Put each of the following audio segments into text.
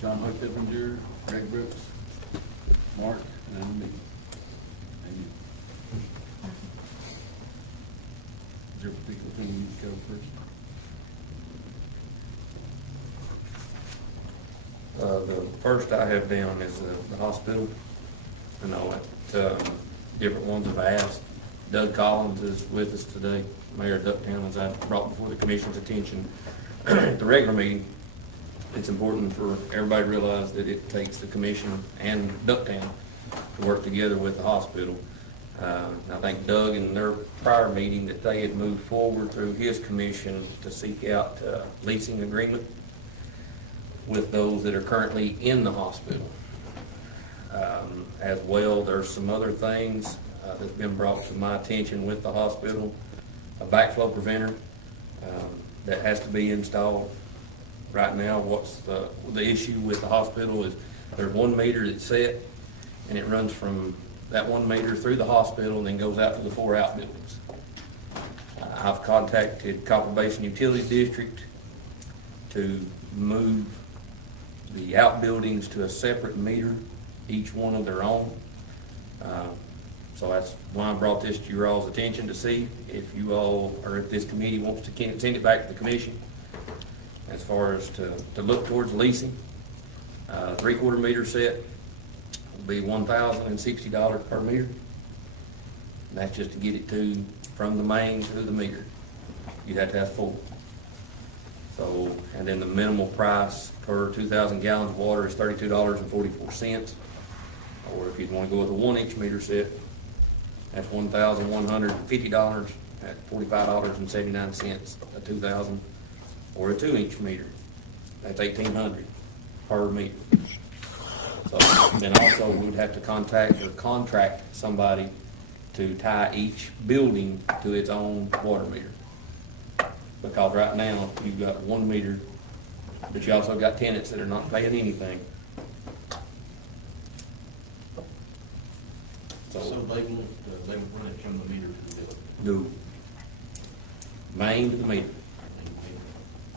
John Hoyt-Pippinger, Greg Brooks, Mark, and me. And you. Is there a particular thing you need to go first? The first I have down is the hospital. I know that different ones have asked. Doug Collins is with us today, Mayor of Ducktown, as I brought before the commission's attention at the regular meeting. It's important for everybody to realize that it takes the commission and Ducktown to work together with the hospital. I think Doug, in their prior meeting, that they had moved forward through his commission to seek out leasing agreement with those that are currently in the hospital. As well, there's some other things that's been brought to my attention with the hospital. A backflow preventer that has to be installed. Right now, what's the issue with the hospital is there's 1 meter that's set, and it runs from that 1 meter through the hospital and then goes out to the 4 outbuildings. I've contacted Copper Basin Utility District to move the outbuildings to a separate meter, each one of their own. So that's why I brought this to your all's attention, to see if you all, or if this committee wants to send it back to the commission as far as to look towards leasing. 3/4 meter set will be $1,060 per meter. And that's just to get it from the main to the meter. You'd have to have 4. So, and then the minimal price per 2,000 gallons of water is $32.44. Or if you'd want to go with a 1-inch meter set, that's $1,150 at $45.79 a 2,000. Or a 2-inch meter, that's $1,800 per meter. So then also we would have to contact or contract somebody to tie each building to its own water meter. Because right now, you've got 1 meter, but you also got tenants that are not paying anything. So they won't run it from the meter to the building? No. Main to the meter.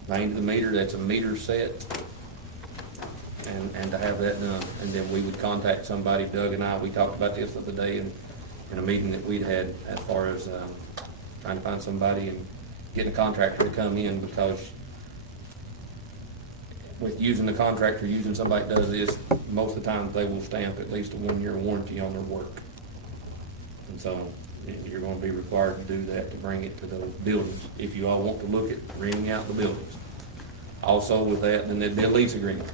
Main to the meter, that's a meter set, and to have that done. And then we would contact somebody, Doug and I, we talked about this the other day in a meeting that we'd had, as far as trying to find somebody and getting a contractor to come in, because with using the contractor, using somebody that does this, most of the time they will stamp at least a 1-year warranty on their work. And so you're going to be required to do that to bring it to those buildings, if you all want to look at renting out the buildings. Also with that, then there'd be a lease agreement.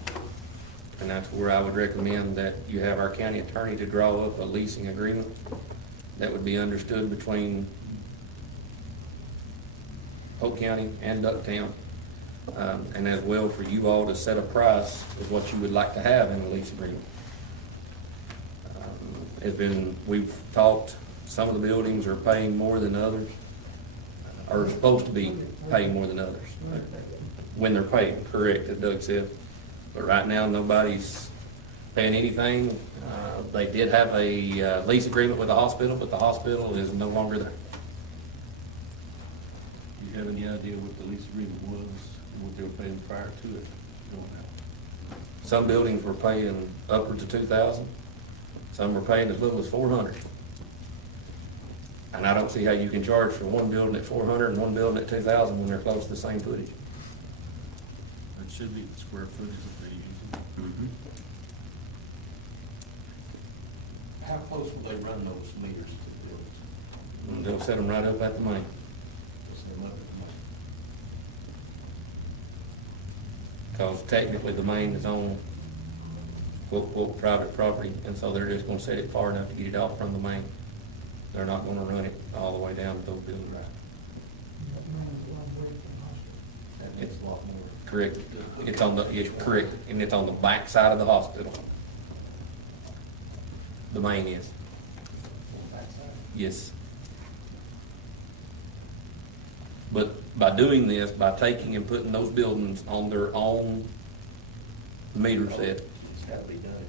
And that's where I would recommend that you have our county attorney to draw up a leasing agreement that would be understood between Polk County and Ducktown. And as well for you all to set a price of what you would like to have in the lease agreement. We've talked, some of the buildings are paying more than others, or are supposed to be paying more than others. When they're paying, correct, as Doug said. But right now, nobody's paying anything. They did have a lease agreement with the hospital, but the hospital is no longer there. Do you have any idea what the lease agreement was, and what they were paying prior to it going out? Some buildings were paying upwards of $2,000. Some were paying as little as $400. And I don't see how you can charge for one building at $400 and one building at $2,000 when they're close to the same footage. It should be the square footage that they're using. How close will they run those meters to the buildings? And they'll set them right up at the main. Just them up at the moment. Because technically the main is on quote private property, and so they're just gonna set it far enough to get it off from the main. They're not gonna run it all the way down to those buildings. It's a lot more. Correct. It's correct, and it's on the back side of the hospital. The main is. Yes. But by doing this, by taking and putting those buildings on their own meter set, It's gotta be done.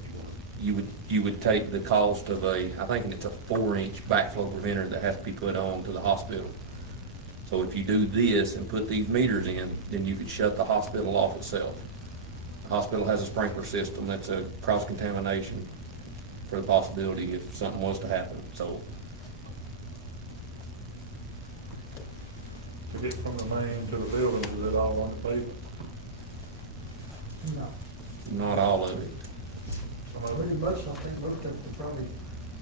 you would take the cost of I think it's a 4-inch backflow preventer that has to be put on to the hospital. So if you do this and put these meters in, then you could shut the hospital off itself. Hospital has a sprinkler system, that's a cross-contamination for the possibility if something was to happen, so. To get from the main to the building, is it all one place? No. Not all of it. Pretty much, I think most of them probably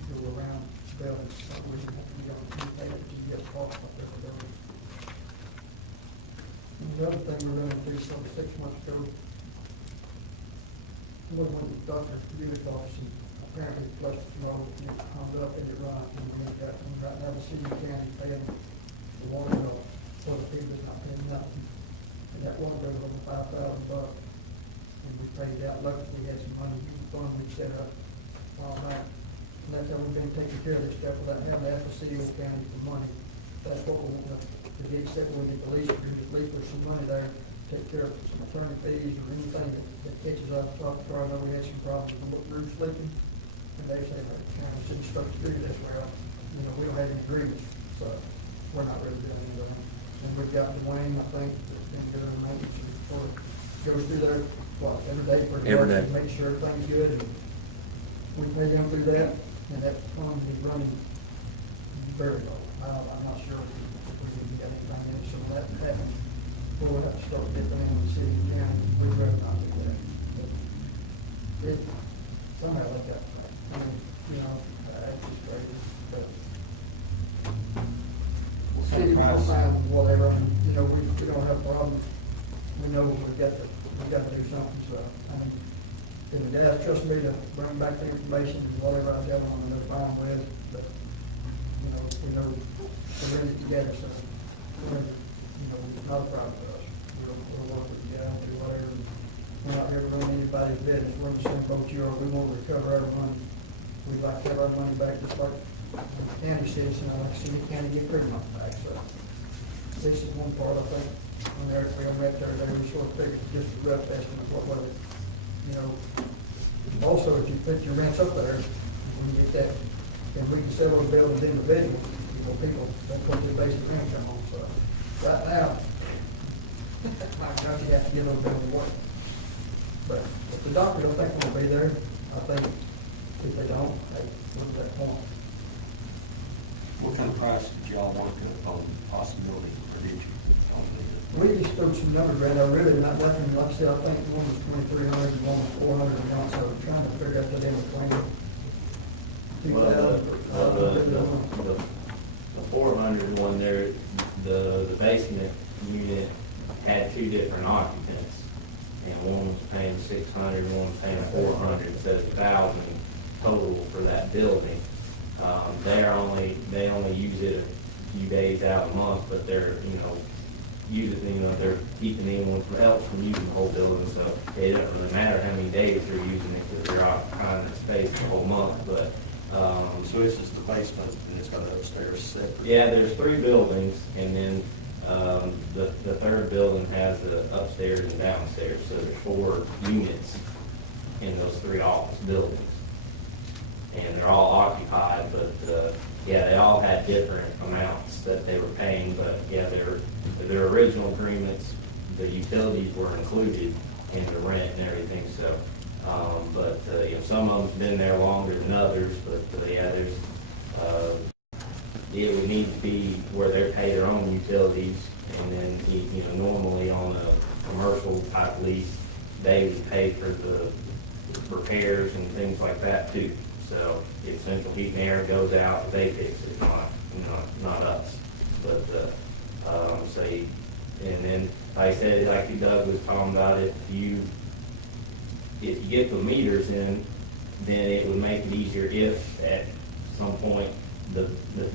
go around the building, so we don't pay it to get off of the building. And the other thing we're gonna do, so 6 months ago, was when the doctor really thought she apparently flushed the road, and it hung up and it run, and we got, right now the city and county paying the water bill, so the people's not paying nothing. And that water bill was $5,000. And we paid out, luckily we had some money in the fund we set up all that. And that's how we've been taking care of this stuff without having to ask the city or county for money. That's what we want to get, except when we get the lease agreement, at least there's some money there to take care of some attorney fees or anything that catches us off guard. I know we had some problems with roofs leaking, and they say that county shouldn't supposed to do this. Well, you know, we don't have any agreements, so we're not really doing anything. And we've got Dwayne, I think, that's been doing maintenance before it goes through there. Well, every day for Every day. make sure everything's good, and we pay them through that, and that fund is running very low. I'm not sure if we even got anything in it, so that happens. We'll have to start getting in with the city and county, we'd rather not do that. But it, somehow like that, I mean, you know, that's just crazy, but. What kind City of will price? find whatever, and, you know, we don't have problems. We know we got to do something, so, I mean, if the guys trust me to bring back the information and whatever I tell them, they're fine with, but, you know, we know we're in it together, so, you know, it's not a problem for us. We'll work with you guys, do whatever, and we're not here to run anybody's business, we're in the same boat you are, we want to recover our money. We'd like to have our money back, just like the county citizen, I like to see the county get their money back, so. This is one part, I think, on there, if we don't have there, we sort of figured just a rough estimate, what was it? You know, also, if you put your rents up there, when you get that, then we can sell those buildings individually, you know, people, that's what their basic income on, so. Right now, my God, you have to get those buildings work. But if the doctor don't think they'll be there, I think if they don't, hey, what's that point? What kind of price did y'all want to put on possibility, or did you? We just threw some numbers right now, really not nothing, like I said, I think one was 2,300 and one was 400, and one, so we're trying to figure out that in between. The 400 one there, the basement unit had 2 different occupants, and one was paying 600, one was paying 400, so it's 1,000 total for that building. They only use it a few days out of the month, but they're, they're keeping anyone else from using the whole building, so it doesn't really matter how many days they're using it, because they're occupying that space the whole month, but, So this is the basement, and it's got upstairs separate? yeah, there's 3 buildings, and then, the third building has the upstairs and downstairs, so there's 4 units in those 3 office buildings. And they're all occupied, but, yeah, they all had different amounts that they were paying, but, yeah, their original agreements, the utilities were included in the rent and everything, so, some of them's been there longer than others, but, yeah, there's, it would need to be where they pay their own utilities, and then, normally on a commercial type lease, they would pay for the repairs and things like that too. So if central heat and air goes out, they fix it, not us. But, and then, like I said, like Doug was talking about, if you get the meters in, then it would make it easier if at some point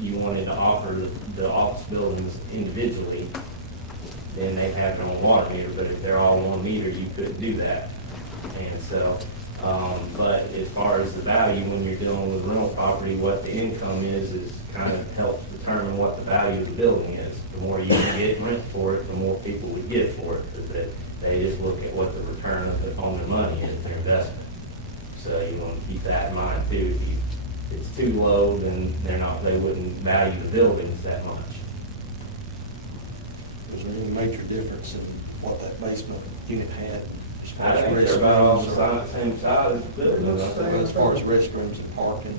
you wanted to offer the office buildings individually, then they have their own water meter, but if they're all on meter, you couldn't do that. And so, but as far as the value, when you're dealing with rental property, what the income is kind of helps determine what the value of the building is. The more you can get rent for it, the more people would get for it, because they just look at what the return on their money is, their investment. So you want to keep that in mind too. If it's too low, then they wouldn't value the buildings that much. Was there any major difference in what that basement unit had I think they're about all the same size building. As far as restrooms and parking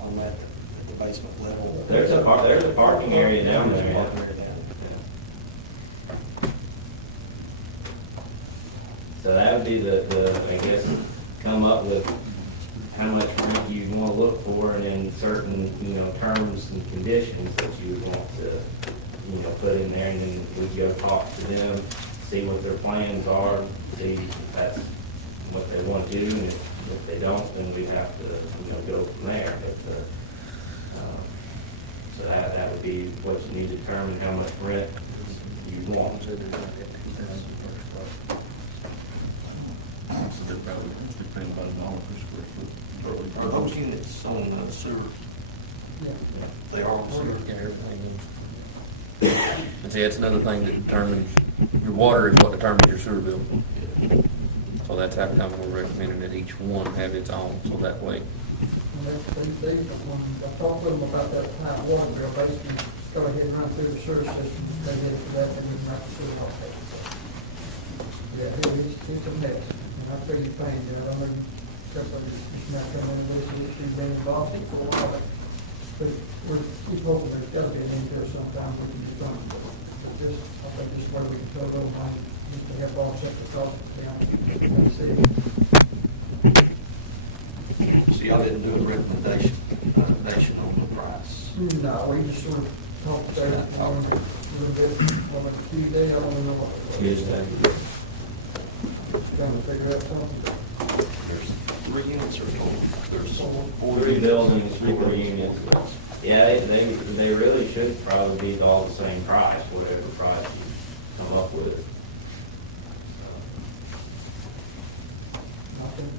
on that, at the basement level. There's a parking area down there. There's a parking area down there. So that would be I guess, come up with how much rent you want to look for and then certain, terms and conditions that you would want to, put in there, and then we'd go talk to them, see what their plans are, see if that's what they want to do, and if they don't, then we'd have to, go from there. But, so that would be what you need to determine how much rent you want. So they're probably paying about $1 per square foot. Are those units on the sewer? Yeah. They are on sewer. Yeah, everything. And see, that's another thing that determines, your water is what determines your sewer bill. So that's how come we're recommending that each one have its own, so that way. When I talked to them about that high water bill, basically, go ahead and run through the sewer system, they did it for that, and then not the sewer all taken. Yeah, it's a mess, and I feel your pain, I don't know, it's not coming in this, she's been involved in for a while, but we're hoping there's gotta be an end there sometime, we can do something. But this, I think this is where we can throw a little money, just to help offset the cost down in the city. So y'all didn't do a recommendation on the price? No, we just sort of talked about it a little bit, on a Tuesday, I don't know what. Tuesday. Trying to figure out something. There's 3 units or 4? There's 4 Three buildings, 4 units. Yeah, they really should probably be all the same price, whatever price you come up with. I think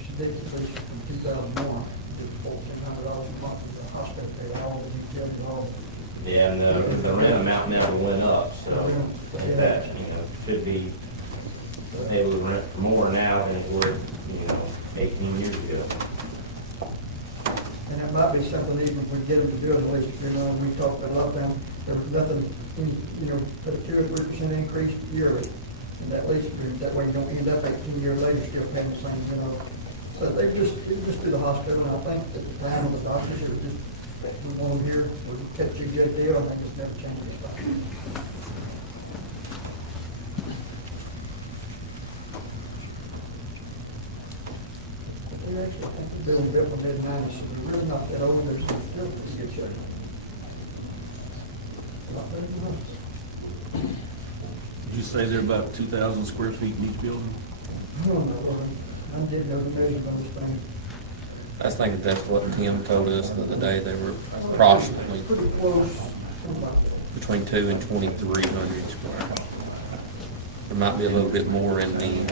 she did this from 2001, did $1,400 a month for the hospital, pay all the utilities, all. Yeah, and the rent amount never went up, so I think that, should be able to rent for more now than it were, 18 years ago. And that might be something even if we get them to do it, at least, we talked about a lot of times, there was nothing, put a 2 or 3% increase yearly. And at least, that way you don't end up 18 years later still paying the same, So they just do the hospital, and I think at the time of the doctors, it was just, we want them here, we kept you a good deal, and they just never changed it. We actually think the building built in the mid-90s, so we're really not that old, there's still pretty good shape. About 30 months. Did you say they're about 2,000 square feet in each building? I don't know, I didn't know the measurement of this thing. I think that's what Tim told us the other day, they were approximately Pretty close, something like that. between 2 and 2,300 square. There might be a little bit more in the,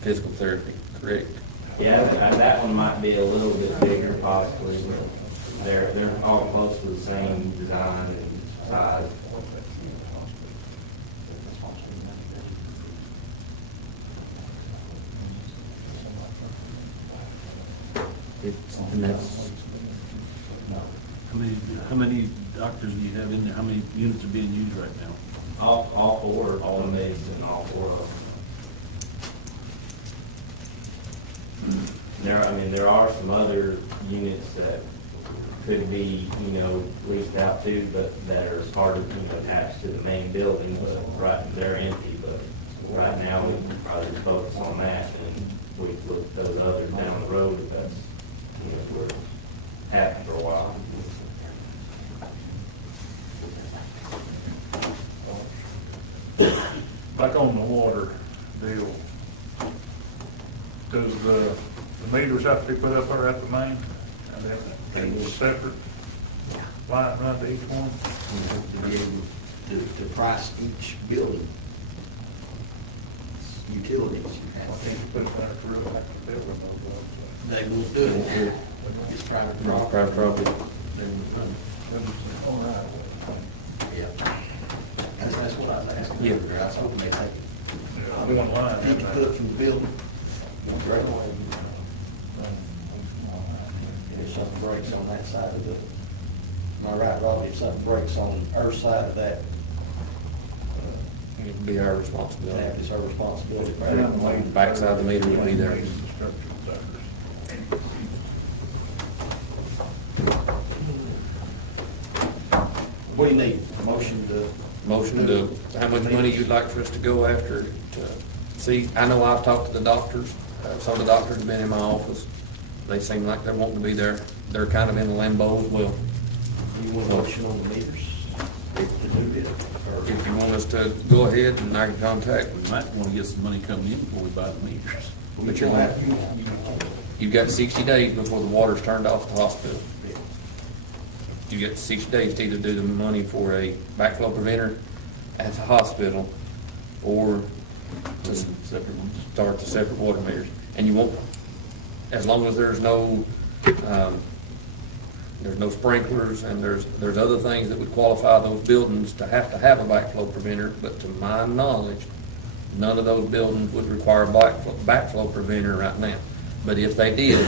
physical therapy, correct? Yeah, that one might be a little bit bigger possibly, but they're all close to the same design and size. And that's, How many doctors do you have in there? How many units are being used right now? All 4, all the maids and all 4 of them. There are some other units that could be, leased out to, but that are part of, attached to the main building, but they're empty, but right now we can probably focus on that, and we look at those others down the road if that's, we're happy for a while. Back on the water deal, does the meters have to be put up there at the main? And then a separate line run to each one? To be able to price each building, utilities, you I have think you put it there for real, like the building those. They will do it. It's private property. private property. All right. Yeah. That's what I was asking. Yeah. I was hoping they take One line. 50 foot from the building. Right away. If something breaks on that side of the, am I right, Robbie? If something breaks on our side of that, It'd be our responsibility. That is our responsibility. Backside of the meter would be there. What do you need? A motion to? Motion to, how much money you'd like for us to go after to see, I know I've talked to the doctors, some of the doctors have been in my office. They seem like they're wanting to be there. They're kind of in limbo as well. You want a motion on the meters to do it? Or If you want us to go ahead and I can contact, We might want to get some money coming in before we buy the meters. but you've got 60 days before the water's turned off at the hospital. You get 60 days to either do the money for a backflow preventer at the hospital or to Separate ones. start the separate water meters. And you won't, as long as there's no sprinklers and there's other things that would qualify those buildings to have a backflow preventer, but to my knowledge, none of those buildings would require a backflow preventer right now. But if they did,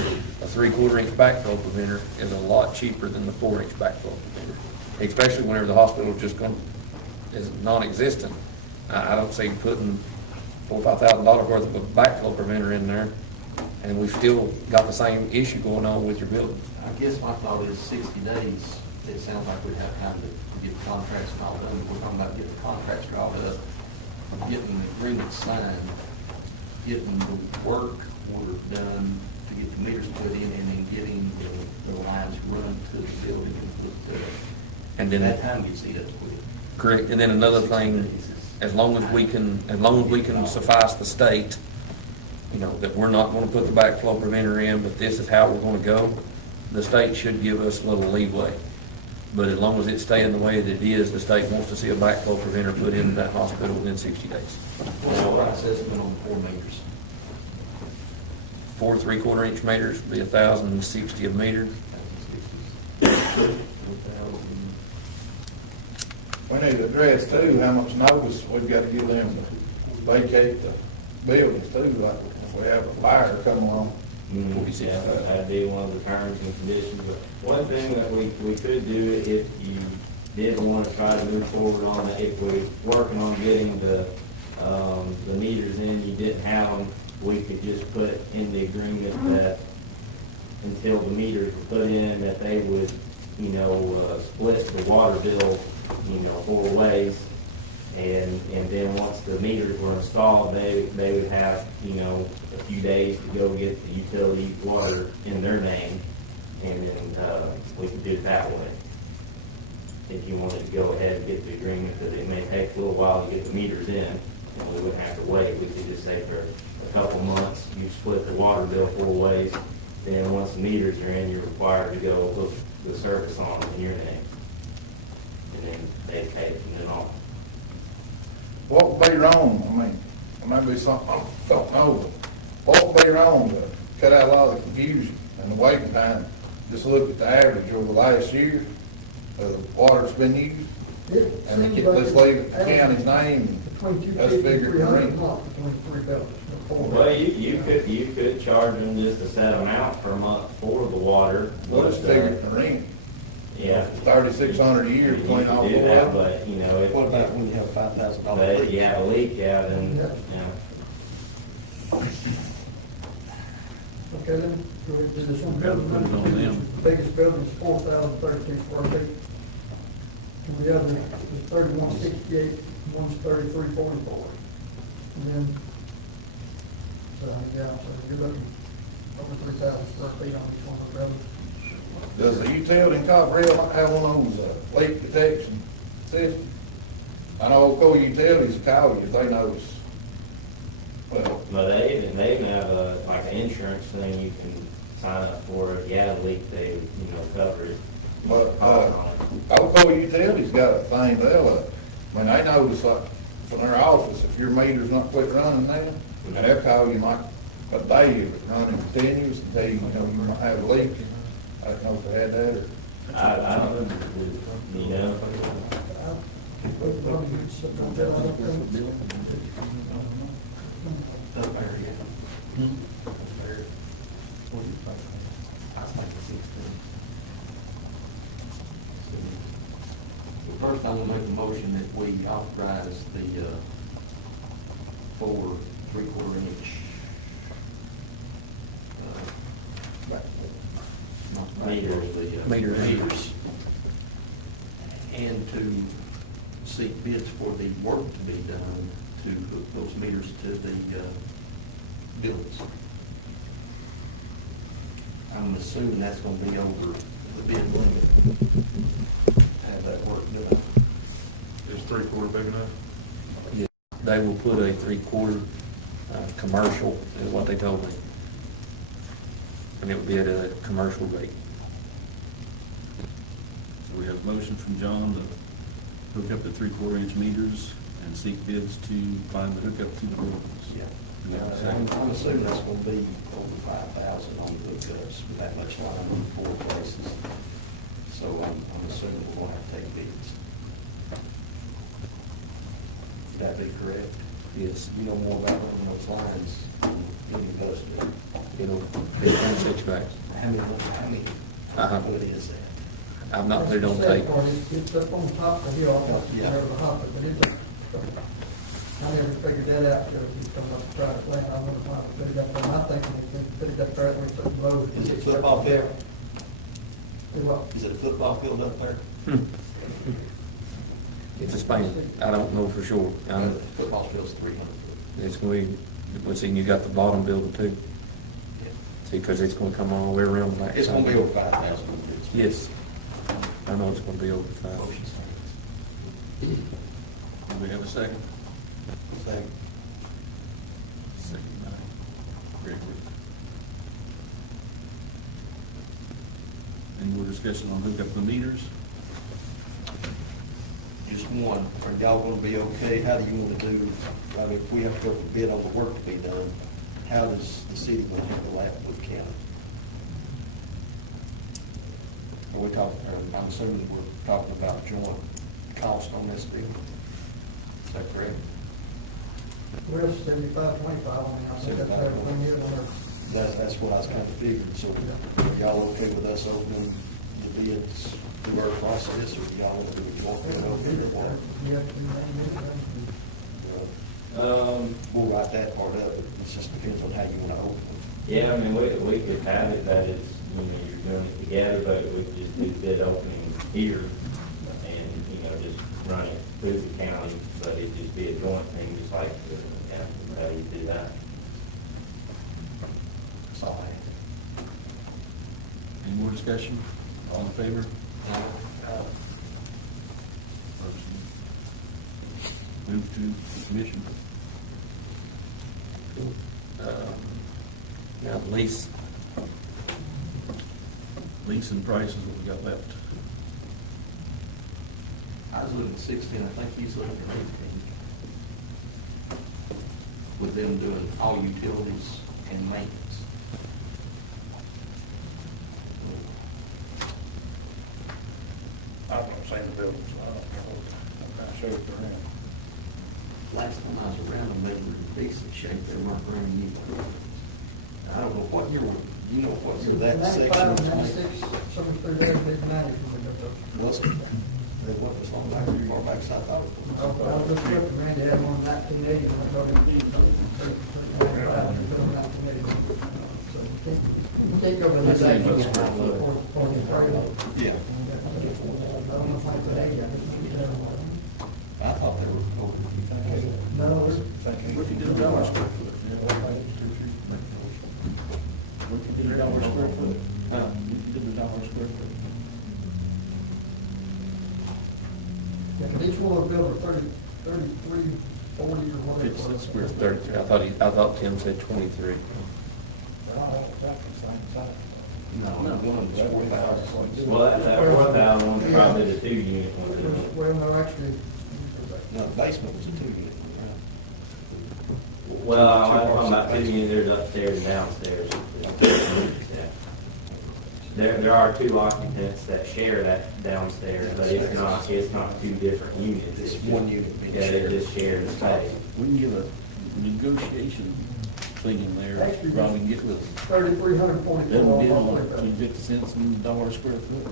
a 3/4 inch backflow preventer is a lot cheaper than the 4-inch backflow preventer, especially whenever the hospital is non-existent. I don't see putting $4,000 or $5,000 worth of a backflow preventer in there, and we've still got the same issue going on with your buildings. I guess my thought is 60 days, it sounds like we'd have time to get the contracts and all done. We're talking about getting the contracts drawn up, getting the agreement signed, getting the work order done to get the meters put in, and then getting the lines run to the building and put, And then that time gets eaten up quick. correct. And then another thing, as long as we can suffice the state, you know, that we're not going to put the backflow preventer in, but this is how we're going to go, the state should give us a little leeway. But as long as it's staying the way that it is, the state wants to see a backflow preventer put in that hospital within 60 days. What's the price estimate on 4 meters? 4 3/4 inch meters be $1,060 a meter. We need to address too, how much notice we've got to give them to vacate the buildings too, like if we have a fire come along. Yeah, that'd be one of the terms and conditions, but one thing that we could do if you did want to try to move forward on that, if we're working on getting the meters in, you didn't have them, we could just put in the agreement that until the meters were put in, that they would, split the water bill, 4 ways. And then once the meters were installed, they would have, a few days to go get the utility water in their name. And then, we could do it that way. If you wanted to go ahead and get the agreement, that it may take a little while to get the meters in, and we wouldn't have to wait. We could just say for a couple months, you split the water bill 4 ways. Then once the meters are in, you're required to go look the service on in your name. And then they pay it from then on. What would be wrong, it might be something, I don't know, but what would be wrong to cut out a lot of the confusion and the waiting time? Just look at the average over the last year of the water that's been used, and then let's leave it the county's name, Between let's 250 figure and it 300 a in. month between 3 buildings. Well, you could charge them just a set amount per month for the water. We'll just figure it in the rent. Yeah. 3,600 a year You between all could do 4 that, of them. but, if. What about when you have $5,000 But leak? you have a leak out and, Yeah. Okay, let me go ahead and do this one. Gotta put it on them. The biggest building is 4,032 square feet. And the other is 3,168, one's 3,344. And then, so you're looking over 3,000 square feet on each one of the buildings. Does the utility in Copperville have one of those leak detection systems? I know Old Coal Utilities call you if they notice. Well, but they even have like an insurance thing you can sign up for. If you have a leak, they, cover it. but, Old Coal Utilities got a thing, they notice like from their office, if your meter's not quit running now, and they'll call you like a day if it's running continuous and tell you, you might have a leak. I don't know if they had that or. I don't, First, I'm gonna make a motion that we authorize the 4 3/4 inch. Meters. And to seek bids for the work to be done to hook those meters to the buildings. I'm assuming that's gonna be over the bid limit. Have that work done. Is 3/4 big enough? Yeah, they will put a 3/4 commercial, is what they told me. And it would be at a commercial rate. So we have a motion from John to hook up the 3/4 inch meters and seek bids to find the hookup to the buildings. Yeah. We have a second. I'm assuming that's gonna be over 5,000 on the hookups, with that much line in 4 places. So I'm assuming we're gonna have to take bids. Would that be correct? Yes. You know more about running those lines than any of us do. It'll be 26 bags. How many, what is that? I've not put it on That's the sad tape. part. It's up on top of the hill, I thought you Yeah. never hop it, but it's, I never figured that out till we come up to try to plan. I wonder why we put it up there. I think we put it up there and we took the load. Is it football field? Do what? Is it a football field up there? It's a span. I don't know for sure. The football field's 300 foot. It's going to be, well, see, you got the bottom building too. See, because it's going to come all the way around the back. It's gonna be over 5,000. Yes. I know it's going to be over 5. Do we have a second? Second. Second by Greg Brooks. Any more discussion on hook up the meters? Just one, are y'all gonna be okay? How do you wanna do, I mean, if we have to go for bid on the work to be done, how does the city gonna handle that with county? Are we talking, I'm assuming we're talking about joint cost on this deal? Is that correct? We're 75-25 on it. I think that's everything is on it. That's what I was kind of figured, so are y'all okay with us opening the bids through our process, or y'all want to do a joint bid opening or what? Yeah, We'll write that part up, but it just depends on how you want to open it. Yeah, I mean, we could have it that it's, you know, you're doing it together, but we could just do the bid opening here and, you know, just run it through the county, but it'd just be a joint thing, just like, how you do that. That's all I have. Any more discussion? All in favor? Motion move to commission. Now, lease, Lease and prices, what we got left. I was looking at 16, I think he's looking at 18. With them doing all utilities and maintenance. I've not seen the building, so I don't know. I'm not sure if they're in. Last time I was around them, they were in decent shape, they weren't running anywhere. I don't know what year, you know what year that section was made? 96, somewhere through there, mid-90s when we got those. Was it? They wasn't as long back, as far back as I thought it I was. was looking up, and Randy had one in 1980, when I got it. So we can't go by this age. Yeah. I don't know if I could age, I just, I thought they were over. no, What you do $1 square foot? What you do $1 square foot? Huh? You did $1 square foot. yeah, but each one of those are 33, 40 or whatever. 56 square foot. 33. I thought Tim said 23. No, one was 4,000. Well, that 4,000 one's probably the 2-unit one. Well, no, actually, No, the basement was a 2-unit. Well, I'm talking about 2 units, there's upstairs and downstairs. Yeah. There are 2 occupants that share that downstairs, but it's not 2 different units. It's just- one unit being Yeah, they shared. just share the space. We can give a negotiation thing in there, Actually, probably get with 3,344. them bid between 50 cents and $1 square foot.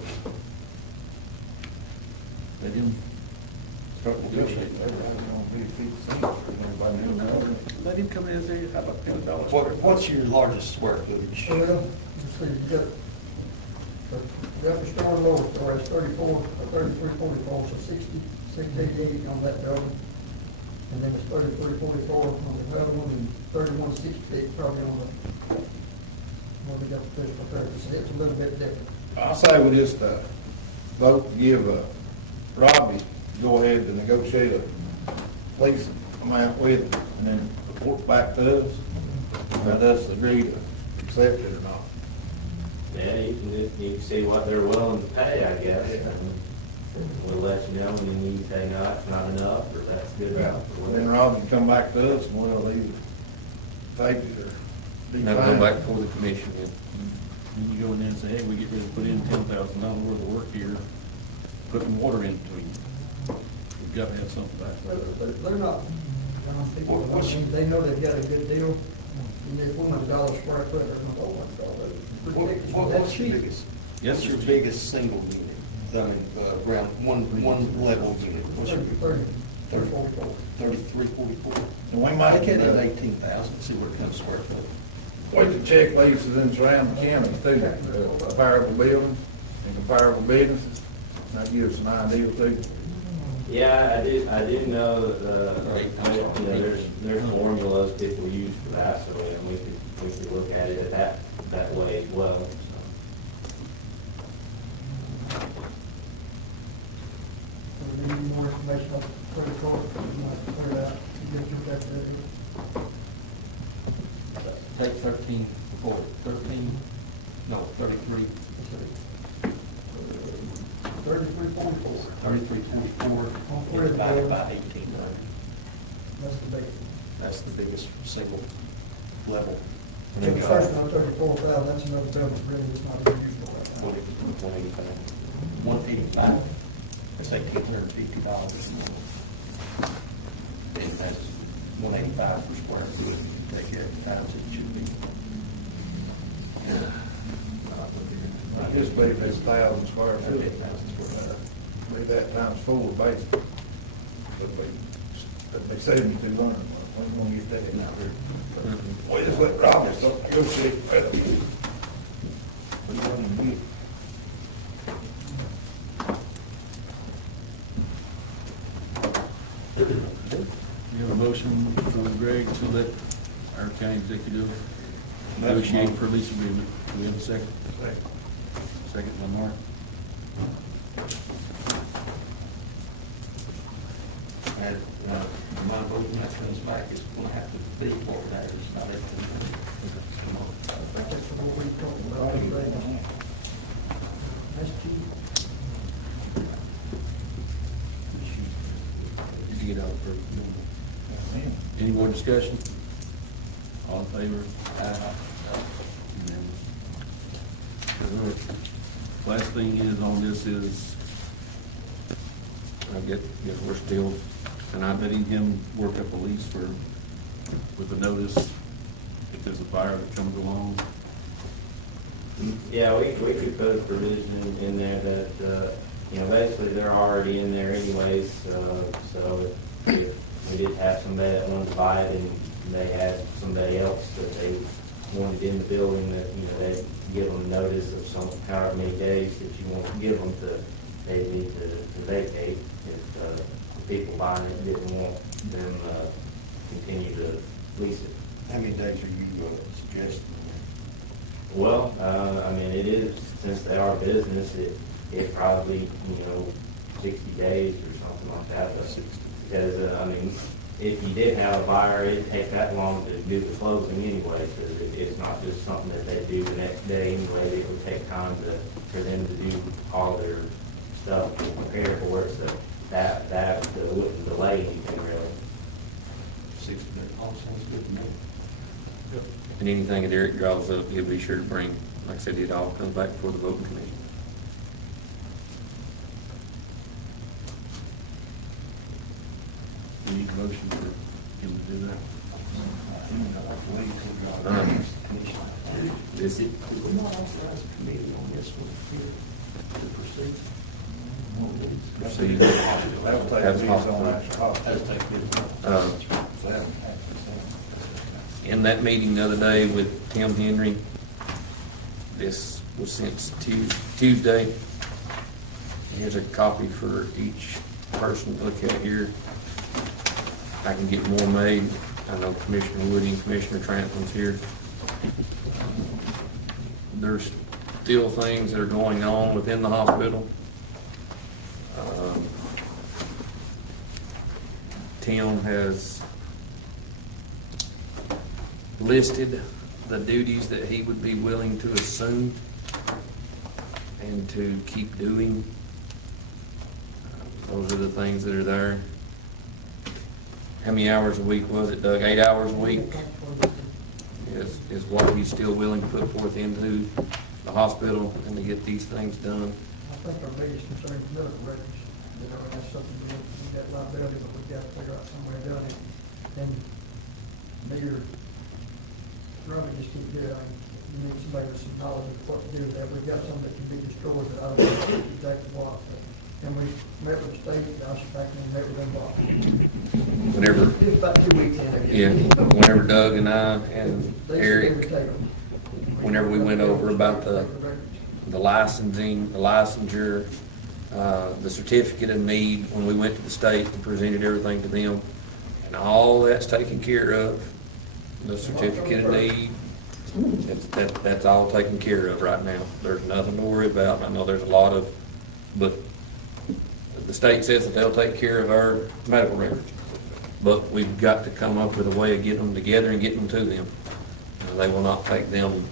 Let him start negotiating. Let him come in and say, how about $10? What's your largest square footage? Well, let's see, you got the store and lower store, it's 3344, so 688 on that building. And then it's 3344 on the other one, and 3168 probably on the, where we got the physical therapy, so it's a little bit different. I say we just, vote to give, Robbie, go ahead to negotiate a lease amount with him, and then report back to us, let us agree to accept it or not. Yeah, you can see what they're willing to pay, I guess, and we'll let you know, and then you can say, no, that's not enough, or that's good Yeah, enough, or and then whatever. Robbie can come back to us, and we'll either take it or Now decline. go back before the commission, yeah. Then you go in there and say, hey, we get ready to put in $10,000 worth of work here, putting water in between. We've got to have something back there. They're not, people, they know they've got a good deal, and if $100 square foot, they're going, oh my God, that's ridiculous, that's What's your cheap. biggest, Yes, what's your sir. biggest single unit? I mean, around one level unit. What's your 34. 3344? And we might, Take it at 18,000, see where it comes square foot. we could check leases in surrounding counties too, comparable buildings and comparable businesses. That gives us an idea too. Yeah, I did know that, you know, there's formulas people use for that, so we could look at it that way as well, so. We need more information on the credit card, we might clear it out, get you that, Take 13, 33. 3344. 3344 divided by 18. That's the big. That's the biggest single level. The first one, 34,000, that's another building, really, it's not even usable right now. 185. That's $1,850. And that's 185 per square foot. Take care of the times it should be. I just believe it's 1,000 square foot. 1,000 square foot. Be that times 4 basically. That'd be 7,200. When we gonna get that in? We just let Robbie start negotiating with him. We want to get. We have a motion from Greg to let our county executive negotiate for lease agreement. Do we have a second? Second by Mark. And, my vote when that comes back is going to have to be what that is, not everything. That's what we talked about today. That's cheap. Did you get out for? Any more discussion? All in favor? Unanimous. Last thing is on this is, I get, we're still, and I'm letting him work up a lease for, with a notice if there's a fire that comes along. Yeah, we could put a provision in there that, you know, basically they're already in there anyways, so if we did have somebody that wanted to buy it and they had somebody else that they wanted in the building, that, you know, they'd give them notice of however many days that you want to give them to, they need to vacate if, the people buying it didn't want them, continue to lease it. How many days are you suggesting? Well, I mean, it is, since they are business, it probably, you know, 60 days or something like that. But because, I mean, if you did have a buyer, it'd take that long to do the closing anyway, because it's not just something that they do the next day anyway. It would take time for them to do all their stuff to prepare for it, so that wouldn't delay anything really. 60 days, all sounds good to me. and anything that Eric draws up, he'll be sure to bring, like I said, it all comes back before the voting committee. We need a motion for him to do that. Is it? Did we not authorize a committee on this one here to proceed? Proceed. That'll take Have these hospital. on extra hospital. In that meeting the other day with Tim Henry, this was since Tuesday. Here's a copy for each person to look at here. I can get more made. I know Commissioner Woody and Commissioner Tramplin's here. There's still things that are going on within the hospital. Tim has listed the duties that he would be willing to assume and to keep doing. Those are the things that are there. How many hours a week was it, Doug? 8 hours a week is what he's still willing to put forth into the hospital and to get these things done. I think our biggest concern is medical records. You know, that's something we got liability, but we've got to figure out some way of doing it. And Mayor, probably just keep doing it. You need somebody with some knowledge of what to do with that. We've got some that can be destroyed, but I don't know exactly what. And we met with the state, I was back and met with them. Whenever, It was about 2 weeks in. yeah, whenever Doug and I and They said they would Eric, take them. whenever we went over about the licensing, the licensure, the certificate of need, when we went to the state and presented everything to them, and all that's taken care of, the certificate of need, that's all taken care of right now. There's nothing to worry about. I know there's a lot of, but the state says that they'll take care of our medical records. But we've got to come up with a way of getting them together and getting them to them. They will not take them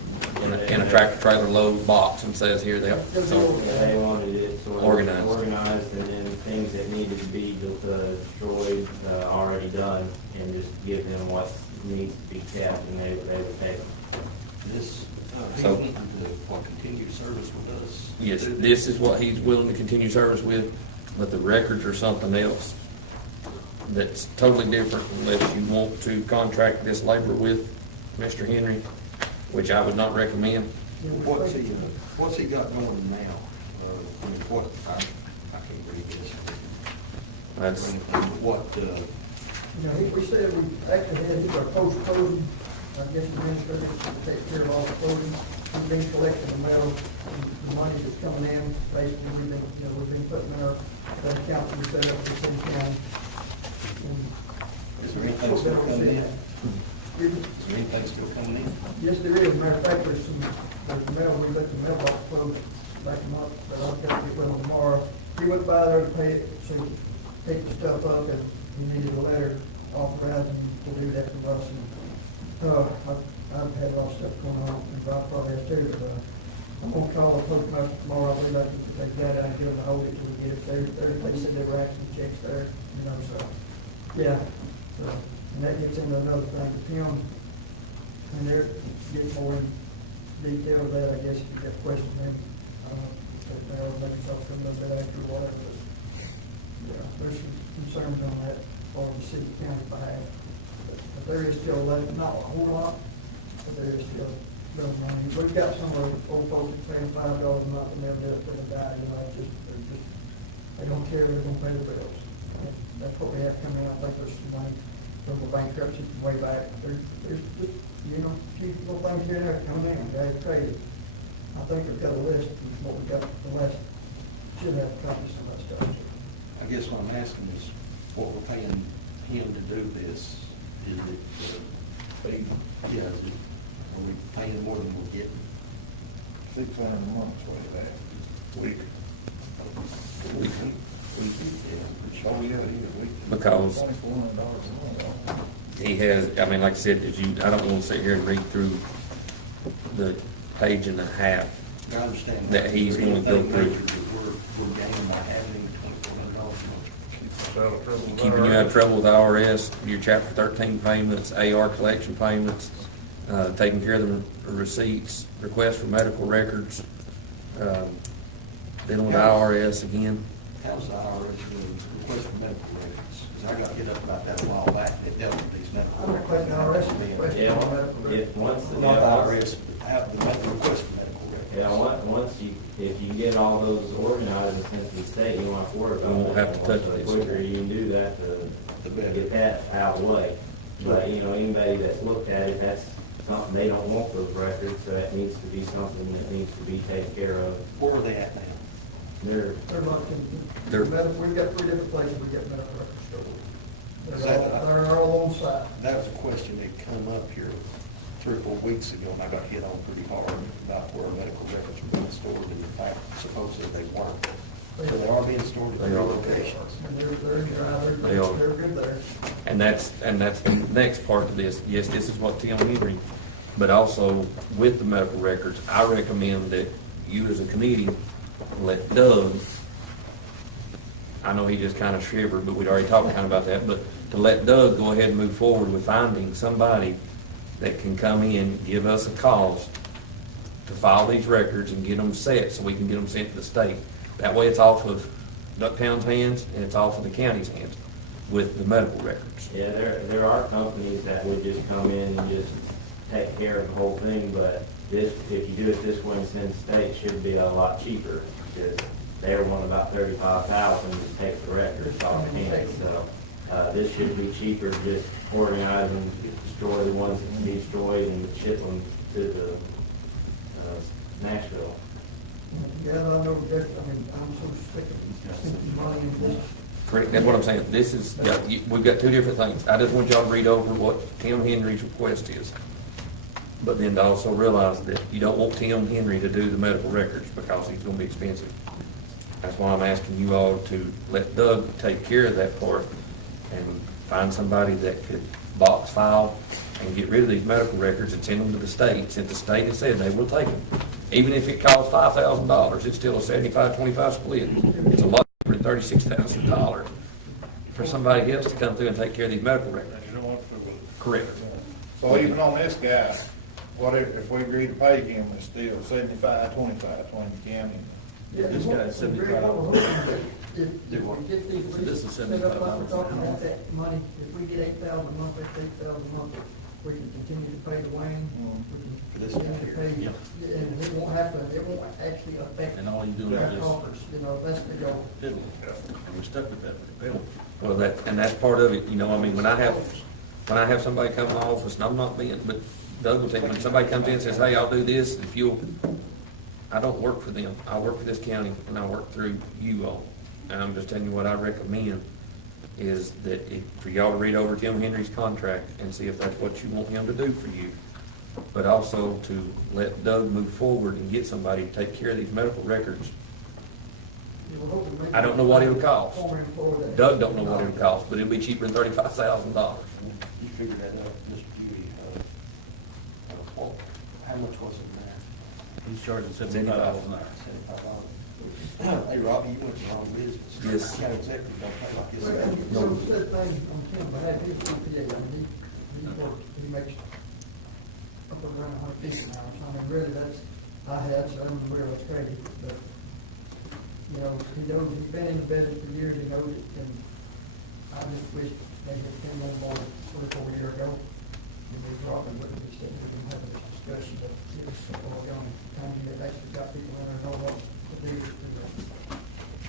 in a tractor trailer load box and says, here they are. So, They wanted it sort of Organized. organized, and then things that needed to be destroyed, already done, and just give them what needs to be kept, and they would take it. This, he's So- wanting to, what, continue service with us? yes, this is what he's willing to continue service with, but the records are something else that's totally different unless you want to contract this labor with Mr. Henry, which I would not recommend. What's he got going now? I mean, what, I can't read this. That's, What, You know, we said we actually had, he's our post-closing, I guess the administrator to take care of all the closing. We've been collecting the mail, the money that's coming in, basically, we've been putting in our account we set up for city county. is there anything still coming in? Is there anything still coming in? Yes, there is. Matter of fact, there's mail, we let the mailbox close back a month, but I've got to get with him tomorrow. He went by there to pay it, so he picked the stuff up, and he needed a letter authorizing to do that from us. And, I've had a lot of stuff going on, and Rob probably has too, but, I'm gonna call the postmaster tomorrow. I believe I can take that out and give them a hold it till we get it there. They said they were actually checks there, so, yeah. So, and that gets into another thing, Tim, and there gets more in detail of that, I guess, if you got questions, maybe, they'll make yourself come up with that after or whatever, but, yeah, there's some concerns on that for the city county behalf. But there is still left, not a whole lot, but there is still little money. We've got some of the old folks that paying $5 a month and they'll do it for the die, they don't care, they're gonna pay the bills. And that's what we have coming out. I think there's some money from the bankruptcy from way back. There's just, a few little things here and there coming in, guys, crazy. I think we've got a list of what we got, the last, should have copies of that stuff. I guess what I'm asking is, what we're paying him to do this, is it, yeah, is it, are we paying more than we're getting? $600 a month, is what it is. Week. Oh, yeah, because $2,400 a month. he has, I mean, like I said, I don't want to sit here and read through the page and a half I understand that he's going to go through. We're gaining by having $2,400 a month. Keeps us out of trouble with Keeping you out of trouble with IRS, your Chapter 13 payments, AR collection payments, taking care of the receipts, requests for medical records, dealing with IRS again. How's the IRS doing request for medical records? Because I got hit up about that a while back, they dealt with these medical I'm records. requesting IRS request. Yeah, once the, Not the IRS, but the medical request for medical records. yeah, once you if you get all those organized and sent to the state, you won't have to worry about it. We won't have to touch The this. quicker you can do that, The to better. get that out of the way. But, you know, anybody that's looked at it, that's something, they don't want those records, so that needs to be something that needs to be taken care of. Where are they at now? They're, They're not, They're- we've got 3 different places we get medical records stored. Is that- They're all on site. That was a question that come up here 3 or 4 weeks ago, and I got hit on pretty hard about where medical records were being stored, and in fact, supposedly they weren't. So they are being stored at They 3 are. locations. And they're dry, They are. they're good there. And that's the next part of this. Yes, this is what Tim Henry, but also with the medical records, I recommend that you as a committee let Doug, I know he just kind of shivered, but we'd already talked kind of about that, but to let Doug go ahead and move forward with finding somebody that can come in, give us a cost to file these records and get them set so we can get them sent to the state. That way it's off of Ducktown's hands and it's off of the county's hands with the medical records. yeah, there are companies that would just come in and just take care of the whole thing, but this, if you do it this way and send the state, it should be a lot cheaper, because they want about $35,000 to take the records off hand, so, this should be cheaper, just organize and destroy the ones that can be destroyed and ship them to the, Nashville. Yeah, I know, I'm so sick of spending money in this. Correct, that's what I'm saying. This is, yeah, we've got 2 different things. I just want y'all to read over what Tim Henry's request is. But then to also realize that you don't want Tim Henry to do the medical records because he's gonna be expensive. That's why I'm asking you all to let Doug take care of that part and find somebody that could box file and get rid of these medical records and send them to the state. Since the state has said they will take them. Even if it costs $5,000, it's still a 75-25 split. It's a lot cheaper than $36,000 for somebody else to come through and take care of these medical records. You don't want to fool. Correct. So even on this guy, what if we agree to pay him, it's still 75-25 between the county? Yeah, This guy's Greg, what we're hoping is If Do we what? get these So this is set up like we're $75 talking an about hour. that money, if we get 8,000 a month, that's 8,000 a month, we can continue to pay Dwayne, For we this can continue to pay, Yeah. and it won't have to, it won't actually affect And all you do our is coffers, you know, that's the goal. just fiddle, and we're stuck with that for the bill. Well, that's part of it, you know, I mean, when I have somebody come to my office, and I'm not being, but Doug will tell you, when somebody comes in and says, hey, I'll do this, if you'll, I don't work for them, I work for this county, and I work through you all. And I'm just telling you what I recommend, is that for y'all to read over Tim Henry's contract and see if that's what you want him to do for you. But also to let Doug move forward and get somebody to take care of these medical records. You will hope to make I don't know what it'll cost. former employee that- Doug don't know what it'll cost, but it'll be cheaper than $35,000. You figured that out, Mr. Beauty, well, how much was it there? He's charging $75 an hour. $75. Hey, Robbie, you went to the wrong business. Yes. County executive don't pay like Well, and this. you know, said thing on Tim, but had his CPA, I mean, he works, he makes up around $150 an hour, so I mean, really, that's, I had, so I don't know where it's crazy, but, you know, he knows, he's been in the business for years, he knows it, and I just wish maybe it came on board 3 or 4 years ago, and we probably would have said, we can have this discussion, but it was so long gone, time to get actually got people in there, know what to do.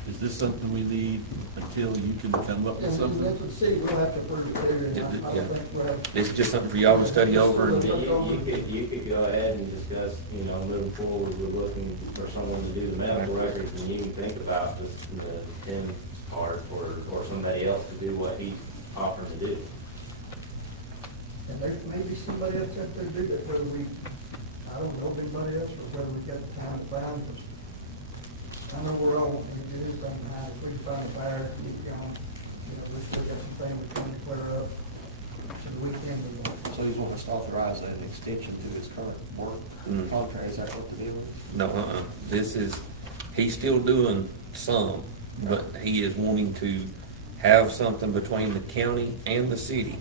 Is this something we need until you can come up with And something? that's what, see, we'll have to approve it too, and I Yeah. think we'll have. It's just something for y'all to study over and, You could go ahead and discuss, you know, moving forward, we're looking for someone to do the medical records, and you can think about the Tim part, or somebody else to do what he's offering to do. And there may be somebody else out there do that, whether we, I don't know anybody else, or whether we got the time to find them. I know we're all, and we do anything behind, if we can find a buyer, keep going, you know, we still got some things we're trying to clear up, so the weekend we want. So he's wanting us to authorize an extension to his current work Mm. contract, is that what the deal is? no, this is, he's still doing some, but he is wanting to have something between the county and the city.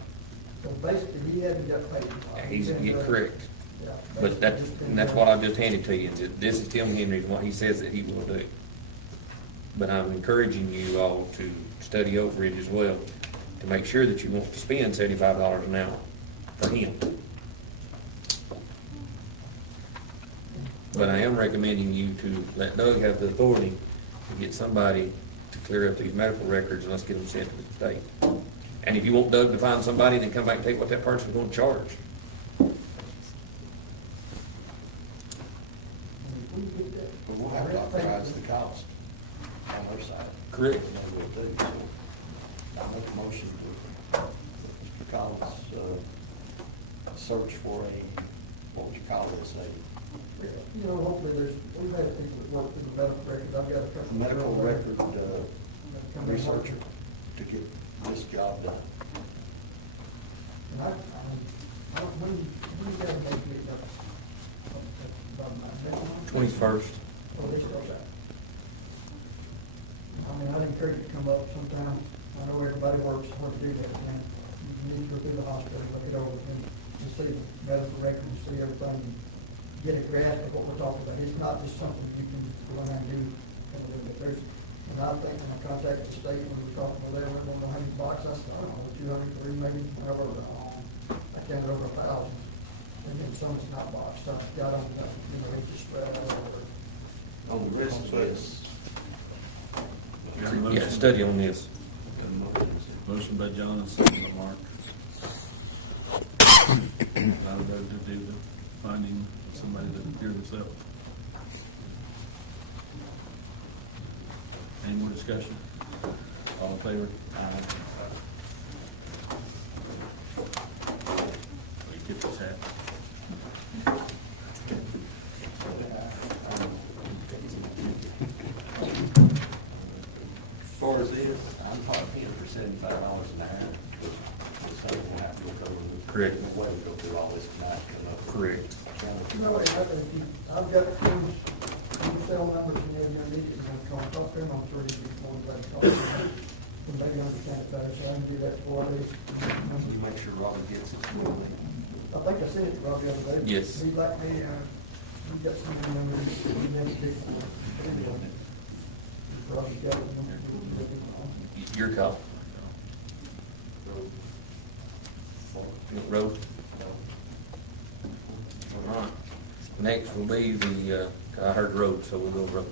So basically, he hasn't got paid. He's correct. Yeah, But that's what I just handed to you, is that this is Tim Henry, and what he says that he will do. But I'm encouraging you all to study over it as well, to make sure that you want to spend $75 an hour for him. But I am recommending you to let Doug have the authority to get somebody to clear up these medical records and let's get them sent to the state. And if you want Doug to find somebody, then come back and take what that person's gonna charge. And if we get that. But we'll have to authorize the cost on their side. Correct. And then we'll do, so I make a motion to, Mr. Collins, search for a, what would you call this, You know, hopefully we've had people that work through the medical records, I've got a couple. a medical record, come in. researcher to get this job done. And I don't, when you guys make it up? About my next one? 21st. Oh, they start out. I mean, I'd encourage you to come up sometime, I know everybody works hard to do that, and you need to go through the hospital, look it over, and to see the medical records, and see everything, and get a grasp of what we're talking about. It's not just something you can go around and do, but there's, and I think when I contacted the state, when we were talking about that, we don't know how many boxes, I said, I don't know, 200, maybe, whatever, I counted over 1,000. And then some is not boxed, I got on, it's just spread out over. On the rest of this. Yeah, study on this. Motion by John and second by Mark. Allow Doug to do the finding of somebody that can clear this up. Any more discussion? All in favor? Aye. We get this hat. As far as this, I'm probably paying for $75 an hour. So we'll have to go through. Correct. No way to go through all this tonight, come up. Correct. You know, I've got two cell numbers in there, you need it, and I'll talk to them, I'm sure these people that talk to them, and maybe understand it better, so I can do that for you. You make sure Robert gets it. I think I sent it to Rob the other day. Yes. He'd like me, you got some of the numbers, you next week. Robbie got it. Your call. Road. All right. Next will be the, I heard road, so we'll go road.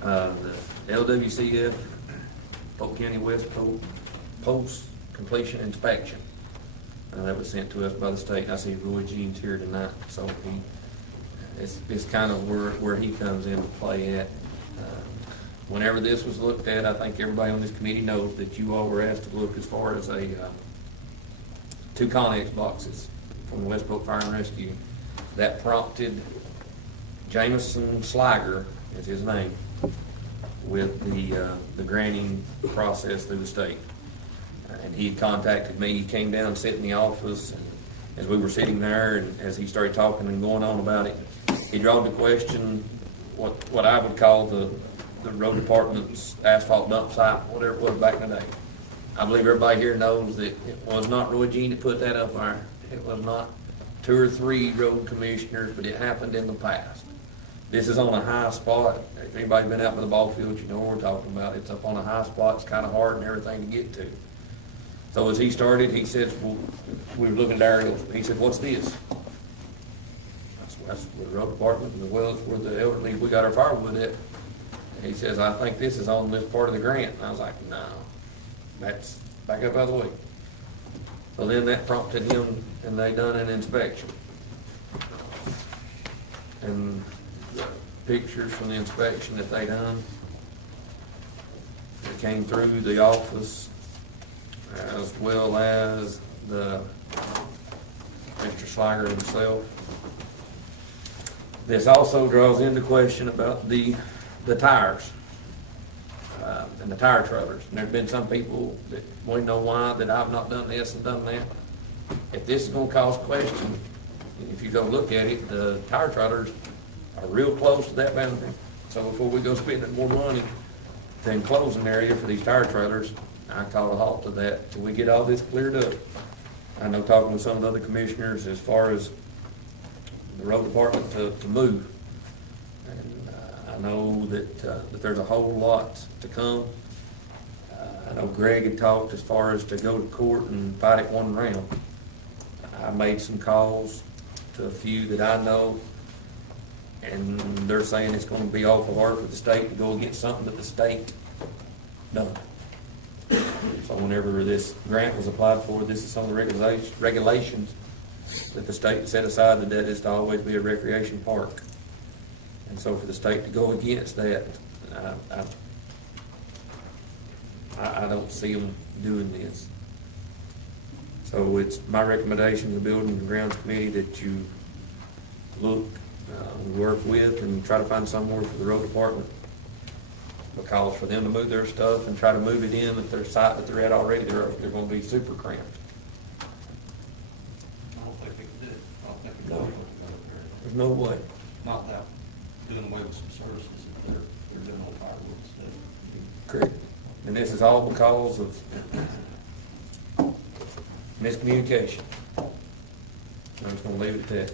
The LWCF, Polk County West Polk, post-completion inspection. That was sent to us by the state. I see Roy Jean's here tonight, so it's kind of where he comes into play at. Whenever this was looked at, I think everybody on this committee knows that you all were asked to look as far as two Connex boxes from the West Polk Fire and Rescue. That prompted Jameson Sliger, is his name, with the granting process through the state. And he had contacted me. He came down and sat in the office, and as we were sitting there, and as he started talking and going on about it, he drawed the question, what I would call the road department's asphalt dump site, whatever it was back in the day. I believe everybody here knows that it was not Roy Jean that put that up there. It was not 2 or 3 road commissioners, but it happened in the past. This is on a high spot. If anybody's been out by the ball field, you know what we're talking about. It's up on a high spot. It's kind of hard and everything to get to. So as he started, he says, well, we were looking at aerials. He said, what's this? That's where the road department, and well, it's where the elderly, we got our firewood at. And he says, I think this is on this part of the grant. And I was like, no, that's back up out of the way. So then that prompted him, and they done an inspection. And the pictures from the inspection that they done, it came through the office, as well as the Mr. Sliger himself. This also draws into question about the tires and the tire trailers. And there's been some people that want to know why that I've not done this and done that. If this is going to cause question, if you go look at it, the tire trailers are real close to that boundary. So before we go spending more money to enclose an area for these tire trailers, I call a halt to that till we get all this cleared up. I know talking with some of the other commissioners as far as the road department to move. And I know that there's a whole lot to come. I know Greg had talked as far as to go to court and fight it one round. I made some calls to a few that I know And they're saying it's gonna be awful hard for the state to go against something that the state done. So whenever this grant was applied for, this is some of the regulations that the state set aside, that is to always be a recreation park. And so for the state to go against that, I don't see them doing this. So it's my recommendation to the Building and Grounds Committee that you look, work with and try to find somewhere for the road department. Because for them to move their stuff and try to move it in at their site that they're at already, they're gonna be super cramped. I don't think we can do it. I don't think we can No. do it. There's no way. Not without doing away with some services that they're doing on firewood and stuff. Correct. And this is all because of miscommunication. I'm just gonna leave it at that.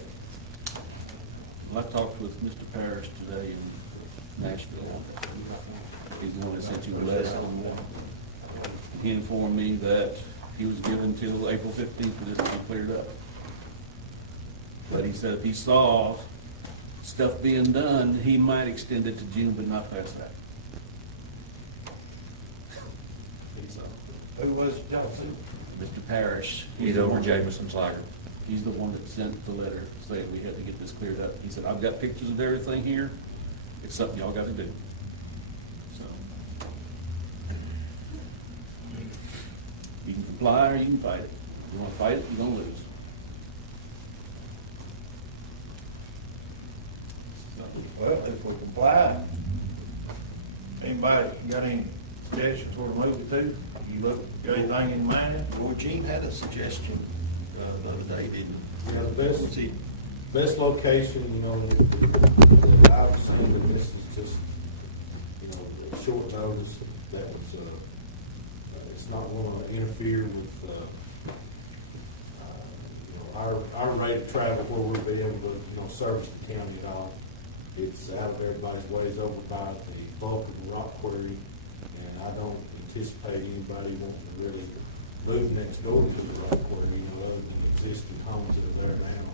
Well, I talked with Mr. Parrish today in Nashville. He's the one that sent you a letter. He informed me that he was given till April 15th for this to be cleared up. But he said if he saw stuff being done, he might extend it to June, but not past that. So, Who was it, Johnson? Mr. Parrish. He's the over one- Jameson's Lager. He's the one that sent the letter saying we had to get this cleared up. He said, I've got pictures of everything here. It's something y'all gotta do. So. You can comply or you can fight it. If you wanna fight it, you're gonna lose. Well, if we comply, anybody got any suggestions where to move it to? You look, got anything in mind? Well, Gene had a suggestion the other day, didn't he? Yeah, the best, See, best location, you know, I understand that this is just, you know, a short notice that was, it's not going to interfere with, you know, our rate of travel where we'll be able to, you know, service the county at all. It's out of everybody's ways over by the Polk and rock quarry, and I don't anticipate anybody wanting to really move next door to the rock quarry, you know, other than existing homes that are there now.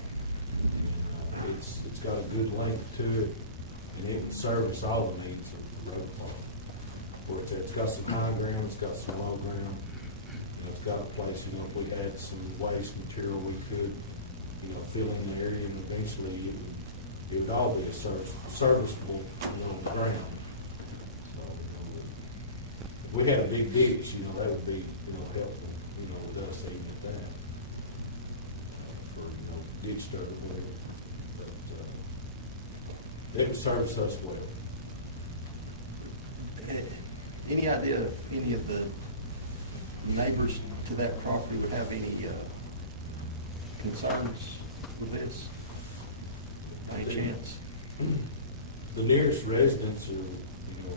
It's got a good length to it, and it can service all the needs of the road park. But it's got some high ground, it's got some low ground, and it's got a place, you know, if we had some waste material, we could, you know, fill in the area, and eventually it would all be a serviceable, you know, on the ground. So, you know, if we had a big ditch, you know, that would be, you know, helpful, you know, with us even at that. For, you know, ditch stuff, whatever. It would service us well. any idea if any of the neighbors to that property would have any concerns with this? By any chance? The nearest residents are, you know,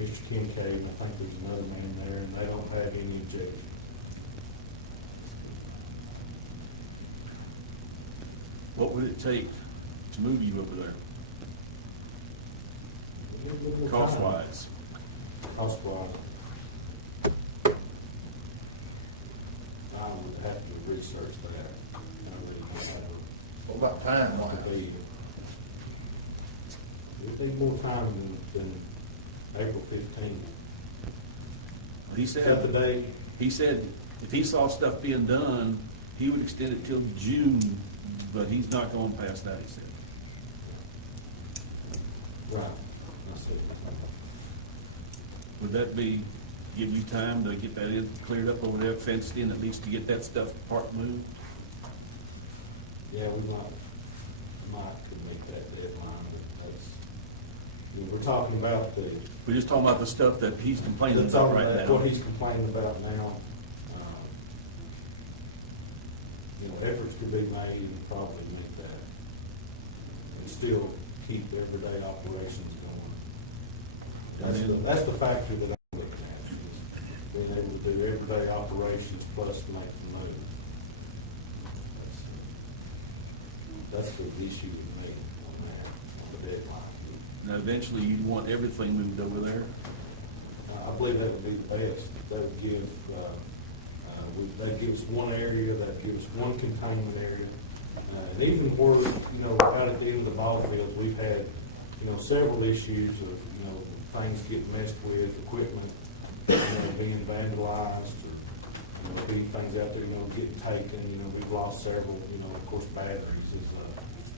is Mr. Kincaid, and I think there's another man there, and they don't have any objection. What would it take to move you over there, cost-wise? Cost-wise. I would have to research that. I really don't know. What about time, What could be? It'd be more time than April 15th. He Except the said, day, he said if he saw stuff being done, he would extend it till June, but he's not going past that, he said. right, that's it. Would that be, give you time to get that in, cleared up over there, fenced in, at least to get that stuff part moved? Yeah, we might could make that deadline, but that's, you know, we're talking about the. We're just talking about the stuff that he's complaining That's about all right that- now. What he's complaining about now. You know, efforts could be made and probably make that, and still keep everyday operations going. That's the factor that I'm looking at, is being able to do everyday operations plus make the move. That's the issue with me on that, on the deadline. Now, eventually, you'd want everything moved over there. I believe that would be the best. That would give, that'd give us one area, that'd give us one containment area, And even where, you know, out at the end of the ball field, we've had, you know, several issues of, you know, things getting messed with, equipment, you know, being vandalized, or, you know, being things out there, you know, getting taken. You know, we've lost several, you know, of course, batteries is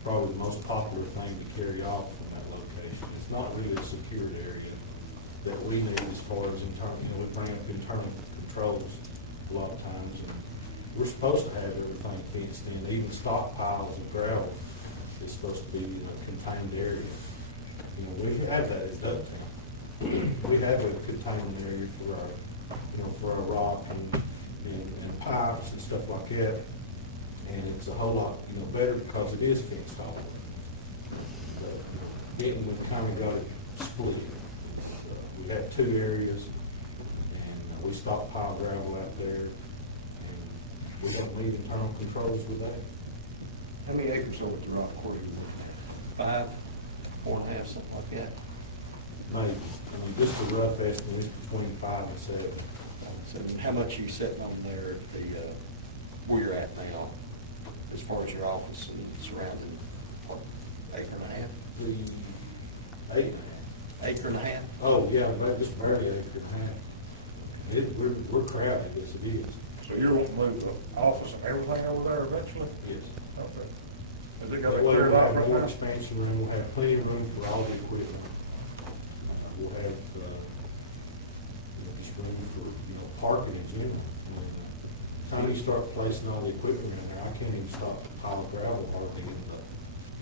probably the most popular thing to carry off from that location. It's not really a secured area that we need as far as internal, you know, we bring up internal controls a lot of times. And we're supposed to have everything fenced in, even stockpiles of gravel is supposed to be in a contained area. You know, we have that as Dutchtown. We have a contained area for our, you know, for our rock and pipes and stuff like that. And it's a whole lot, you know, better because it is fenced off. But, you know, Benton, we've kind of got it split. We have two areas, and we stockpile gravel out there. We don't need internal controls with that. How many acres over at the rock quarry? 5, 4.5, something like that. Maybe, just a rough estimate, it's between 5 and 7. So how much are you sitting on there at the, where you're at now, as far as your office and surrounding, what, acre and a half? 8.5. Acre and a half? Oh, yeah, just barely acre and a half. We're crowded, yes it is. So you're wanting to move the office and everything over there eventually? Yes. Okay. Is it gonna That be way cleared we'll out have right more now? expansion room, we'll have plenty of room for all the equipment. We'll have, you know, just room for, you know, parking in general. I mean, time you start placing all the equipment in there, I can't even stop a pile of gravel parking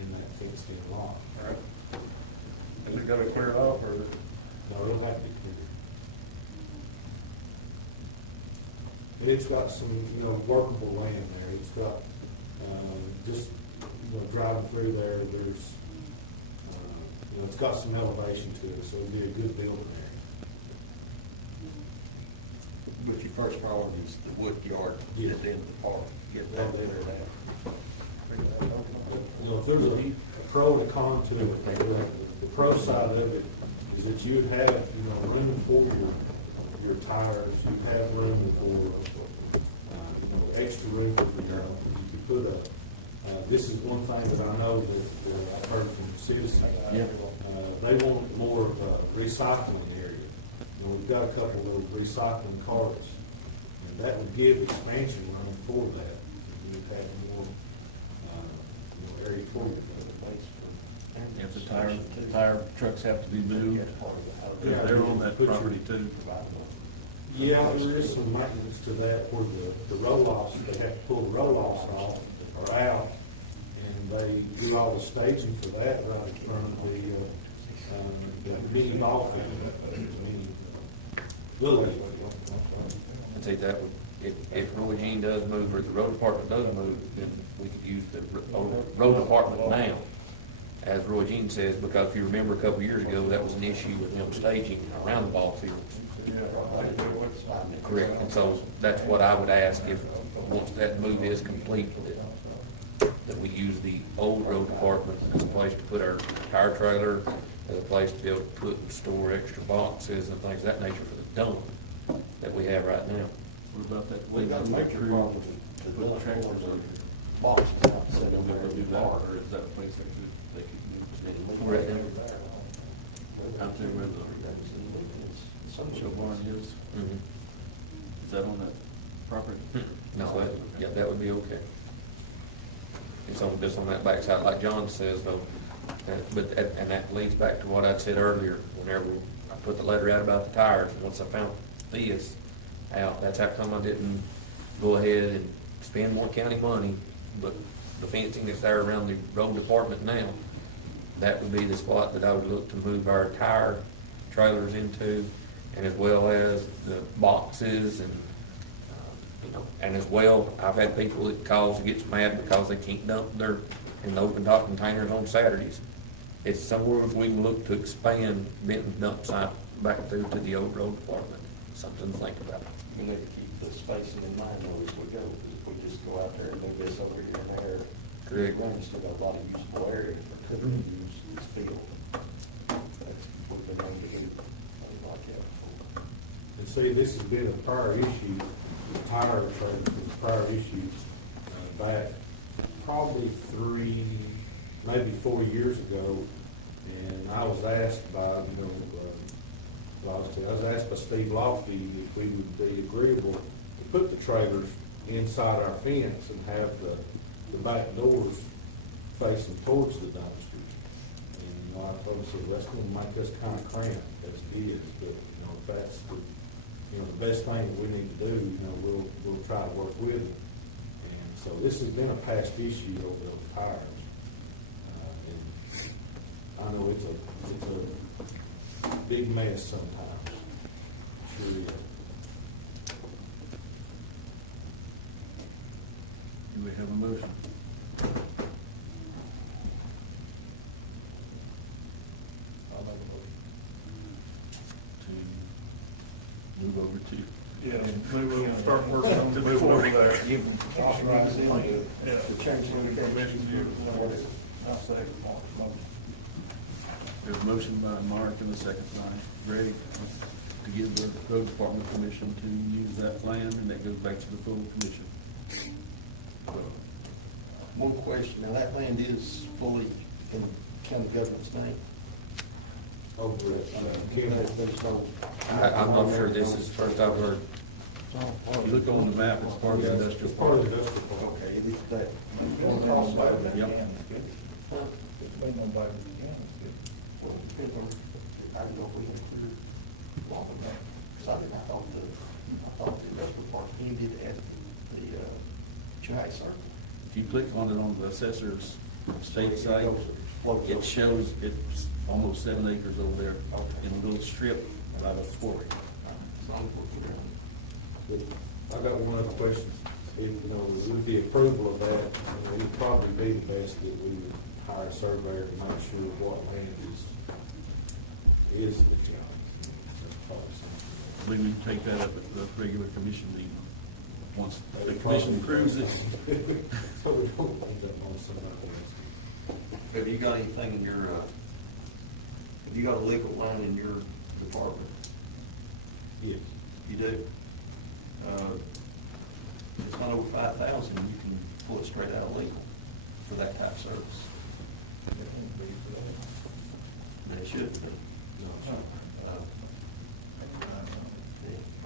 in that fenced-in lot. All right. Is it gonna be cleared off or? No, it'll have to be cleared. And it's got some, you know, workable land there. It's got, just, you know, driving through there, there's, you know, it's got some elevation to it, so it'll be a good building there. But your first priority is the wood yard, get it into the park, get that there now. You know, if there's a pro and a con to it, the pro side of it is that you have, you know, room for your tires, you have room for, you know, extra room for, you know, you could put a, this is one thing that I know that I've heard from citizens. Yeah. They want more of a recycling area. You know, we've got a couple of little recycling carts, and that would give expansion room for that. You'd have more, you know, area for it. If the tire trucks have to be moved, Yeah, they're on that put your- property too. Yeah, there is some maintenance to that where the roll-offs, they have to pull the roll-offs off or out, and they do all the staging for that right in front of the mini ball field, little league. I'd say that would, if Roy Jean does move, or the road department does move, then we could use the road department now, as Roy Jean says, because if you remember a couple of years ago, that was an issue with them staging around the ball field. Correct, and so that's what I would ask, if, once that move is complete, that we use the old road department as a place to put our tire trailer, as a place to be able to put and store extra boxes and things of that nature for the dump that we have right now. What about that? We got a major problem to Put the tractors over boxes out, set They'll them be there able to in do the that, park. or is that a place they could use? We're at them. Out there where the show barn is, Mhm. is that on that property? No, yeah, that would be okay. It's on, just on that backside, like John says though, and that leads back to what I said earlier, whenever I put the letter out about the tires, and once I found this out, that's how come I didn't go ahead and spend more county money, but the fencing that's there around the road department now, that would be the spot that I would look to move our tire trailers into, and as well as the boxes and, you know, and as well, I've had people that calls and gets mad because they can't dump their, in the open top containers on Saturdays. It's somewhere we can look to expand Benton's dump site back through to the old road department, something to think about. We need to keep the spacing in mind though as we go, because if we just go out there and move this over here and there, Correct. we've still got a lot of usable area for to use this field. That's, we've been known to do things like that before. And see, this has been a prior issue, the tire trade was a prior issue back probably 3, maybe 4 years ago, and I was asked by, I was asked by Steve Lofty if we would be agreeable to put the trailers inside our fence and have the back doors facing towards the dumpsters. And I told him, so that's gonna make us kind of cramped as it is, but, if that's the best thing we need to do, we'll try to work with it. And so this has been a past issue over those tires. And I know it's a big mess sometimes. Sure is. Do we have a motion? I'll make a motion. To move over to. Yeah, we will start working on the move over there. Authorize him to- Yeah. to change the Convention view. I'll second Mark's motion. We have a motion by Mark and a second by Greg to give the road department permission to use that land, and that goes back to the full commission. One question, now that land is fully in county government's name. Over at, I'm not sure, this is the first I've heard. If you look on the map, it's part of the industrial It's part of park. the industrial park. Okay, it is that. Yep. Huh? Ain't nobody again, it's good. Well, it depends on, I don't know if we included long enough, because I thought the industrial park ended at the, Chai Circle. If you click on it on the assessor's state site, it shows it's almost 7 acres over there in a little strip about a fork. As long as we're clear on it. I've got one other question. With the approval of that, it'd probably be the best that we would hire a surveyor to make sure what land is the job. We need to take that up at the regular commission meeting. Once the commission approves it, So we don't end up on somebody else. Have you got anything in your, have you got a legal line in your department? Yes. You do? If it's not over 5,000, you can pull it straight out of legal for that type of service. They should, but,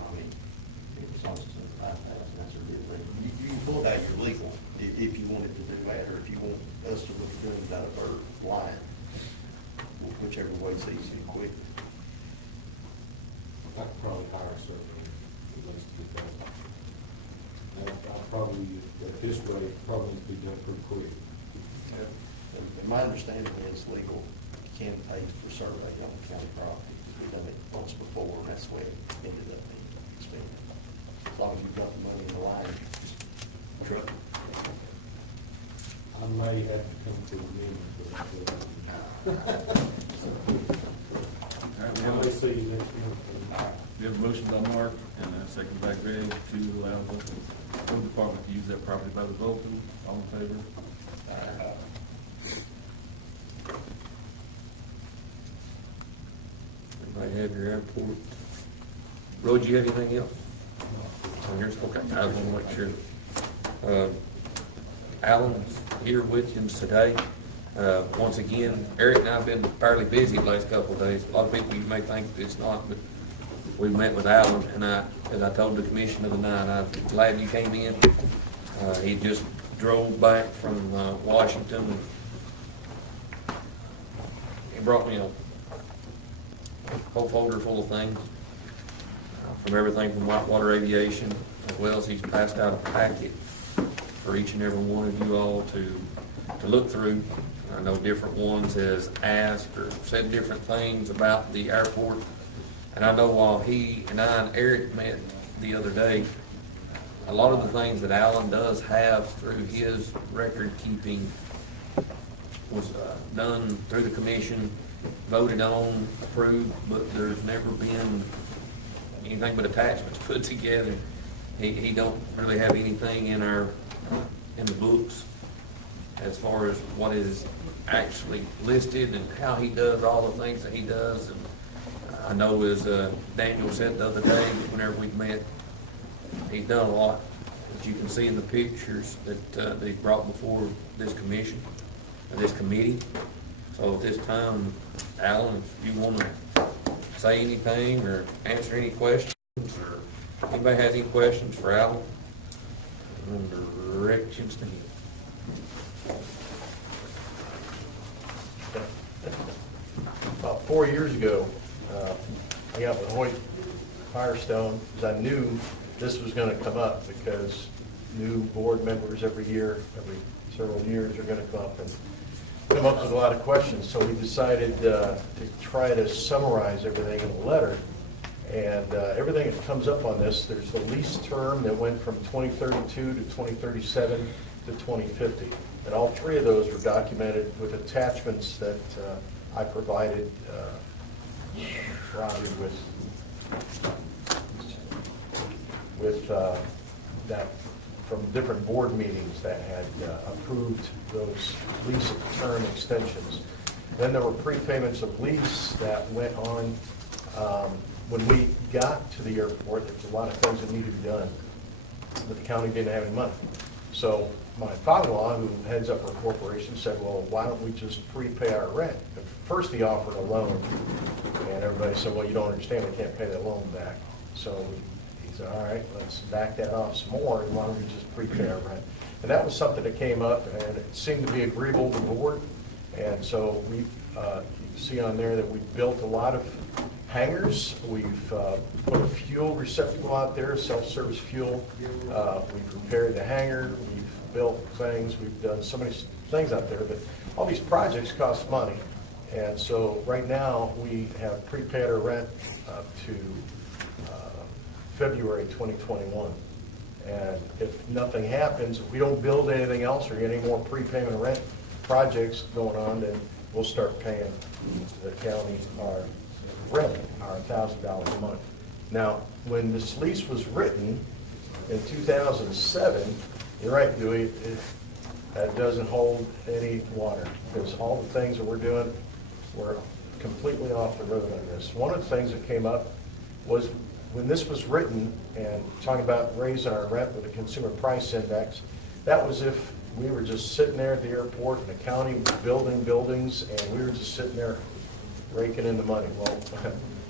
I mean, as long as it's under 5,000, that's a good thing. You can pull it out your legal if you wanted to do that, or if you want us to look at doing it out of our line, whichever way it's easy and quick. I could probably hire a surveyor at least to do that. And I'll probably, at this rate, probably be done pretty quick. And my understanding is legal can pay for survey on county property. We've done it once before, and that's the way it ended up being spent. As long as you've got the money in the line, just truck it. I may have to come to the meeting for that. all right, I may see you next month. we have a motion by Mark and a second by Greg to allow the road department to use that property by the Vulcan. All in favor? Everybody have your airport. Road, you have anything else? On yours? Okay, I just want to make sure. Alan's here with you today. Once again, Eric and I have been fairly busy the last couple of days. A lot of people, you may think it's not, but we met with Alan, and as I told the commission of the night, I'm glad you came in. He just drove back from Washington, and he brought me a whole folder full of things, from everything from Whitewater Aviation, as well as he's passed out a packet for each and every one of you all to look through. I know different ones has asked or said different things about the airport. And I know while he and I and Eric met the other day, a lot of the things that Alan does have through his record keeping was done through the commission, voted on, approved, but there's never been anything but attachments put together. He don't really have anything in the books as far as what is actually listed and how he does all the things that he does. And I know as Daniel said the other day, whenever we met, he's done a lot. that you can see in the pictures that they brought before this commission, or this committee. So at this time, Alan, if you want to say anything or answer any questions, or anybody has any questions for Alan, I'm going to directions to him. About 4 years ago, I got with Hoyt Firestone, because I knew this was going to come up, because new board members every several years are going to come up with a lot of questions. So we decided to try to summarize everything in a letter. And everything that comes up on this, there's the lease term that went from 2032 to 2037 to 2050. And all three of those were documented with attachments that I provided Robbie with that from different board meetings that had approved those lease term extensions. Then there were prepayments of lease that went on. When we got to the airport, there was a lot of things that needed to be done, but the county didn't have any money. So my father-in-law, who heads up our corporation, said, well, why don't we just prepay our rent? At first he offered a loan, and everybody said, well, you don't understand, we can't pay that loan back. So he said, all right, let's back that off some more, and why don't we just prepay our rent? And that was something that came up, and it seemed to be agreeable to the board. And so we, you can see on there that we built a lot of hangars. We've put a fuel receptacle out there, self-service fuel. We've repaired the hangar. We've built things. We've done so many things out there, but all these projects cost money. And so right now we have prepaid our rent up to February 2021. And if nothing happens, if we don't build anything else or get any more prepayment rent projects going on, then we'll start paying the county our rent, our $1,000 a month. Now, when this lease was written in 2007, you're right, Dewey, that doesn't hold any water, because all the things that we're doing, we're completely off the road on this. One of the things that came up was when this was written and talking about raising our rent with a consumer price index, that was if we were just sitting there at the airport and the county was building buildings and we were just sitting there raking in the money. Well,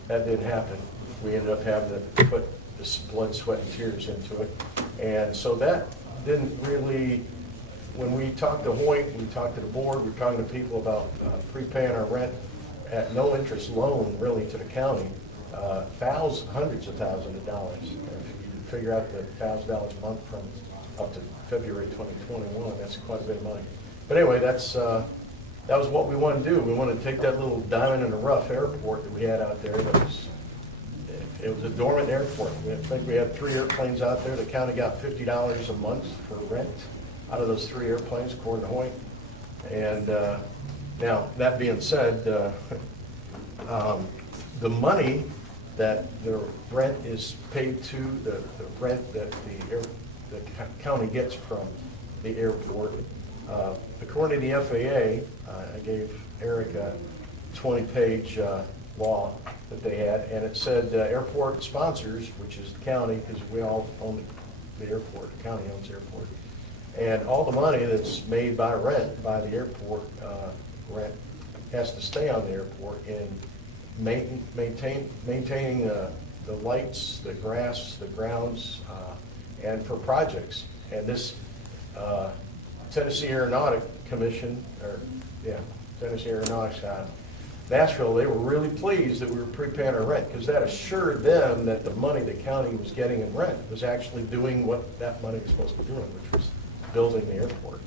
that didn't happen. We ended up having to put this blood, sweat, and tears into it. And so that didn't really, when we talked to Hoyt, we talked to the board, we were talking to people about prepaying our rent at no interest loan really to the county, hundreds of thousands of dollars. If you figure out the $1,000 a month from up to February 2021, that's quite a bit of money. But anyway, that was what we wanted to do. We wanted to take that little diamond in the rough airport that we had out there. It was a dormant airport. I think we had 3 airplanes out there. The county got $50 a month for rent out of those 3 airplanes, according to Hoyt. And now, that being said, the money that the rent is paid to, the rent that the county gets from the airport, according to the FAA, I gave Eric a 20-page law that they had, and it said airport sponsors, which is the county, because we all own the airport, the county owns the airport, and all the money that's made by rent, by the airport rent, has to stay on the airport in maintaining the lights, the grass, the grounds, and for projects. And this Tennessee Aeronautic Commission, Tennessee Aeronautics out of Nashville, they were really pleased that we were prepaying our rent, because that assured them that the money the county was getting in rent was actually doing what that money was supposed to be doing, which was building the airport.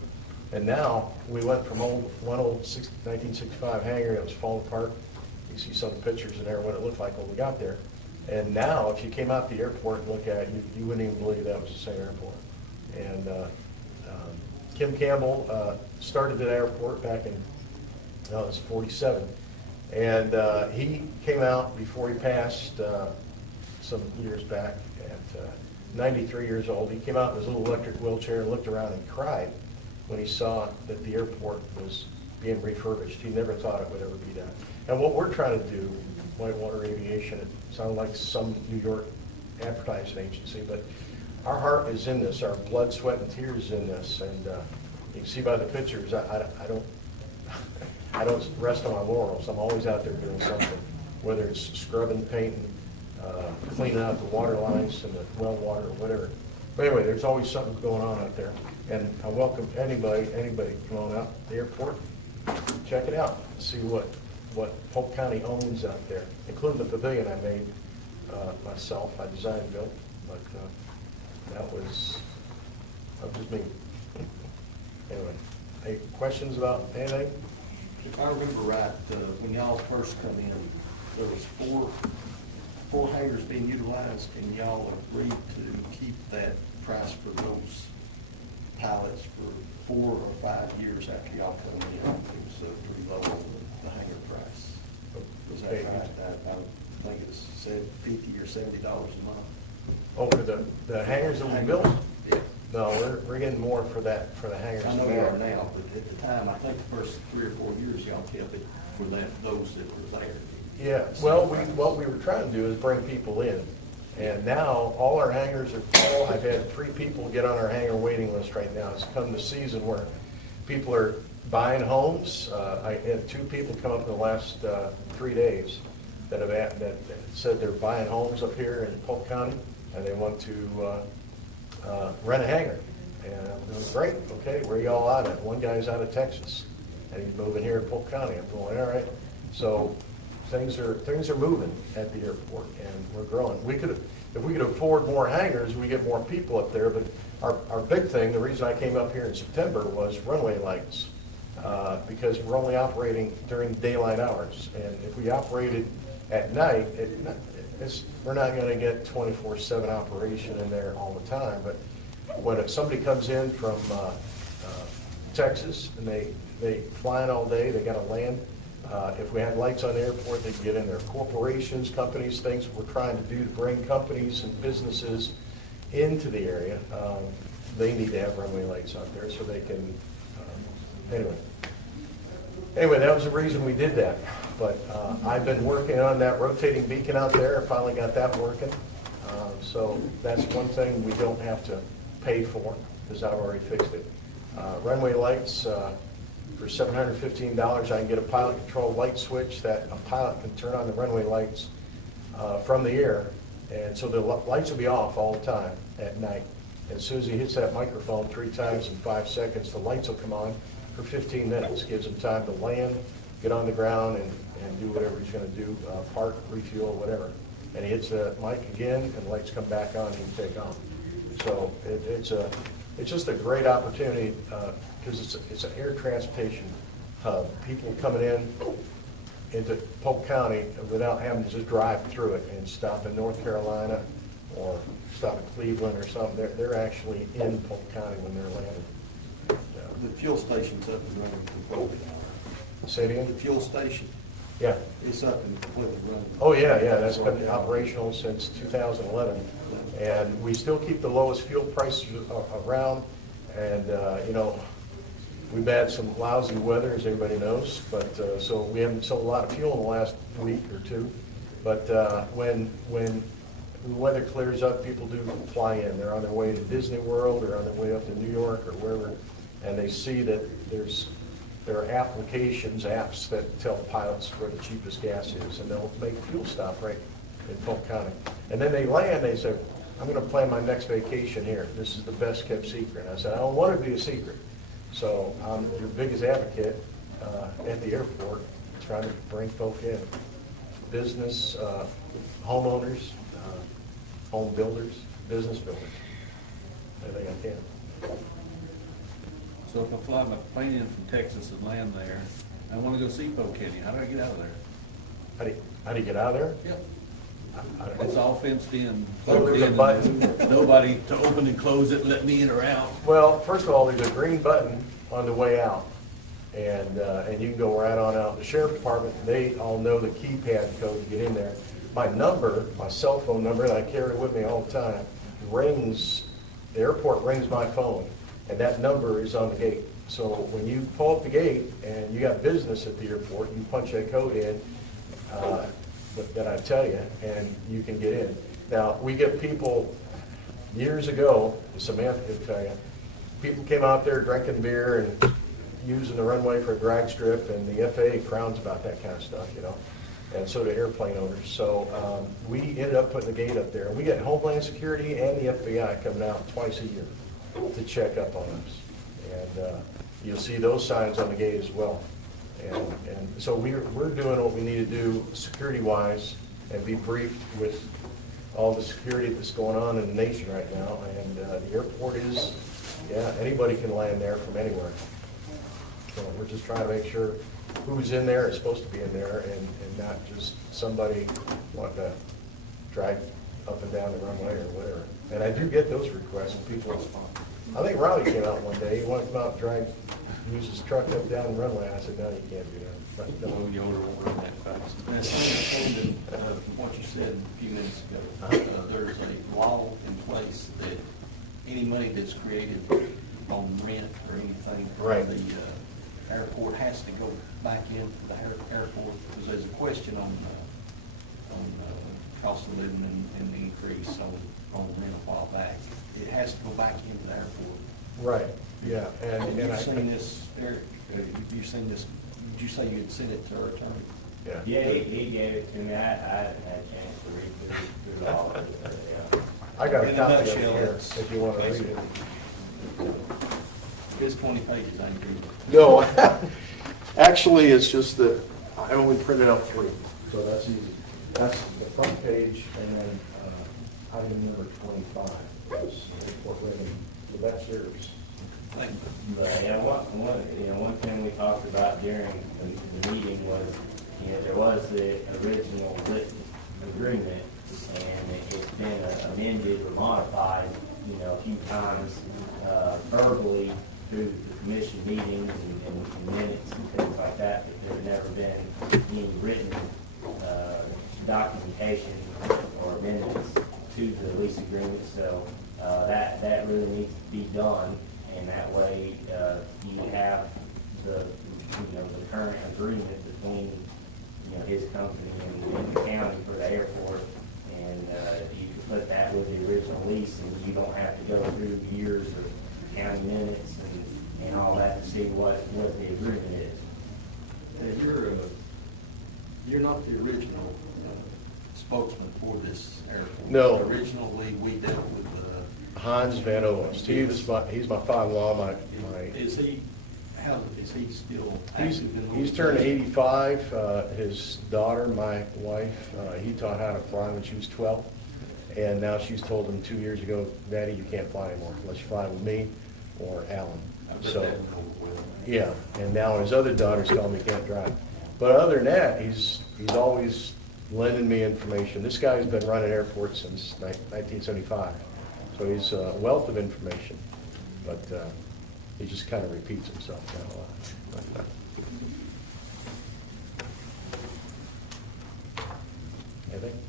And now we went from one old 1965 hangar that was falling apart. You see some pictures in there what it looked like when we got there. And now, if you came out the airport and look at it, you wouldn't even believe that was the same airport. And Kim Campbell started at the airport back in, it was 47. And he came out before he passed some years back at 93 years old. He came out in his little electric wheelchair and looked around and cried when he saw that the airport was being refurbished. He never thought it would ever be done. And what we're trying to do, Whitewater Aviation, it sounded like some New York advertising agency, but our heart is in this, our blood, sweat, and tears is in this, and you can see by the pictures, I don't rest on my laurels. I'm always out there doing something, whether it's scrubbing, painting, cleaning out the water lines and the well water or whatever. But anyway, there's always something going on out there, and I welcome anybody to come on out to the airport, check it out, see what Polk County owns out there, including the pavilion I made myself. I designed and built, but that was just me. Anyway, any questions about anything? If I remember right, when y'all first come in, there was four hangars being utilized, and y'all agreed to keep that price for those pilots for 4 or 5 years after y'all come in. It was pretty low on the hangar price. Was that right? I think it's said $50 or $70 a month. Oh, for the hangars that we built? Yeah. No, we're getting more for the hangars. I know you are now, but at the time, I think the first 3 or 4 years y'all kept it for those that were there. Yeah, well, what we were trying to do is bring people in. And now, all our hangars are full. I've had 3 people get on our hangar waiting list right now. It's come the season where people are buying homes. I had 2 people come up in the last 3 days that said they're buying homes up here in Polk County, and they want to rent a hangar. And I'm going, great, okay, where are y'all out at? One guy's out of Texas, and he's moving here in Polk County. I'm going, all right. So things are moving at the airport, and we're growing. If we could afford more hangars, we get more people up there. But our big thing, the reason I came up here in September, was runway lights, because we're only operating during daylight hours. And if we operated at night, we're not going to get 24/7 operation in there all the time. But when somebody comes in from Texas and they fly in all day, they got to land. If we had lights on the airport, they could get in there. Corporations, companies, things we're trying to do to bring companies and businesses into the area, they need to have runway lights out there so they can, Anyway, that was the reason we did that. But I've been working on that rotating beacon out there. I finally got that working. So that's one thing we don't have to pay for, because I've already fixed it. Runway lights, for $715, I can get a pilot-controlled light switch that a pilot can turn on the runway lights from the air. And so the lights will be off all the time at night. As soon as he hits that microphone 3 times in 5 seconds, the lights will come on for 15 minutes. Gives him time to land, get on the ground, and do whatever he's going to do, park, refuel, whatever. And he hits the mic again, and the lights come back on, and he can take off. So it's just a great opportunity, because it's an air transportation hub. People coming into Polk County without having to just drive through it and stop in North Carolina or stop in Cleveland or something. They're actually in Polk County when they're landing. The fuel station's up and running completely. Say it The again? fuel station, Yeah. it's up and completely running. Oh, yeah, that's been operational since 2011. And we still keep the lowest fuel prices around. And, we've had some lousy weather, as everybody knows, but so we haven't sold a lot of fuel in the last week or 2. But when the weather clears up, people do fly in. They're on their way to Disney World or on their way up to New York or wherever, and they see that there are apps that tell pilots where the cheapest gas is, and they'll make a fuel stop right in Polk County. And then they land, they say, I'm going to plan my next vacation here. This is the best kept secret. I said, I don't want it to be a secret. So I'm your biggest advocate at the airport, trying to bring folk in. Business, homeowners, home builders, business builders. Anything I can. So if I fly my plane in from Texas and land there, I want to go see Polk County, how do I get out of there? How do you get out of there? Yep. I don't know. It's all fenced in. Oh, there's a button. Nobody to open and close it, let me in or out. Well, first of all, there's a green button on the way out, and you can go right on out. The sheriff's department, they all know the keypad code to get in there. My number, my cell phone number that I carry with me all the time, rings, the airport rings my phone, and that number is on the gate. So when you pull up the gate and you got business at the airport, you punch that code in, that I tell you, and you can get in. Now, we get people years ago, Samantha could tell you, people came out there drinking beer and using the runway for a drag strip, and the FAA frowns about that kind of stuff, you know, and so do airplane owners. So we ended up putting the gate up there. We get Homeland Security and the FBI coming out twice a year to check up on us. And you'll see those signs on the gate as well. And so we're doing what we need to do security-wise and be briefed with all the security that's going on in the nation right now. And the airport is, yeah, anybody can land there from anywhere. So we're just trying to make sure who's in there is supposed to be in there and not just somebody wanting to drive up and down the runway or whatever. And I do get those requests from people. I think Rowdy came out one day, he wanted to come out and drive, use his truck up down the runway. I said, no, you can't do that. But, No, you won't run that fast. That's something from what you said a few minutes ago. There's a law in place that any money that's created on rent or anything Right. from the airport has to go back into the airport, because there's a question on cost of living and the increase on rent a while back. It has to go back into the airport. right, yeah. And You've I seen this, Eric, you've seen this, did you say you had sent it to our attorney? yeah. Yeah, he gave it to me, I hadn't had a chance to read through all of it, but, yeah. I got a In a copy of it nutshell, here, it's if you want to read it. It's 20 pages, I agree. No, actually, it's just that I only printed out 3, so that's easy. That's the front page, and then item number 25 is report revenue. So that's yours. Thank you. But, yeah, one thing we talked about during the meeting was, there was the original written agreement, and it's been amended or modified, a few times, verbally through the commission meetings and minutes and things like that, but there's never been any written, documentation or amendments to the lease agreement, so, that really needs to be done, and that way, you have the current agreement between, his company and the county for the airport, and, you can put that with the original lease, and you don't have to go through years of county minutes and all that to see what the agreement is. You're not the original spokesman for this airport. No. Originally, we dealt with Hans Van Owen. Steve is he's my father-in-law, my is he still He's active in? he's turned 85. His daughter, my wife, he taught how to fly when she was 12. And now she's told him 2 years ago, Daddy, you can't fly anymore unless you fly with me or Alan. So, yeah, and now his other daughters tell him he can't drive. But other than that, he's always lending me information. This guy's been running airports since 1975. So he's a wealth of information. But he just kind of repeats himself now a lot. Anything?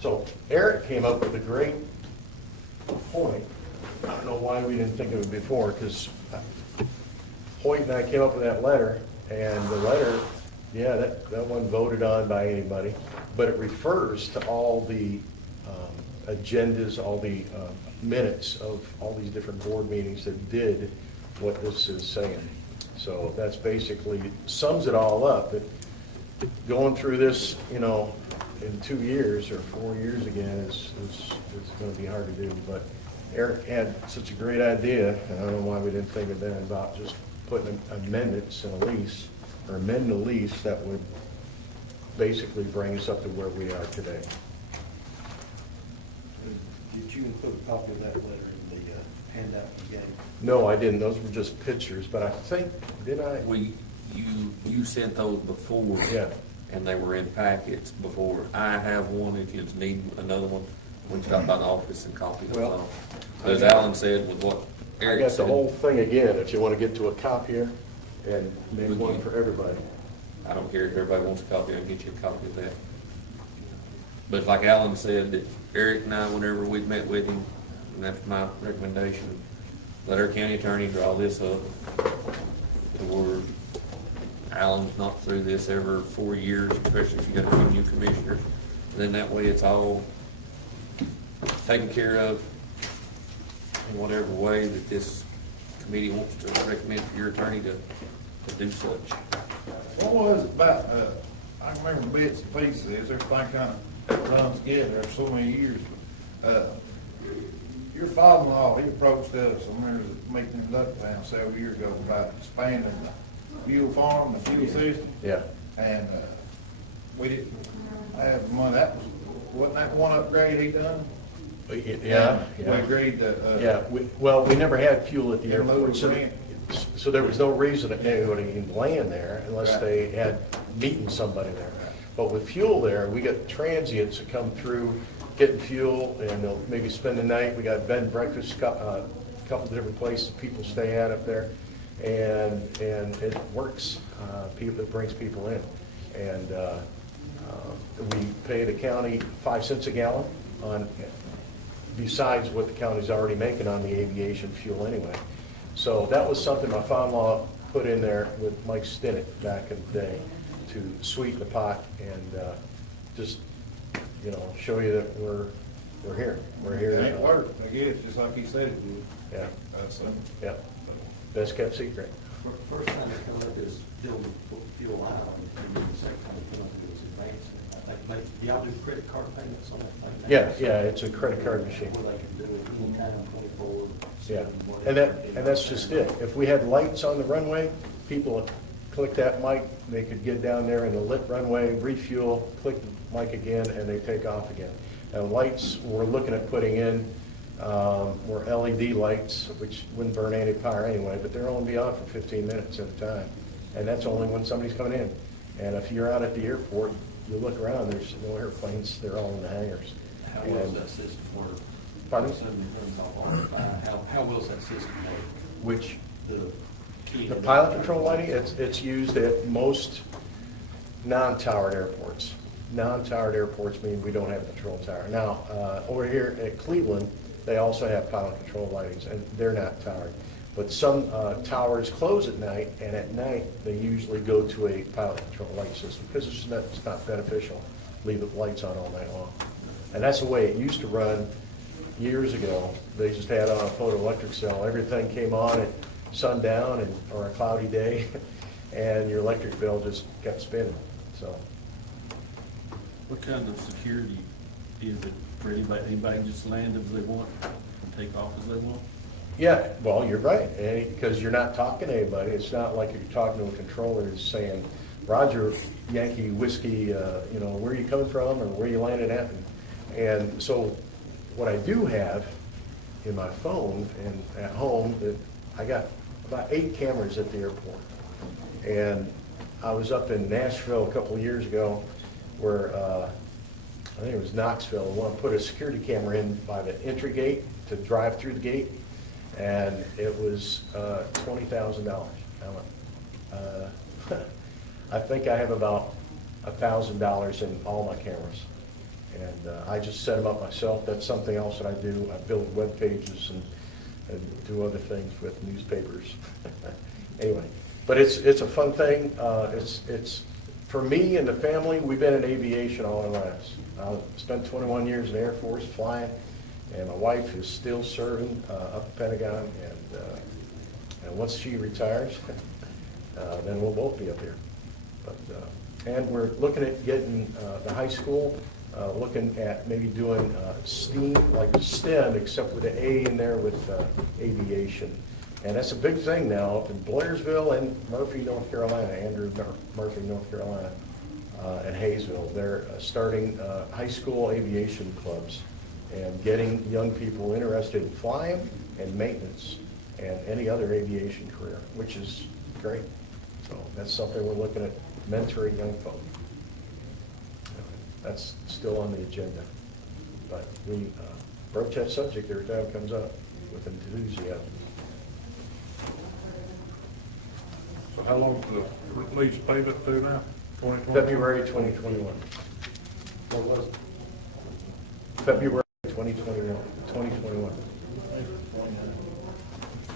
So Eric came up with a great point. I don't know why we didn't think of it before, because Hoyt and I came up with that letter, and the letter, yeah, that wasn't voted on by anybody, but it refers to all the agendas, all the minutes of all these different board meetings that did what this is saying. So that's basically, sums it all up. But going through this, in 2 years or 4 years again is going to be hard to do. But Eric had such a great idea, and I don't know why we didn't think of that, about just putting amendments in a lease, or amend the lease that would basically bring us up to where we are today. Did you include a copy of that letter in the handout you gave? No, I didn't. Those were just pictures, but I think, did I? You sent those before. Yeah. And they were in packets before. I have one if you need another one. We can stop by the office and copy them. Well, As Alan said, with what I Eric got the said. whole thing again, if you want to get to a copier and make one for everybody. I don't care if everybody wants a copy, I can get you a copy of that. But like Alan said, that Eric and I, whenever we met with him, and that's my recommendation, let our county attorney draw this up to where Alan's not through this every 4 years, especially if you got a few new commissioners. Then that way it's all taken care of in whatever way that this committee wants to recommend for your attorney to do such. What was it about, I can remember bits and pieces, everything kind of runs together after so many years. Your father-in-law, he approached us, I remember meeting in Ducktown several years ago about expanding the fuel farm, the fuel system. Yeah. And, we didn't have the money, wasn't that one upgrade he done? Yeah. We agreed that, Yeah, well, we never had fuel at the Yeah, airport, so, rent. so there was no reason that anybody even land there unless Right. they had meeting somebody there. But with fuel there, we got transients that come through, getting fuel, and they'll maybe spend the night. We got bed and breakfast, a couple of different places people stay at up there, and it works. It brings people in, and we pay the county 5 cents a gallon on, besides what the county's already making on the aviation fuel anyway. So that was something my father-in-law put in there with Mike Stinnett back in the day to sweeten the pot and just, you know, show you that we're here. We're here. It worked, I guess, just like he said it would. Yeah, That's, yeah. Best kept secret. First time they come up is building fuel line, and then the second time they come up and do is advance. I think, do y'all do credit card payments on that thing? Yeah, it's a credit card machine. Where they can do it anytime, 24, Yeah, 7, whatever. and that's just it. If we had lights on the runway, people would click that mic, they could get down there in the lit runway, refuel, click the mic again, and they take off again. And lights we're looking at putting in were LED lights, which wouldn't burn any power anyway, but they're only be on for 15 minutes at a time. And that's only when somebody's coming in. And if you're out at the airport, you look around, there's no airplanes, they're all in the hangars. How well does that system work? Pardon? How well does that system work? Which, The key. the pilot control lighting, it's used at most non-towered airports. Non-towered airports mean we don't have a control tower. Now, over here at Cleveland, they also have pilot control lightings, and they're not towered. But some towers close at night, and at night, they usually go to a pilot control light system, because it's not beneficial, leave the lights on all night long. And that's the way it used to run years ago. They just had on a photoelectric cell. Everything came on at sundown or a cloudy day, and your electric bill just kept spinning, so. What kind of security is it for anybody can just land as they want and take off as they want? Yeah, well, you're right, because you're not talking to anybody. It's not like you're talking to a controller who's saying, Roger, Yankee Whiskey, where are you coming from or where you landed at? And so what I do have in my phone and at home, that I got about 8 cameras at the airport. And I was up in Nashville a couple of years ago where, I think it was Knoxville, I want to put a security camera in by the entry gate to drive through the gate. And it was $20,000. I think I have about $1,000 in all my cameras. And I just set them up myself. That's something else that I do. I build web pages and do other things with newspapers. Anyway, but it's a fun thing. It's for me and the family, we've been in aviation all our lives. I spent 21 years in the Air Force flying. And my wife is still serving up at Pentagon, and once she retires, then we'll both be up here. But and we're looking at getting the high school, looking at maybe doing STEAM, like STEM, except with an A in there with aviation. And that's a big thing now up in Blairsville and Murphy, North Carolina, Andrew Murphy, North Carolina, and Hayesville. They're starting high school aviation clubs and getting young people interested in flying and maintenance and any other aviation career, which is great. So that's something we're looking at, mentoring young folk. That's still on the agenda. But we broach that subject every time it comes up with enthusiasm. So how long is the lease payment through now? 2020? February 2021. What was it? February 2021.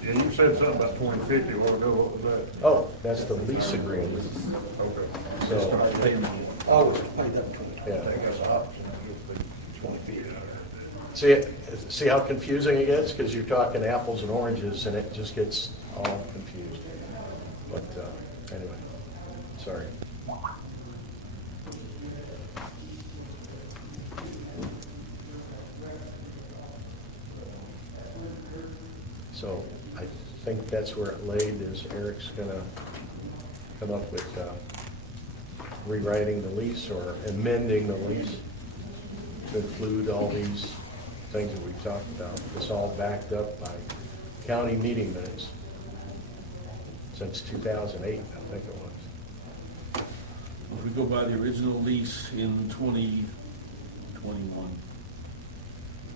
Yeah, you said something about 2050 a while ago. What was that? Oh, that's the lease agreement. Okay. So, Always paid up to it. yeah. I think that's the option, 20 feet. See how confusing it gets? Because you're talking apples and oranges, and it just gets all confused. But anyway, sorry. So I think that's where it laid, is Eric's gonna come up with rewriting the lease or amending the lease to include all these things that we've talked about. It's all backed up by county meeting minutes since 2008, I think it was. If we go by the original lease in 2021,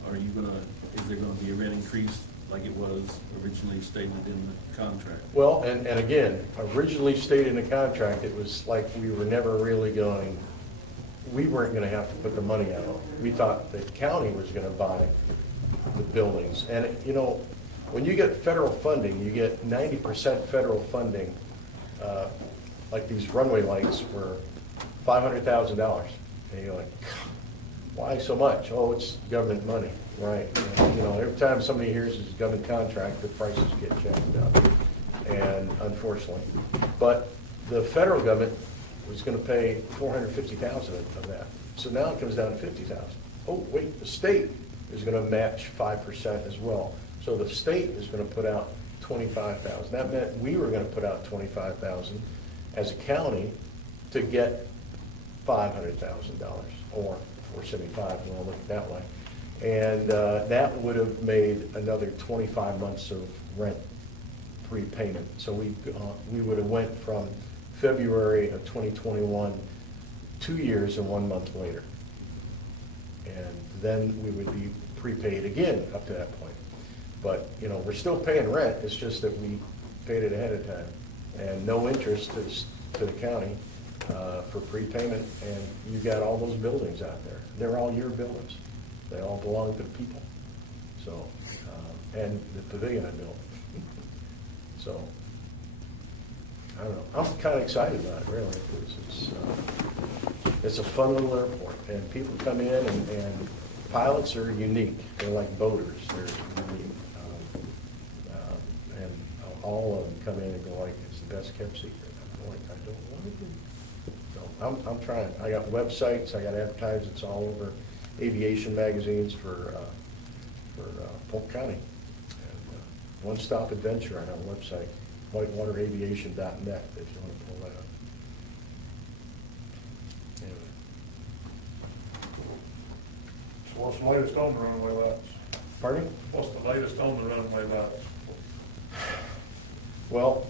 are you gonna, is there gonna be a rent increase like it was originally stated in the contract? Well, and again, originally stated in the contract, it was like we were never really going, we weren't gonna have to put the money out. We thought the county was gonna buy the buildings. And, you know, when you get federal funding, you get 90% federal funding, like these runway lights were $500,000. And you're like, why so much? Oh, it's government money, right? And, you know, every time somebody hears it's a government contract, the prices get jacked up, and unfortunately. But the federal government was gonna pay $450,000 of that. So now it comes down to $50,000. Oh, wait, the state is gonna match 5% as well. So the state is gonna put out $25,000. That meant we were gonna put out $25,000 as a county to get $500,000, or $475, if you wanna look at it that way. And that would have made another 25 months of rent prepayment. So we would have went from February of 2021, 2 years and 1 month later. And then we would be prepaid again up to that point. But, you know, we're still paying rent, it's just that we paid it ahead of time. And no interest to the county for prepayment, and you got all those buildings out there. They're all your buildings. They all belong to the people. So, and the pavilion I built. So, I don't know. I'm kind of excited about it, really. It's a fun little airport, and people come in, and pilots are unique. They're like boaters. They're unique. And all of them come in and go like, it's the best kept secret. I'm like, I don't want to do. So I'm trying. I got websites. I got advertisements all over aviation magazines for Polk County. And one-stop adventure on our website, whitewateraviation.net, if you want to pull that up. Anyway. So what's the latest on the runway lights? Pardon me? What's the latest on the runway lights? Well,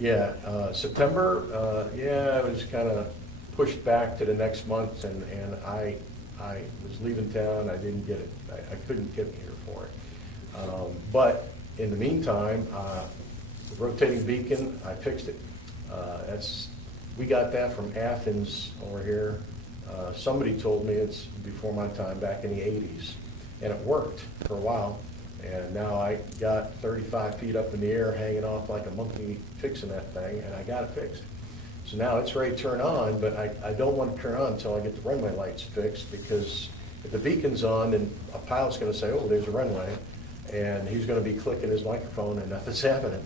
yeah, September, yeah, it was kind of pushed back to the next month, and I was leaving town. I didn't get it. I couldn't get here for it. But in the meantime, the rotating beacon, I fixed it. We got that from Athens over here. Somebody told me it's before my time, back in the 80s, and it worked for a while. And now I got 35 feet up in the air, hanging off like a monkey, fixing that thing, and I got it fixed. So now it's ready to turn on, but I don't want to turn on until I get the runway lights fixed, because if the beacon's on, then a pilot's going to say, oh, there's a runway, and he's going to be clicking his microphone and nothing's happening.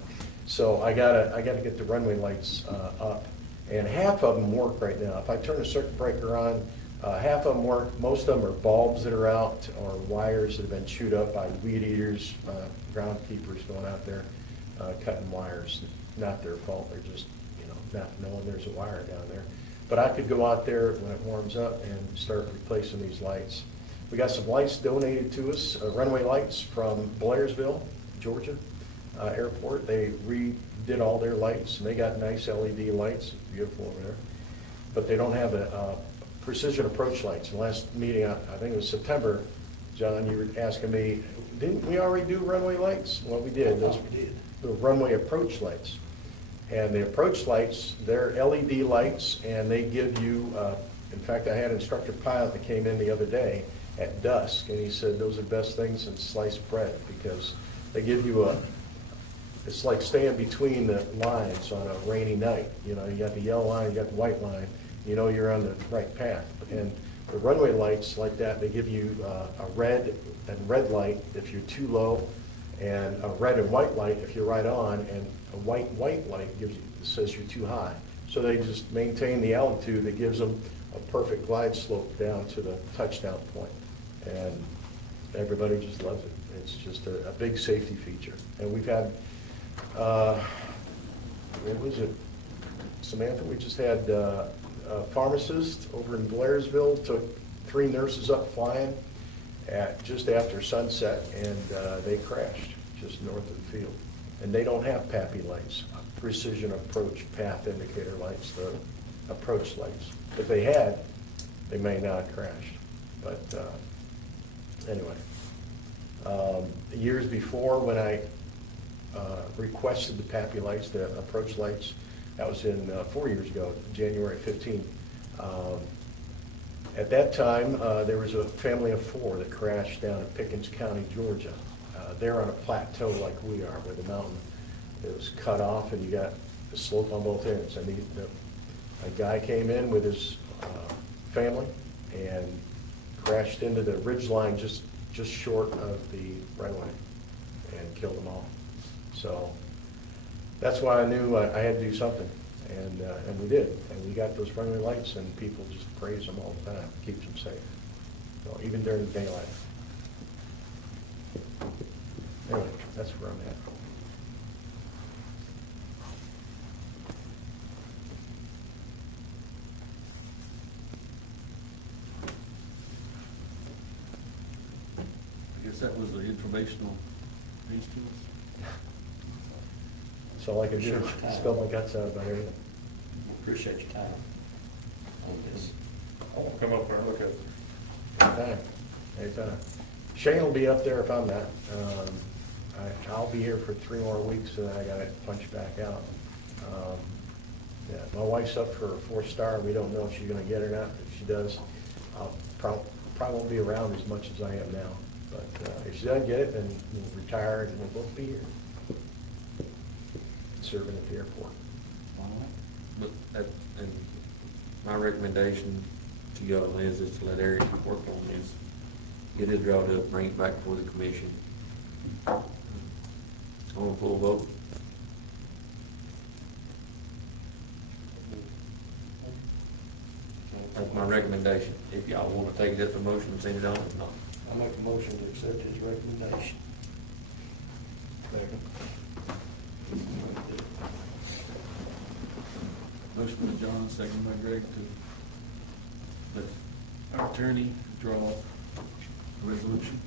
So I gotta get the runway lights up, and half of them work right now. If I turn a circuit breaker on, half of them work. Most of them are bulbs that are out, or wires that have been chewed up by weed eaters, groundkeepers going out there cutting wires. Not their fault. They're just, not knowing there's a wire down there. But I could go out there when it warms up and start replacing these lights. We got some lights donated to us, runway lights from Blairsville, Georgia airport. They redid all their lights, and they got nice LED lights. It's beautiful over there. But they don't have a precision approach lights. In the last meeting, I think it was September, John, you were asking me, didn't we already do runway lights? Well, we did. Those we did. The runway approach lights. And the approach lights, they're LED lights, and they give you, in fact, I had an instructor pilot that came in the other day at dusk, and he said those are the best things since sliced bread, because they give you it's like staying between the lines on a rainy night. You got the yellow line, you got the white line, you're on the right path. And The runway lights like that, they give you a red and red light if you're too low, and a red and white light if you're right on, and a white light gives you, says you're too high. So they just maintain the altitude that gives them a perfect glide slope down to the touchdown point. And everybody just loves it. It's just a big safety feature. And we've had, what was it, Samantha? We just had a pharmacist over in Blairsville, took 3 nurses up flying at just after sunset, and they crashed just north of the field. And they don't have PAPI lights, precision approach path indicator lights, the approach lights. If they had, they may not have crashed. But anyway, years before, when I requested the PAPI lights, the approach lights, that was in 4 years ago, January 15th. At that time, there was a family of 4 that crashed down in Pickens County, Georgia. They're on a plateau like we are, where the mountain is cut off and you got the slope on both ends. And a guy came in with his family and crashed into the ridge line just short of the runway and killed them all. So that's why I knew I had to do something, and we did. And we got those runway lights, and people just praise them all the time. Keeps them safe, so even during the daylight. Anyway, that's where I'm at. I guess that was the informational piece to us. That's all I can do. Sure, it's time. Spill my guts out about everything. Appreciate your time on this. I won't come up there and look at it. Anytime, anytime. Shane will be up there if I'm not. I'll be here for 3 more weeks, and then I gotta punch back out. Yeah, my wife's up for a 4-star. We don't know if she's gonna get it or not. If she does, I'll probably won't be around as much as I am now. But if she doesn't get it, then we'll retire and we'll both be here, serving at the airport. But and my recommendation to y'all is to let Eric work on this, get it drawn up, bring it back before the commission. On a full vote. That's my recommendation. If y'all want to take it as a motion and send it on, if not. I make a motion to accept his recommendation. Motion by John, second by Greg to let our attorney draw up a resolution,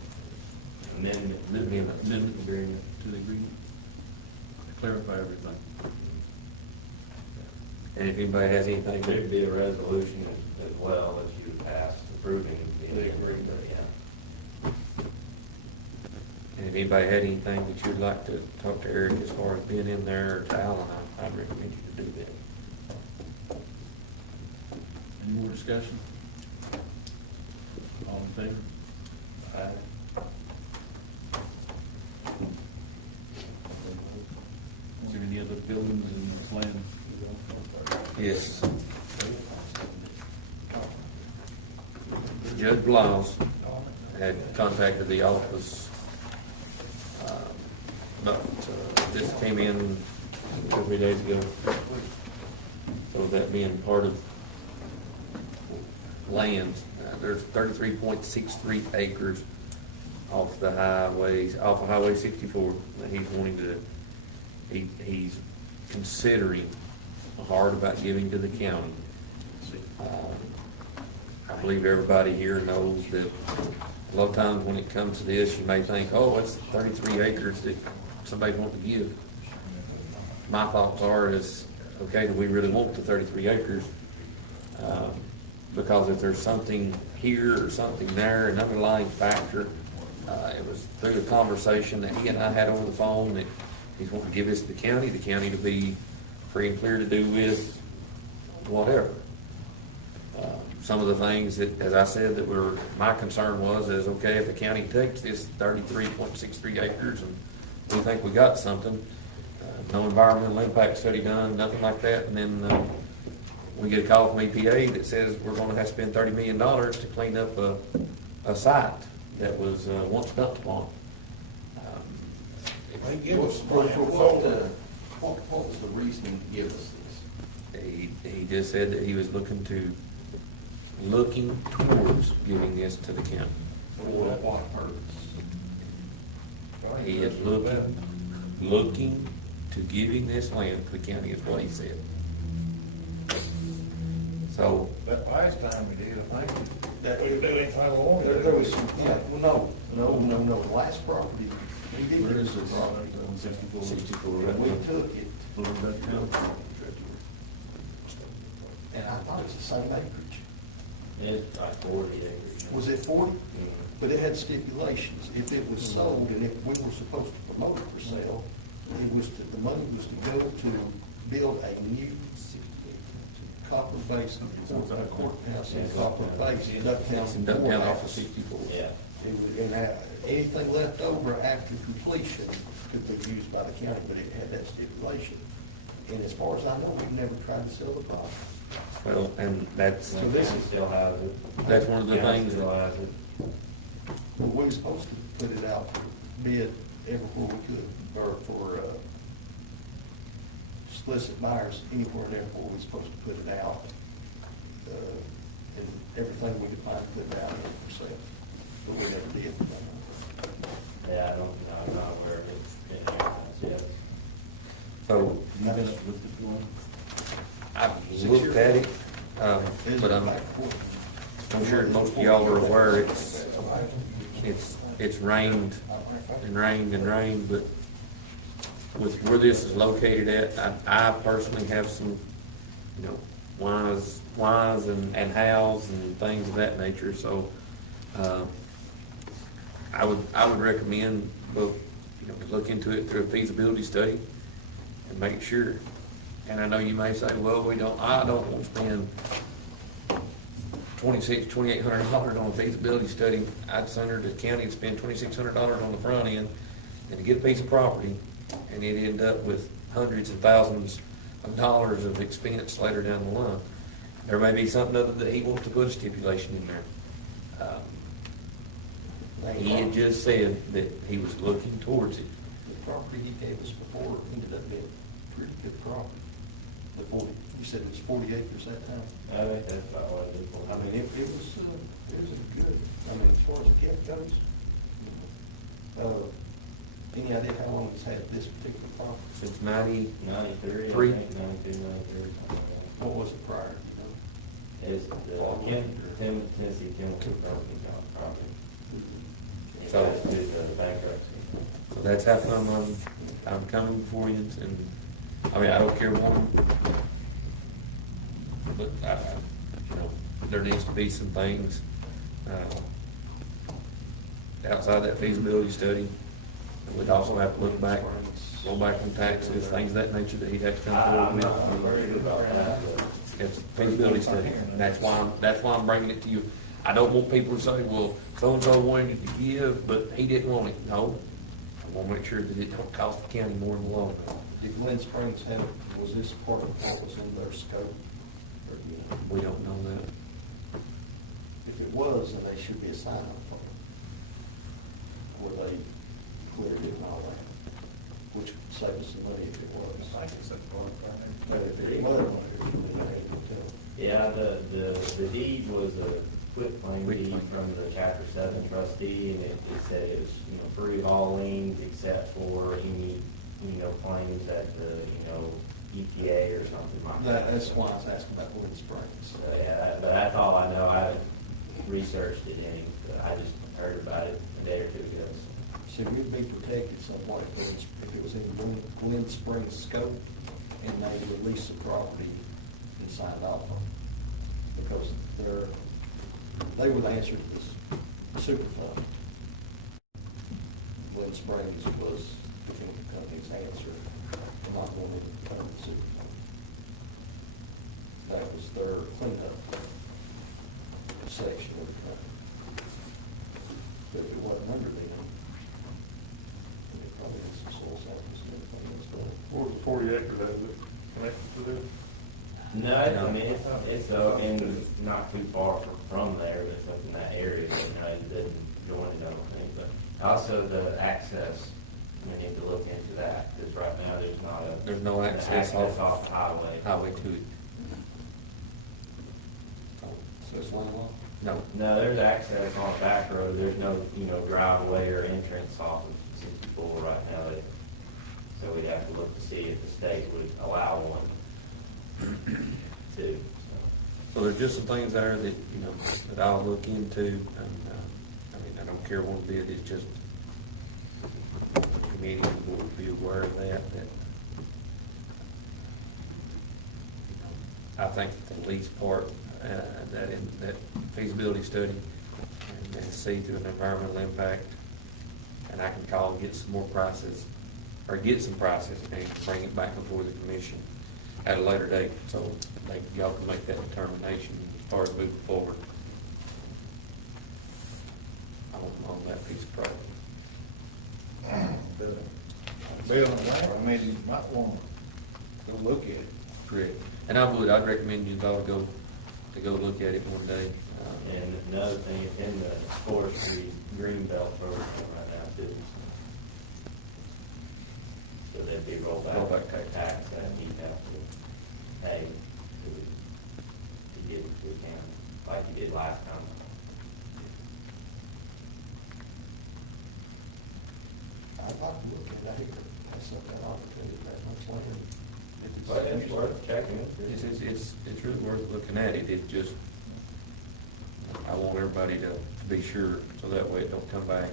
amendment agreement to the agreement, to clarify everything. And if anybody has anything, There'd be a resolution as well that you pass approving the agreement, yeah. and if anybody had anything that you'd like to talk to Eric as far as being in there, or to Alan, I'd recommend you to do that. Any more discussion? All in favor? Is there any other buildings in the plan? Yes. Judge Blouse had contacted the office, but this came in 3 days ago. So that being part of land, there's 33.63 acres off the highways, off of Highway 64 that he's wanting to, he's considering hard about giving to the county. I believe everybody here knows that a lot of times when it comes to this, you may think, oh, it's 33 acres that somebody wants to give. My thoughts are is, okay, do we really want the 33 acres? Because if there's something here or something there, an underlying factor, it was through the conversation that he and I had over the phone that he's wanting to give this to the county to be free and clear to do with whatever. Some of the things that, as I said, that were, my concern is, okay, if the county takes this 33.63 acres and we think we got something, no environmental impact study done, nothing like that, and then we get a call from EPA that says we're gonna have to spend $30 million to clean up a site that was once dumped upon. They give us. What was the reasoning to give us this? He just said that he was looking towards giving this to the county. For what purpose? He is looking to giving this land to the county is what he said. So, That last time we did, I think. That- We didn't do anything along There there. was some, yeah, well, no, the last property, we did Where get is the this? property. 64, And we took it, and I thought it was the same acreage. It's like 40 acres. Was it 40? But it had stipulations. If it was sold and if we were supposed to promote it for sale, the money was to go to build a new copper base courthouse in Copper Base, in it's in Ducktown off of 64. Yeah. Anything left over after completion could be used by the county, but it had that stipulation. And as far as I know, we've never tried to sell the property. Well, and that's, So this still has it. that's one of the County things still that, has it. But we were supposed to put it out for bid everywhere we could, or for solicit buyers anywhere and everywhere we were supposed to put it out. And everything we could find to put it out for sale, but we never did. Yeah, I don't know, I'm not aware of it being advertised yet. so, You guys looked at the one? I've looked at it, but I'm sure most of y'all are aware it's rained and rained and rained, but with where this is located at, I personally have some, whys and hows and things of that nature, so, I would recommend both, look into it through a feasibility study and make sure. And I know you may say, well, I don't want to spend $2,800 on a feasibility study. I'd sooner the county would spend $2,600 on the front end than to get a piece of property and it end up with hundreds of thousands of dollars of expense later down the line. There may be something other that he wants to put a stipulation in there. He had just said that he was looking towards it. The property he gave us before ended up being pretty good property. The 40, you said it was 40 acres that time? I think that's about what it is. I mean, it was a good, as far as the gift goes. Any idea how long he's had this particular property? Since 90, 93, I Three. think, 92, 93, something like that. What was it prior, Is the Tennessee Chemical Company property. So- It's due to bankruptcy. so that's how come I'm coming before you, and, I don't care one, but, there needs to be some things, outside that feasibility study. And we'd also have to look back, go back on taxes, things of that nature that he'd have to come forward I'm with. not worried about that, but It's a feasibility study, and that's why I'm bringing it to you. I don't want people to say, well, so-and-so wanted to give, but he didn't want it. No, I want to make sure that it don't cost the county more in the long run. Did Glen Springs have, was this part of what was in their scope? Or, We don't know that. if it was, then they should be a sign up for it. Where they cleared it and all that, which would save us some money if it was. I think it's that part right But if it wasn't, then I ain't gonna tell. yeah, the deed was a quitclaim Quitclaim. deed from the Chapter 7 trustee, and it said it was, free of all liens except for any, claims that the, EPA or something like that. That's why I was asking about Glen Springs. So, yeah, but that's all I know. I haven't researched it any, but I just heard about it a day or two ago. So we'd be protected somewhat if it was in Glen Springs scope and they released the property and signed off on it. Because they would answer to this super fund. Glen Springs was the chemical company's answer to not going into the county super fund. That was their cleanup section of the company. But if it wasn't under them, it probably has some soil samples and everything that's going. What was the 40 acres that was connected to this? No, I mean, it's and not too far from there, but it's up in that area, so, it doesn't join it, I don't think, but also the access, we need to look into that, because right now there's not a. There's no an access off the highway. highway to it. So it's one law? No, No, there's access on a back road, there's no, driveway or entrance off of 64 right now, so we'd have to look to see if the state would allow one too, so. so there's just some things there that, that I'll look into, and, I don't care what it is, it's just the committee would be aware of that. I think the lease part, that feasibility study, and see through an environmental impact, and I can call and get some more prices, or get some prices, and bring it back before the commission at a later date, so y'all can make that determination as far as moving forward on that piece of property. Bill and that, I mean, you might want to go look at it. Correct. And I'd recommend you all to go look at it one day. And another thing, it's in the forestry green belt program right now too. So there'd be rollback tax that you'd have to pay to get it to the county, like you did last time. I'd like to look at that here. That's not that opportunity that much later. But it's worth checking into. It's really worth looking at it. It just, I want everybody to be sure, so that way it don't come back.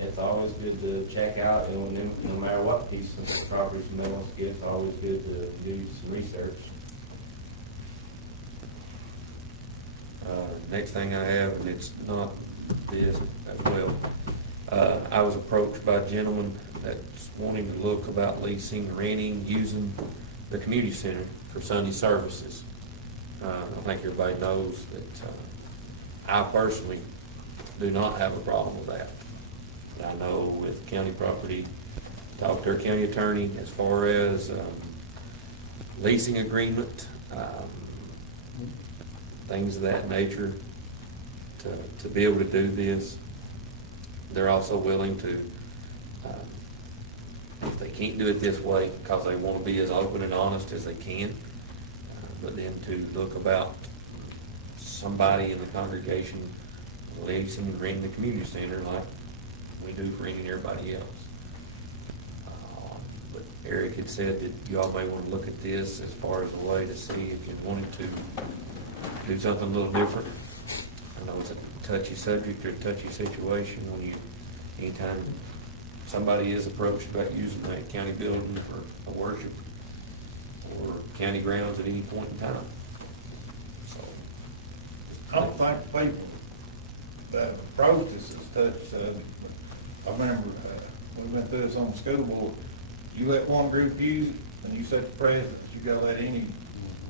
It's always good to check out, and no matter what piece of property somebody wants to get, it's always good to do some research. Next thing I have, and it's not this as well, I was approached by a gentleman that's wanting to look about leasing, renting, using the community center for Sunday services. I think everybody knows that I personally do not have a problem with that. I know with county property, talked to our county attorney as far as leasing agreement, things of that nature, to be able to do this. They're also willing to, if they can't do it this way, because they want to be as open and honest as they can, but then to look about somebody in the congregation leasing and renting the community center like we do for everybody else. But Eric had said that you all may want to look at this as far as a way to see if you wanted to do something a little different. I know it's a touchy subject or a touchy situation when anytime somebody is approached about using that county building for a worship or county grounds at any point in time. So, I don't think people that approach us is touch subject. I remember, we went through this on the school board. You let one group use it, and you set the precedent. You gotta let any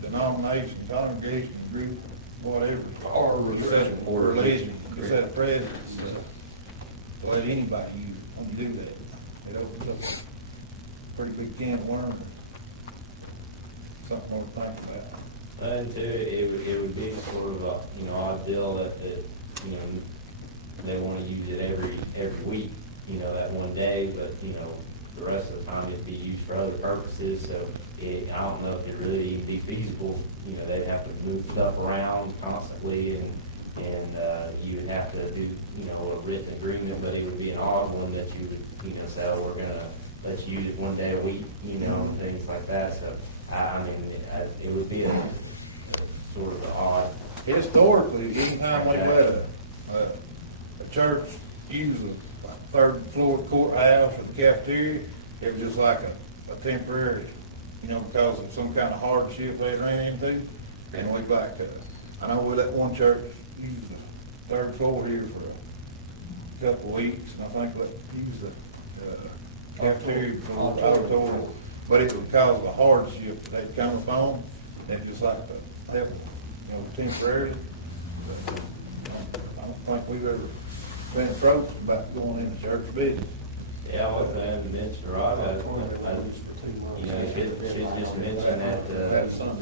denomination, congregation, group, whatever, or religion, you set a precedent. To let anybody use it, when you do that, it opens up a pretty big can of worms. Something more to think about. And too, it would be sort of a, odd deal that, they want to use it every week, that one day, but, the rest of the time it'd be used for other purposes, so I don't know if it really be feasible, they'd have to move stuff around constantly, and you would have to do, a written agreement, but it would be an odd one that you would, say, oh, we're gonna let you use it one day a week, and things like that, so, it would be a sort of an odd. Historically, anytime we let a church use a third floor courthouse or the cafeteria, it was just like a temporary, because of some kind of hardship they ran into. And we backed up. I know we let one church use the third floor here for a couple of weeks, and I think let use the cafeteria for the auditorium. But it was because of the hardship that they'd come upon, and just like to help, temporarily. But I don't think we've ever been approached about going into church business. Yeah, I was going to mention, Rod, you know, she just mentioned that,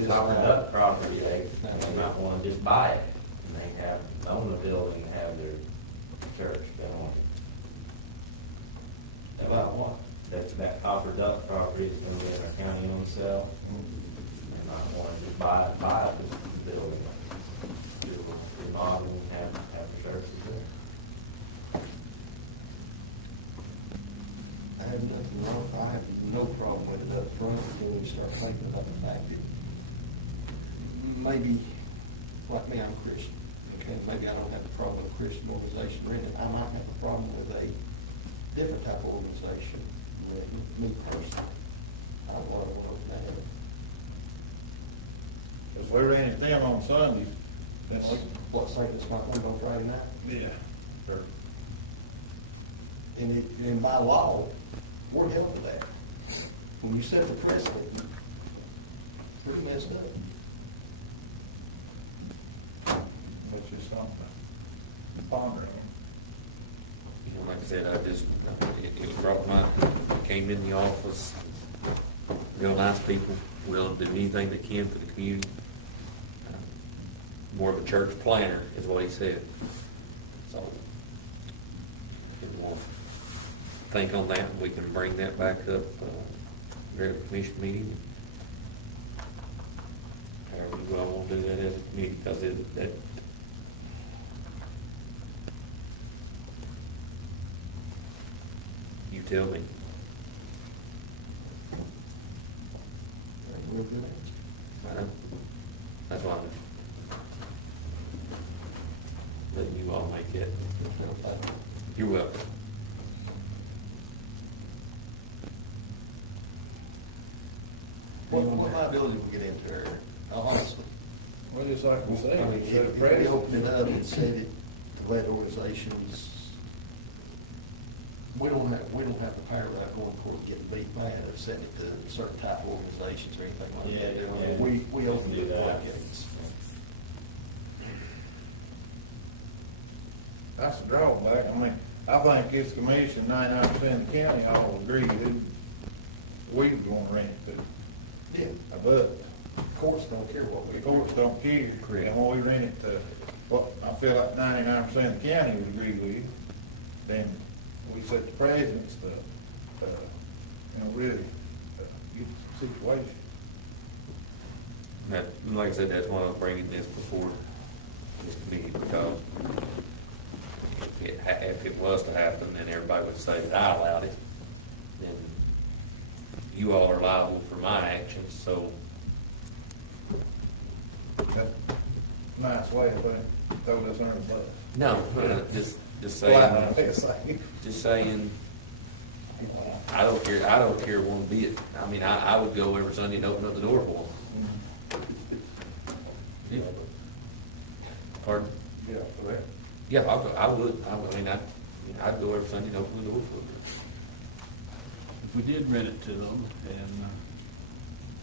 Copper Duck property, they might want to just buy it, and they have, own the building, and have their church go on it. About what? That Copper Duck property is going to be in our county-owned sale. They might want to just buy the building, do a remodel, and have the churches there. I have nothing wrong, I have no problem with it up front until we start thinking about the fact that maybe, like me, I'm Christian, okay, maybe I don't have a problem with a Christian organization renting. I might have a problem with a different type of organization, with me personally. I don't want to work with that. Cause we rented them on Sundays, then we, What, say this might want to go Friday night? yeah, sure. And by law, we're held to that. When you set the precedent, it's pretty messed up. Which is something to ponder on. You know, like I said, it was brought my, came in the office, real nice people, willing to do anything they can for the community. More of a church planner is what he said. So, if you want to think on that, we can bring that back up during the commission meeting. However we well want to do that as a committee, because that you tell me. Real good answer. That's why I'm letting you all make it. You're welcome. What liability we get into there, honestly? Well, just like we I said, mean, we set a if we precedent. opened it up and said it to let organizations, we don't have the power without going to court and getting beat bad of setting it to certain type of organizations or anything like that. Yeah. I mean, we opened it like it's. That's a drawback. I mean, I think this commission, 99% of the county all agree that we was gonna rent it to. Yeah. But Courts don't care what we. the courts don't care. Correct. And when we rent it to, what, I feel like 99% of the county would agree with, then we set the precedence to, really, get the situation. That, like I said, that's why I was bringing this before this committee, because if it was to happen, then everybody would say that I allowed it. Then you all are liable for my actions, so. That's a nice way of throwing us under the bus. No, just saying, Well, it's like, just saying, I don't care one bit. I mean, I would go every Sunday and open up the door for them. Yeah. Pardon? yeah, for that. Yeah, I would, I'd go every Sunday and open the door for them. If we did rent it to them and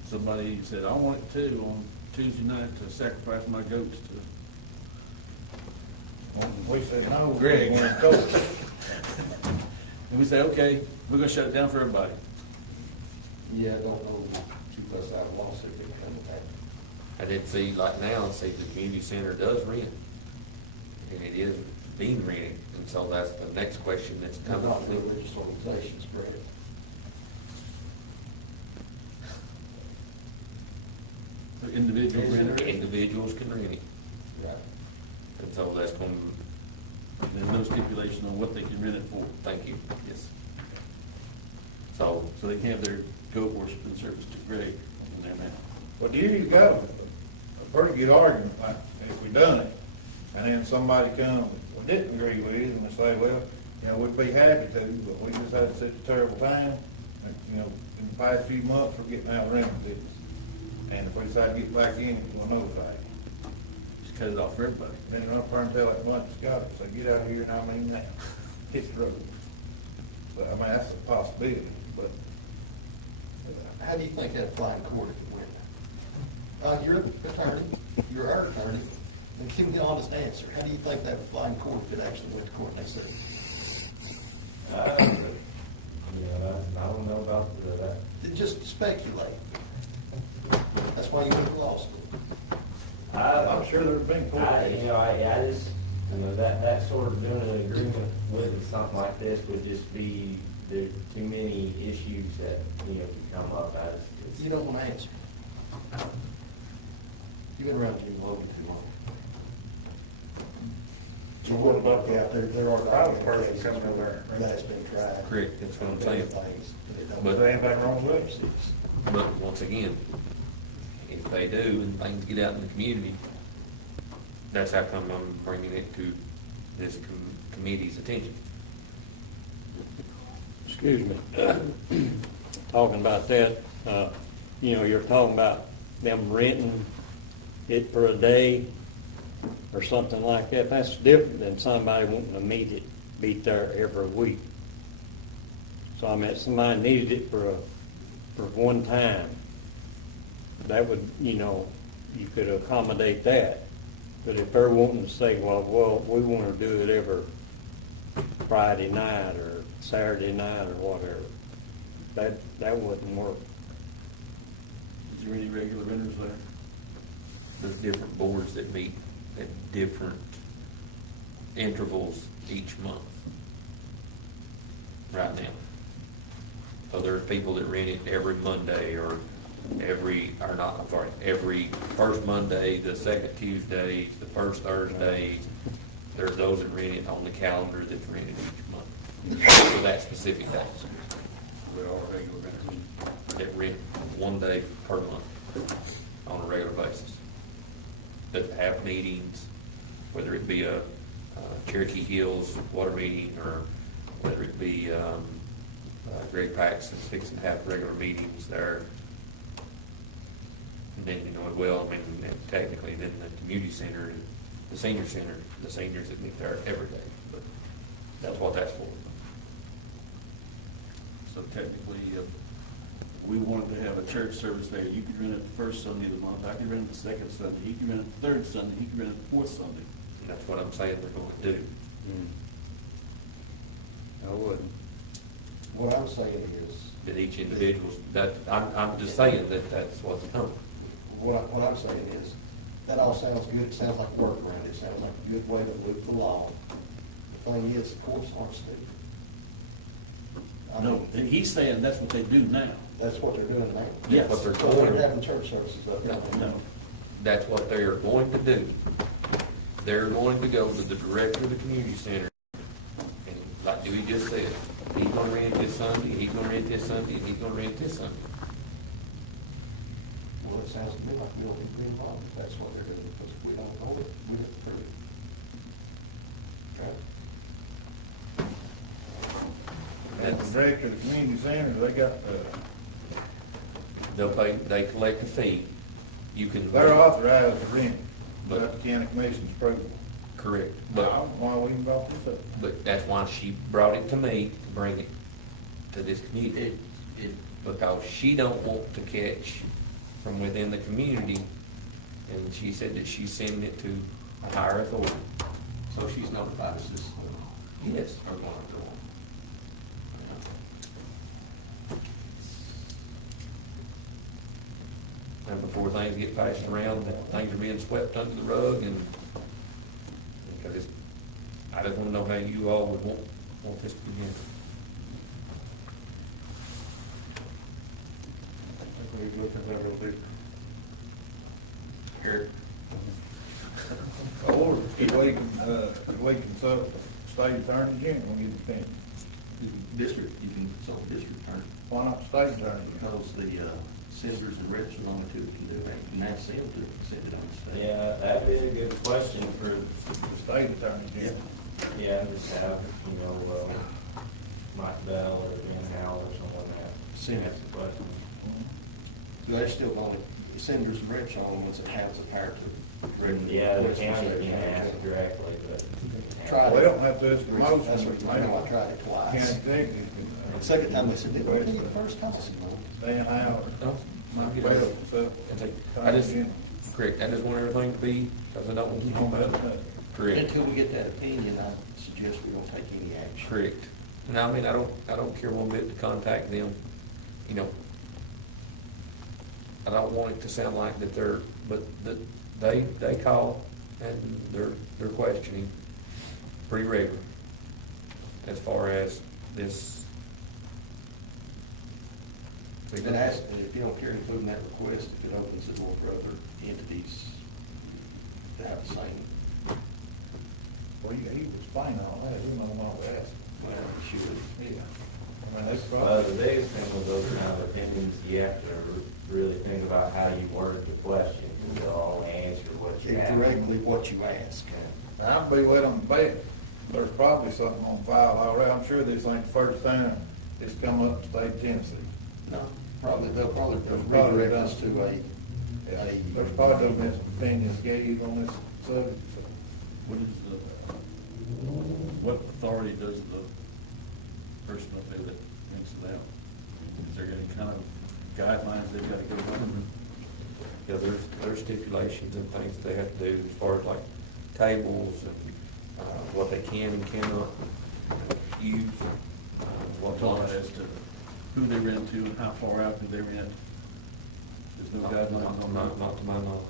somebody said, I want it too, on Tuesday night to sacrifice my goats to, We said no. Greg. We weren't told. and we say, okay, we're gonna shut it down for everybody. Yeah, I don't know, keep us out of lawsuit, it come with that. I did see, like now, see the community center does rent, and it is being rented, and so that's the next question that's They're coming. not religious organizations, correct? The individual renter, Individuals can rent it, Right. and so that's going, there's no stipulation on what they can rent it for. thank you, yes. So, So they can have their goat worshiping service to Greg in there now. But you got a pretty good argument, like, if we done it, and then somebody come, we didn't agree with it, and we say, well, we'd be happy to, but we just had such a terrible time, and, in the past few months, we're getting out of renting this. And if we decide to get back in it, we'll notify you. Just cut it off for everybody. Then run up there and tell that bunch of Scots, say, get out of here, and I mean now, hit the road. But, I mean, that's a possibility, but How do you think that'd fly in court if it went? You're an attorney, you're our attorney, and give me an honest answer. How do you think that would fly in court if it actually went to court and they said? I don't know about that. Then just speculate. That's why you went to law school. I'm sure there's been court I cases. just, that sort of doing an agreement with something like this would just be, there's too many issues that, could come up. You don't want to answer. You've been around too long. So what about the Out there are private person coming in there? That's been tried. Correct, that's what I'm saying. Things, but it don't- But- Is there anything wrong with it? But once again, if they do and things get out in the community, that's how come I'm bringing it to this committee's attention. Excuse me, talking about that, you're talking about them renting it for a day or something like that. That's different than somebody wanting to be there every week. So I mean, if somebody needed it for one time, that would, you could accommodate that. But if they're wanting to say, well, we want to do it every Friday night or Saturday night or whatever, that wouldn't work. Is there any regular renters there? There's different boards that meet at different intervals each month right now. So there's people that rent it every Monday or every first Monday, the second Tuesday, the first Thursday. There's those that rent it on the calendar that's rented each month for that specific day. There are regular renters. That rent one day per month on a regular basis. That have meetings, whether it be a Cherokee Hills water meeting or whether it be Greg Paxton's fixing to have regular meetings there. And then, technically, then the community center and the senior center, the seniors that meet there every day. But that's what that's for. So technically, if we wanted to have a church service there, you could rent it the first Sunday of the month, I could rent it the second Sunday, he could rent it the third Sunday, he could rent it the fourth Sunday. And that's what I'm saying they're going to do. I wouldn't. What I'm saying is, That each individual, I'm just saying that that's what's coming. what I'm saying is, that all sounds good, it sounds like a workaround, it sounds like a good way to loop the law. The thing is, the courts aren't stupid. I No, mean, he's saying that's what they do now. that's what they're doing now. Yes. What they're So going they're to, having church services up there. No. that's what they're going to do. They're going to go to the director of the community center, and like Dewey just said, he's gonna rent this Sunday, he's gonna rent this Sunday, and he's gonna rent this Sunday. Well, it sounds to me like we don't need to be involved if that's what they're doing, because if we don't know it, we have to prove it. Okay? And the director of the community center, they got, They collect a fee. You can. they're authorized to rent it, But- but the county commission's approval. Correct, I but, don't know why we even brought this up. but that's why she brought it to me to bring it to this community. Because she don't want to catch from within the community, and she said that she's sending it to a higher authority. So she's notified us this, Yes. or going to go on. And before things get passed around, that things are being swept under the rug, and because I just want to know how you all would want this to begin. We're looking at that real deep. Eric? Or if we consult state attorney general and get the opinion. District, you can consult the district attorney, Why not state attorney? because the senators and reps are the only two that can do that, and that's them to send it on the state. Yeah, that'd be a good question for, The state attorney general. just have, Mike Bell or Ben Howell or someone that asks the question. They're still only, the senators and reps are the only ones that have the power to. Yeah, the county can ask directly, but. Try Well, they don't have to ask the motion. That's what, I know, I tried it County twice. executive. The second time they said, didn't we get the first time? I said, no. Dan Howard. No, Mike I'll get Bell, it. so. I just, correct, I just want everything to be, because I don't want to keep on. Correct, Until we get that opinion, I suggest we don't take any action. correct. And I mean, I don't care one bit to contact them, you know. I don't want it to sound like that but that they call and they're questioning pretty regular as far as this. And ask, if you don't care including that request, if it opens the door for other entities to have the same, Well, he was explaining all that, we know not to ask. well, she would. Yeah. I mean, that's Well, probably, the biggest thing with those kind of opinions, you have to really think about how you word the question, and they'll only answer what you ask. Directly what you ask. I'd be willing to bet there's probably something on file already. I'm sure this ain't the first time it's come up in state Tennessee. No, they'll probably There's probably redirect us to There's probably been some opinions gave on this subject. What authority does the person up there that rents it out? Is there any kind of guidelines they've got to go by? Yeah, there's stipulations and things they have to do as far as like tables and what they can and cannot use. What law as to who they rent to and how far out do they rent? There's no guidelines on that? Not to my knowledge.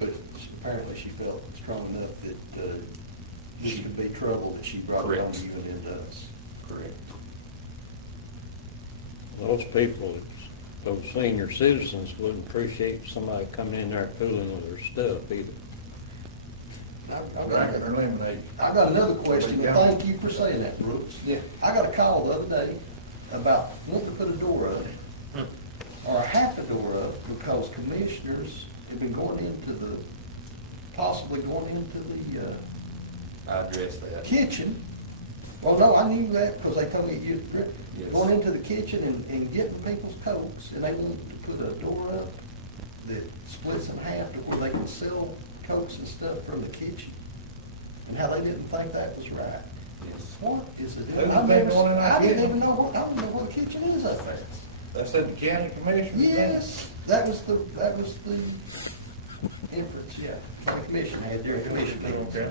But apparently she felt strong enough that this could be trouble, that she brought it on Correct. you and into us. Correct. Those people, those senior citizens wouldn't appreciate somebody coming in there fooling with their stuff either. Drink or lemonade. I got another question, and thank you for saying that, Brooks. Yeah. I got a call the other day about wanting to put a door up, or a half a door up, because commissioners have been possibly going into the, I addressed that. kitchen. Well, no, I knew that, because they told me Yes. going into the kitchen and getting people's coats, and they wanted to put a door up that splits in half to where they can sell coats and stuff from the kitchen, and how they didn't think that was right. Yes. What is it? Who's I been going in that didn't kitchen? even know I don't know what a kitchen is up there. That's at the county commission. Yes, that was the inference, yeah. County commission had their commission meetings. Okay.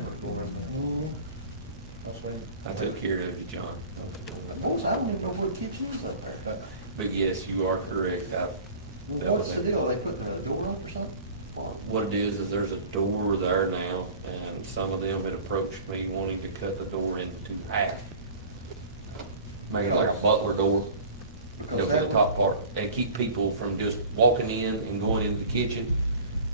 I took care of you, John. Boys, I don't even know what a kitchen is up there. But yes, you are correct. I've dealt What's with the it. deal? They putting a door up or something? What it is there's a door there now, and some of them had approached me wanting to cut the door into half. Make it like a butler door, you know, for the top part, and keep people from just walking in and going into the kitchen.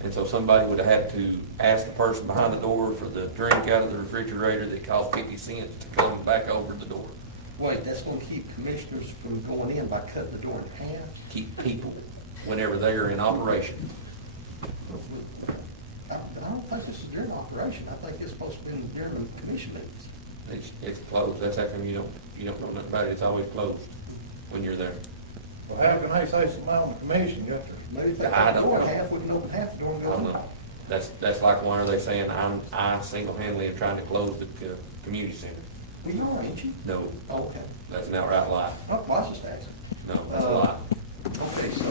And so somebody would have had to ask the person behind the door for the drink out of the refrigerator that cost 50 cents to come back over the door. Wait, that's gonna keep commissioners from going in by cutting the door in half? Keep people whenever they are in operation. I don't think this is during operation. I think it's supposed to be during the commission meetings. It's closed. That's how come you don't know nothing about it. It's always closed when you're there. Well, how can they say something on the commission, got their Maybe if they I cut the don't door know. in half, we can open half the door and I don't go know. in. That's like, why are they saying I single-handedly am trying to close the community center? Well, you are, ain't you? No, Oh, okay. that's an outright lie. Oh, well, I was just asking. No, that's a lie. Okay, so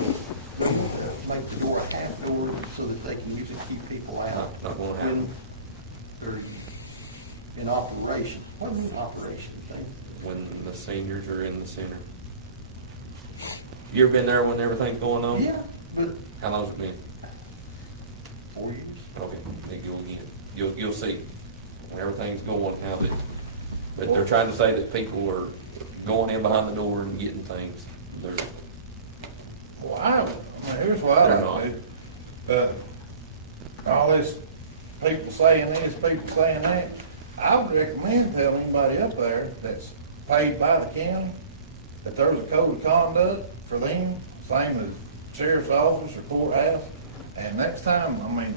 we want to make the door a half door so that they can usually keep people out. Not gonna happen. When they're in operation. What do you mean operation, thing? When the seniors are in the center. You ever been there when everything's going on? Yeah, but How long's it been? 4 years. Okay, then go again. You'll see when everything's going, how that, but they're trying to say that people are going in behind the door and getting things. They're, Well, I mean, here's what I They're don't do. All this, people saying this, people saying that, I would recommend tell anybody up there that's paid by the county that there's a code of conduct for them, same as sheriff's office or courthouse. And next time, I mean,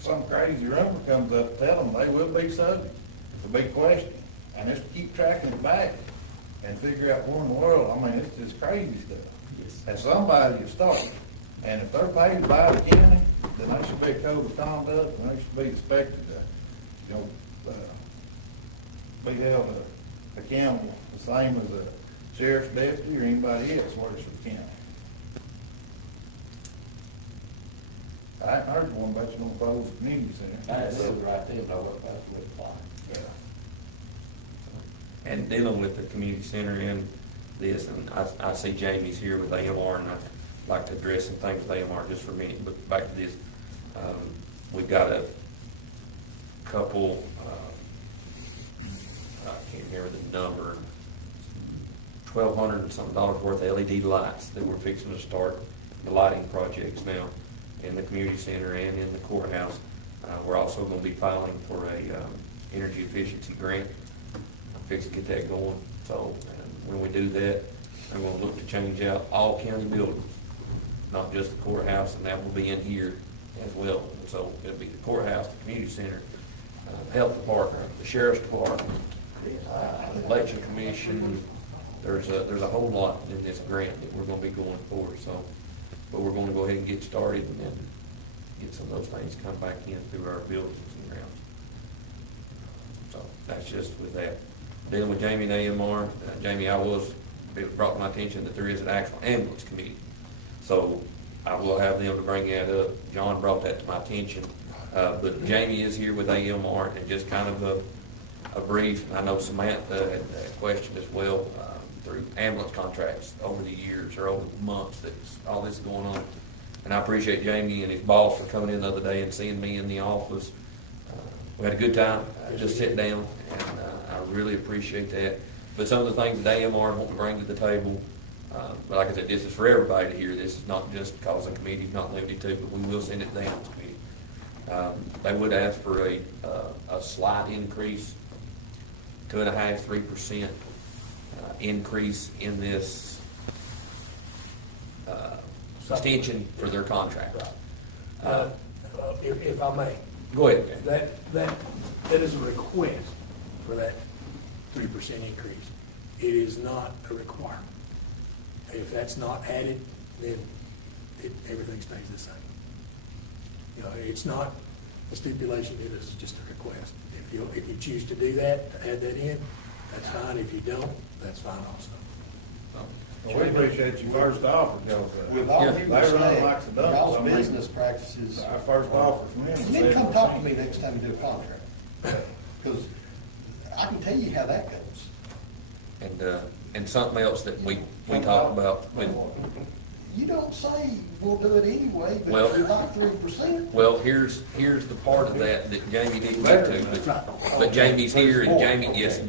some crazy rumor comes up, tell them they will be subject to be questioned. And just keep tracking it back and figure out where in the world, I mean, it's just crazy stuff. And somebody will start. And if they're paid by the county, then they should be a code of conduct, and they should be expected to, be held accountable, the same as a sheriff's deputy or anybody else works for the county. I heard one about you gonna close the community center. That's right there, but I look back with the fly. And dealing with the community center and this, and I see Jamie's here with AMR, and I'd like to address some things with AMR just for a minute, but back to this. We've got a couple, I can't remember the number, $1,200 and something worth of LED lights that we're fixing to start the lighting projects now in the community center and in the courthouse. We're also gonna be filing for a energy efficiency grant, fix to get that going. So when we do that, I'm gonna look to change out all county buildings, not just the courthouse, and that will be in here as well. And so it'll be the courthouse, the community center, health department, the sheriff's department, election commission. There's a whole lot in this grant that we're gonna be going for, so, but we're gonna go ahead and get started and then get some of those things come back in through our buildings and grounds. So that's just with that. Dealing with Jamie and AMR, Jamie, it brought to my attention that there is an actual ambulance committee. So I will have them to bring that up. John brought that to my attention. But Jamie is here with AMR, and just kind of a brief, I know Samantha had a question as well, through ambulance contracts over the years or over the months that's all this is going on. And I appreciate Jamie and his boss for coming in the other day and seeing me in the office. We had a good time, just sitting down, and I really appreciate that. But some of the things that AMR want to bring to the table, but like I said, this is for everybody to hear. This is not just because the committee is not limited to, but we will send it down to committee. They would ask for a slight increase, 2.5%, 3% increase in this extension for their contract. If I may. Go ahead. That is a request for that 3% increase. It is not a requirement. If that's not added, then everything stays the same. You know, it's not a stipulation, it is just a request. If you choose to do that, to add that in, that's fine. If you don't, that's fine also. Well, we appreciate you first offer, With all due they run respect, like the ducks. y'all's I mean, business practices. Our first offer from him. You need to come talk to me next time you do a contract. Because I can tell you how that goes. And something else that we talked about with, You don't say we'll do it anyway, Well- but you like 3%. well, here's the part of that Jamie didn't get to, but Jamie's here, and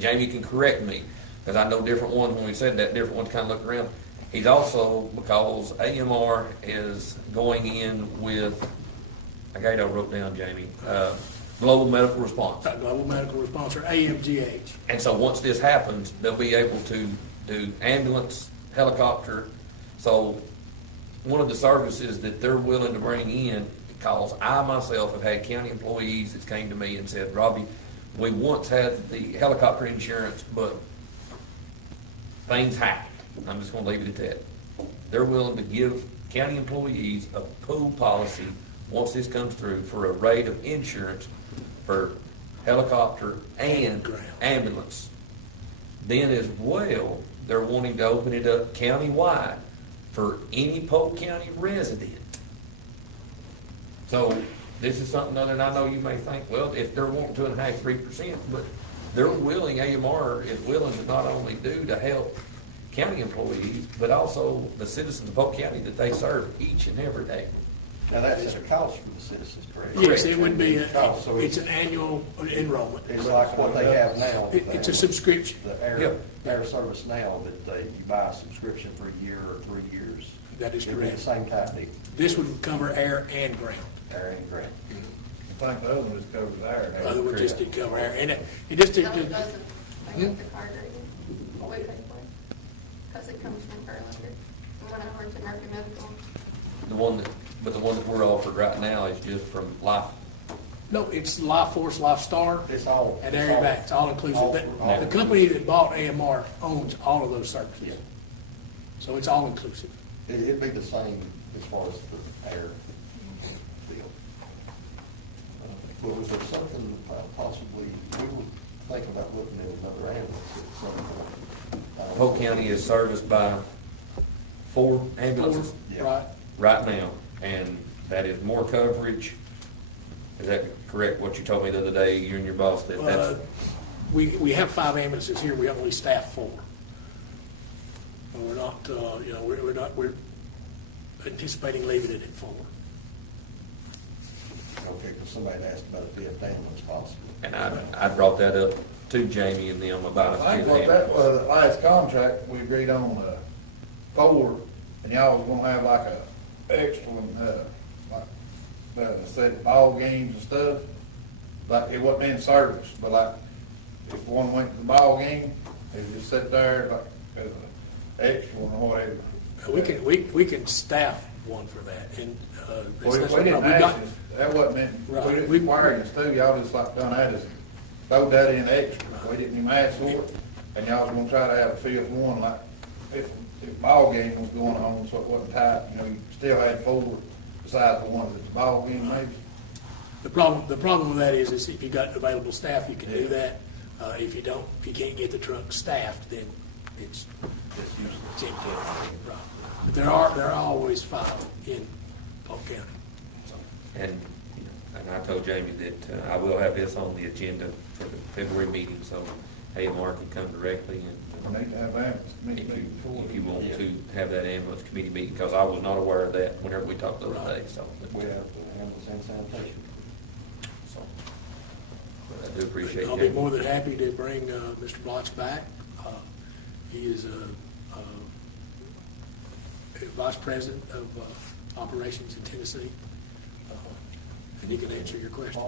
Jamie can correct me, because I know different ones, when we said that, different ones kind of looked around. He's also, because AMR is going in with, I got it, I wrote down, Jamie, global medical response. Global medical response, or AMGH. And so once this happens, they'll be able to do ambulance, helicopter. So one of the services that they're willing to bring in, because I myself have had county employees that came to me and said, Robbie, we once had the helicopter insurance, but things happened. I'm just gonna leave it at that. They're willing to give county employees a pool policy once this comes through for a rate of insurance for helicopter and ambulance. Then as well, they're wanting to open it up countywide for any Polk County resident. So this is something other than, I know you may think, well, if they're wanting 2.5%, 3%, but they're willing, AMR is willing to not only do to help county employees, but also the citizens of Polk County that they serve each and every day. Now, that's at a cost for the citizens, correct? Yes, it would be, So it's an annual enrollment. It's like what they have now. It's a subscription. The air service now, that you buy a subscription for a year or 3 years. That is It'd be correct. the same type deal, This would cover air and ground. air and ground. I think the other one just covers there. Other one just did cover air, and it just No, did. it doesn't. I got the card right here. What we pay for it. Because it comes from Burlington. And when I worked at American Medical, But the one that we're offered right now is just from Life. No, it's Life Force, Life Star, It's all. and Area Back. It's all inclusive. all- The company that bought AMR owns all of those services. So it's all inclusive. It'd be the same as far as the air deal. But was there something possibly, we were thinking about looking at another ambulance at some point? Polk County is serviced by 4 ambulances Yeah. Right. right now, and that is more coverage. Is that correct, what you told me the other day, you and your boss, that that's? We have 5 ambulances here, we only staff 4. And we're not, we're anticipating leaving it at 4. Okay, because somebody asked about a 5th ambulance possible. And I brought that up to Jamie and them about I a think 5th what that ambulance. was, the last contract, we agreed on, 4, and y'all was gonna have like a extra one, like, set ball games and stuff. Like, it wasn't in service, but like, if one went to the ball game, they would just sit there, like, as an extra one or whatever. We can staff one for that, and, We that's didn't what we got. ask you, that wasn't in, Right. we didn't require you to, y'all just like done that as, throw that in extra. We didn't even ask for it, and y'all was gonna try to have a 5th one, like, if ball game was going on, so it wasn't tight, you still had 4 besides the one that's ball game maybe. The problem with that is if you got available staff, you can do that. If you don't, if you can't get the truck staffed, then it's empty. Right. But there are always 5 in Polk County. So, And I told Jamie that I will have this on the agenda for the February meeting, so AMR can come directly We and need to have ambulance committee if meeting before. you want to have that ambulance committee meeting, because I was not aware of that whenever we talked the other day, so. We have ambulance and sanitation. So, but I do appreciate I'll be that. more than happy to bring Mr. Blotch back. He is a vice president of operations in Tennessee, and he can answer your questions.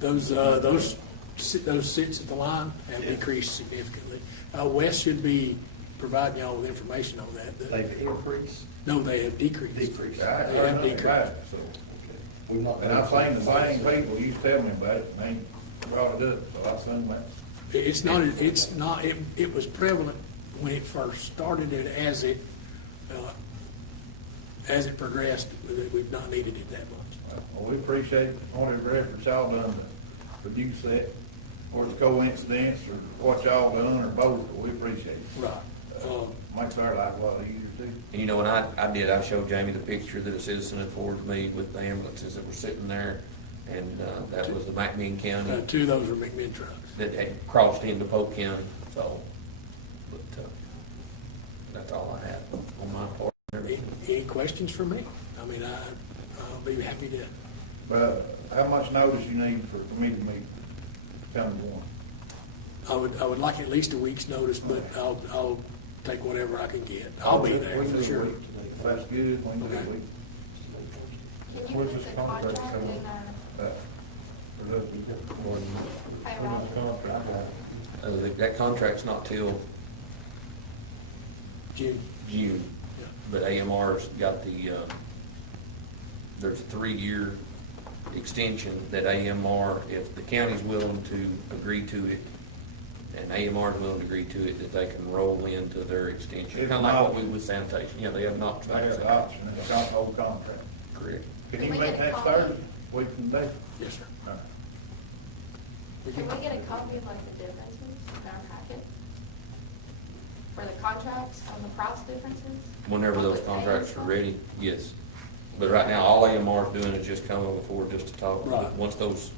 Those seats at the line have decreased significantly. Wes should be providing y'all with information on that. They've increased? No, they have decreased. Decreased. They have decreased. We've not. And I've seen the same people, you tell me about it, and they brought it up, so I assume that. It was prevalent when it first started, and as it progressed, that we've not needed it that much. Well, we appreciate whatever efforts y'all done to reduce that, or it's coincidence, or what y'all done, or both, but we appreciate it. Right. Makes our life a lot easier too. And you know, when I showed Jamie the picture that a citizen had forwarded me with the ambulances that were sitting there, and that was the McMinn County 2 of those are McMinn trucks. that had crossed into Polk County, so, but, that's all I have on my part. Any questions for me? I mean, I'll be happy to. How much notice you need for me to meet county one? I would like at least a week's notice, but I'll take whatever I can get. I'll be there We can for do a sure. week. If that's good, we can do a week. Can you Where's put this the contract contract coming? in, For the- payroll? That contract's not till June. June, Yeah. but AMR's got there's a 3-year extension that AMR, if the county's willing to agree to it, and AMR's willing to agree to it, that they can roll into their extension. If Kind of like what not- we with sanitation, yeah, they have not. I have the option, it's not the whole contract. Correct. Can you Can we make get a next copy? Thursday, week from today? Yes, sir. All right. Can we get a copy of like the differences in our packet? For the contracts on the price differences? Whenever those With contracts are AMR? ready, yes. But right now, all AMR's doing is just coming before just to talk. Right. Once those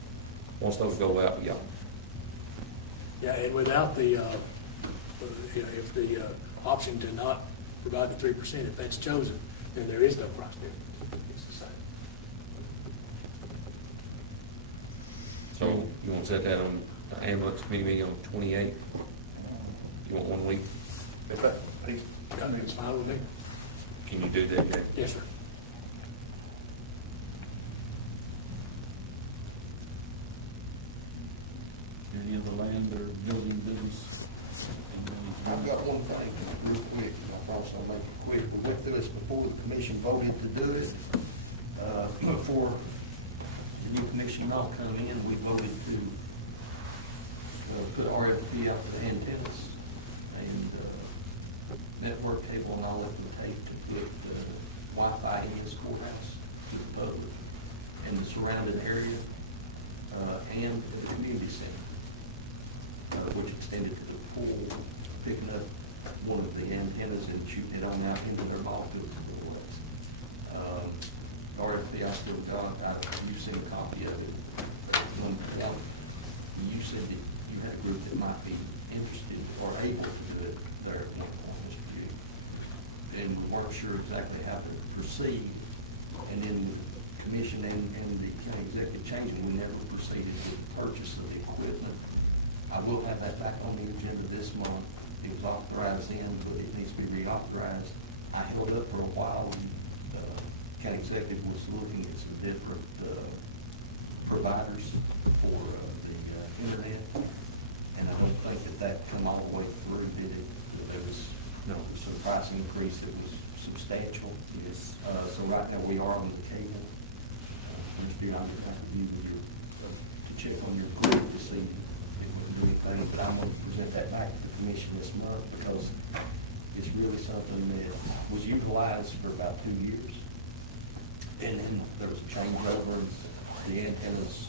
go out, yeah. Yeah, and without the, if the option to not provide the 3%, if that's chosen, then there is no price difference. It's the same. So you want to set that on the ambulance committee meeting on the 28th? You want 1 week? If that, he's, I think it's fine with me. Can you do that, Jay? Yes, sir. Any of the land or building business? I've got one thing real quick, I promise I'll make it quick. We went through this before the commission voted to do it. Before the new commission not come in, we voted to put RFP out for the antennas and network cable and all of the tape to put Wi-Fi in this courthouse to the public and the surrounding area and the community center, which extended to the pool, picking up one of the antennas and shooting it on out into their ball fields. RFP I still got, you've seen a copy of it. Now, you said that you had a group that might be interested or able to do it there at one point, Mr. Duke. And we weren't sure exactly how to proceed. And then the commission and the county executive changed, and we never proceeded with the purchase of the equipment. I will have that back on the agenda this month. It was authorized in, but it needs to be reauthorized. I held up for a while when county executive was looking at some different providers for the internet, and I don't think that come all the way through, did it? There was some price increase that was substantial. Yes. So right now we are on the cable. Mr. Young, I have to check on your group to see if it would do anything, but I'm going to present that back to the commission this month because it's really something that was utilized for about 2 years. And then there was a changeover, and the antennas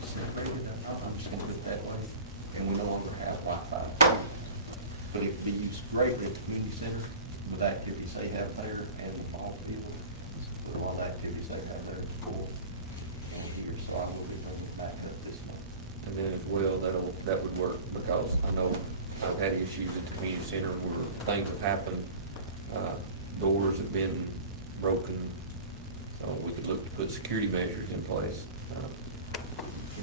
separated, I'm just going to put it that way, and we no longer have Wi-Fi. But it could be used greatly at the community center with activities they have there and the ball field, with a lot of activities they have there at school and here, so I will be bringing it back up this month. And then as well, that would work, because I know I've had issues at the community center where things have happened, doors have been broken. We could look to put security measures in place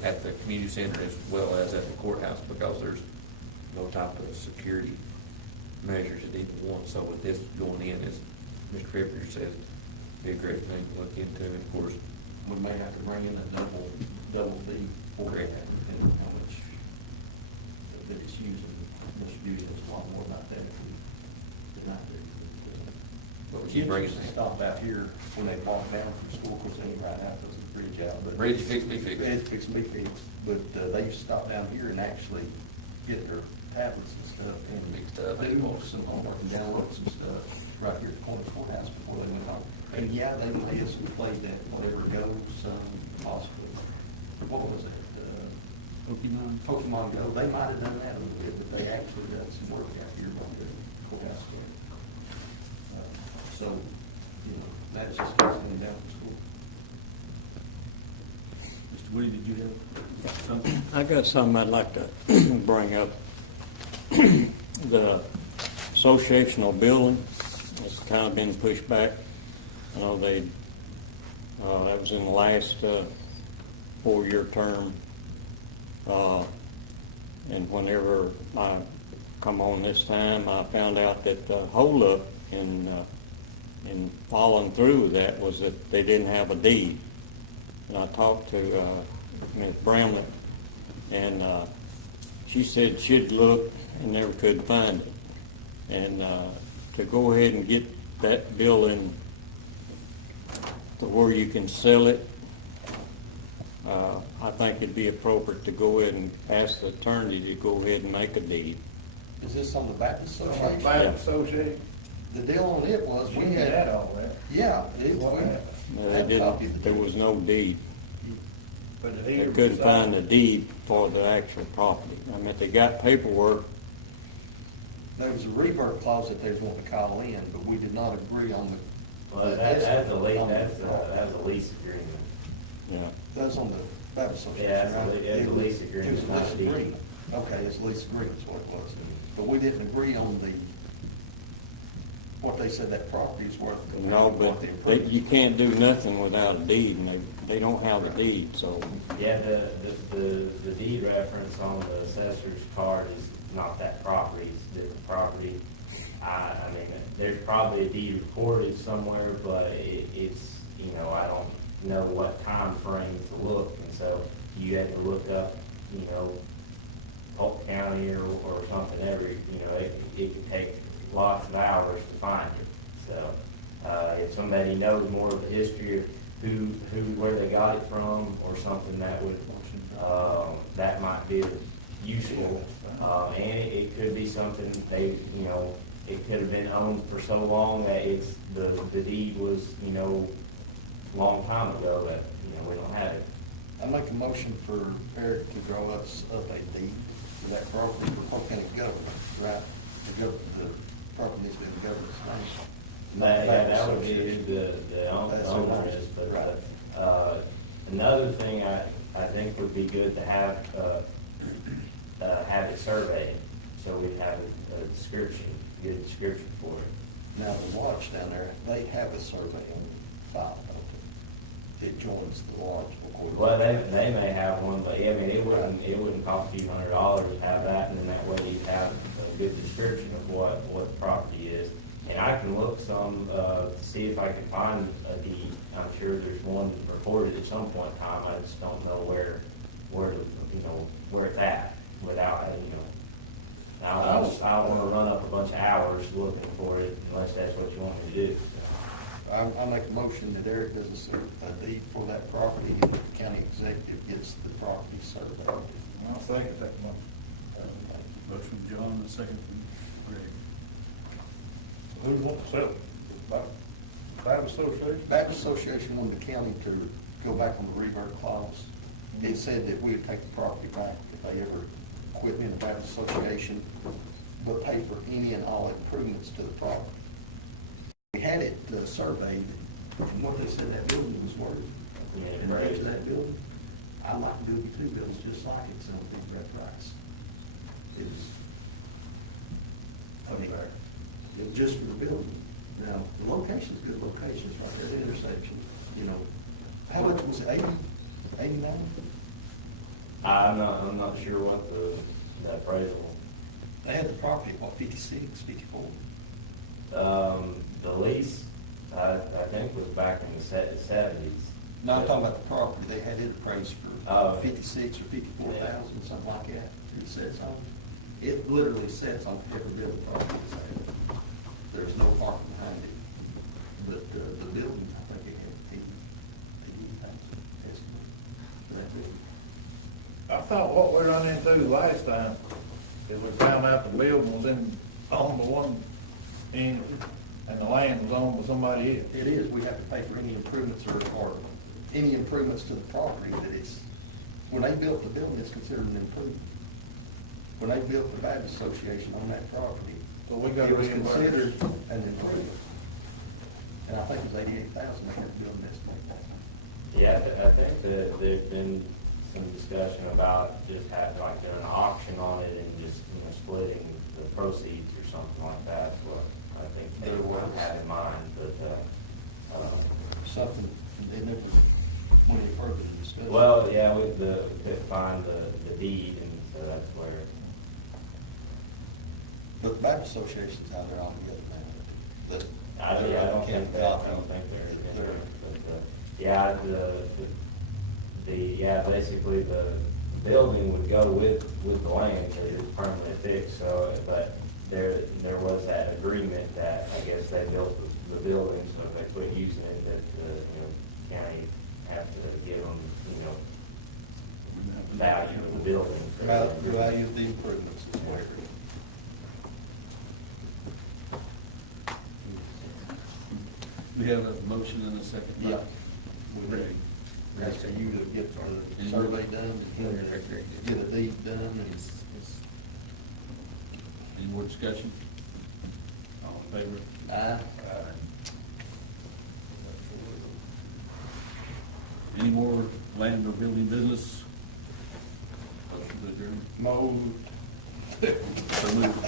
at the community center as well as at the courthouse, because there's no type of security measures at either one. So with this going in, as Mr. Ripper says, be a great thing to look into. And of course, We may have to bring in a double fee for that, depending on how much that it's using. Mr. Beauty knows a lot more about that if we did not do. But we Kids should bring used it. to stop out here when they walk down from school, of course, they ain't right out, there's a bridge out, but. Bridge fixed, be fixed. Bridge fixed, be fixed, but, they used to stop down here and actually get their tablets and stuff and. Big stuff. They watch some homework and download some stuff right here at the corner courthouse before they went home. And yeah, they may have played that whatever goes, possibly, what was it? Pokemon Go, they might have done that a little bit, but they actually done some work out here on the courthouse. So, you know, that's just coming down from school. Mr. Woody, did you have something? I got something I'd like to bring up. The associational building has kind of been pushed back. I know that was in the last 4-year term. And whenever I come on this time, I found out that the holdup in following through with that was that they didn't have a deed. And I talked to Ms. Bramlett, and she said she'd looked and never could find it. And to go ahead and get that building to where you can sell it, I think it'd be appropriate to go ahead and ask the attorney to go ahead and make a deed. Is this on the Baptist Some Association? Baptist Association, The deal on it was, we we had had, all that. yeah, it was. They didn't, there was no deed. But the They deed couldn't was find the signed. deed for the actual property. I mean, they got paperwork. There was a revert clause that they was wanting to call in, but we did not agree on the. Well, that's a lease, that's a lease agreement. Yeah. That's on the Baptist Association. Yeah, it's a right? it's a lease agreement, It was a not lease a deed. agreement. Okay, it's a lease agreement, is what it was. But we didn't agree on what they said that property is worth. No, but you can't do nothing without a deed, and they don't have a deed, so. Yeah, the deed reference on the assessor's card is not that property, it's different property. I mean, there's probably a deed recorded somewhere, but it's, you know, I don't know what time frame to look, and so you have to look up, you know, Polk County or something every, you know, it could take lots of hours to find it. So, if somebody knows more of the history of where they got it from or something, that would, that might be useful. And it could be something they, you know, it could have been owned for so long that it's, the deed was, you know, a long time ago that, you know, we don't have it. I make a motion for Eric to draw us up a deed for that property for Polk County government, right? the property needs to be in the government's name. That would be who the owner is, but, another thing I think would be good to have it surveyed, so we'd have a description, get a description for it. Now, the lodge down there, they have a survey on file, don't they? It joins the lodge. Well, they may have one, but, yeah, I mean, it wouldn't cost a few $100s to have that, and then that way you'd have a good description of what the property is. And I can look some, to see if I can find a deed. I'm sure there's one recorded at some point in time, I just don't know where it's at without, I don't wanna run up a bunch of hours looking for it unless that's what you want me to do. I make a motion that Eric does a deed for that property, and the county executive gets the property surveyed. I'll second that motion. Motion from John, and a second from Greg. Who wants to sell it? Baptist Association? Baptist Association wanted the county to go back on the revert clause. It said that we would take the property back if they ever quit being a Baptist Association, but pay for any and all improvements to the property. We had it surveyed, and what they said that building was worth. Yeah, And the right. rest of that building, I'd like to do two buildings just like it, so it'd be red price. It's, I mean, it's just for the building. Now, the location's a good location, it's right there, the intersection, How much was it, 89? I'm not sure what the appraisal. They had the property, what, 56, 54? The lease, I think was back in the seventies. No, I'm talking about the property, they had it appraised for Oh. 56 or 54,000, something like that. It sets on, it literally sets on every bit of the property. There's no parking behind it. But the building, I think it had 80,000 estimate for that building. I thought what we run into last time is we found out the building was owned by one end and the land was owned by somebody else. It is, we have to pay for any improvements or any improvements to the property that it's, when they built the building, it's considered an improvement. When they built the Baptist Association on that property, So we got to it was reimburse. considered an improvement. And I think it was 88,000, they had to build this like that. Yeah, I think that there's been some discussion about just having, like, doing an auction on it and just, splitting the proceeds or something like that, is what I think everyone had in mind, but, Something, they never went any further than discuss. well, yeah, we could find the deed, and so that's where. But the Baptist Association's out there all together now. I don't think they're, They're- but, yeah, basically the building would go with the land, because it's permanently fixed, so, but there was that agreement that, I guess, they built the building, so if they quit using it, that, county have to give them, value of the building. The value of the improvements is what it is. We have a motion and a second. Yeah. Greg. That's for you to get the survey done, to get a deed done, and Any more discussion? All in favor? Any more land or building business? Motion to adjourn. mold. So moved.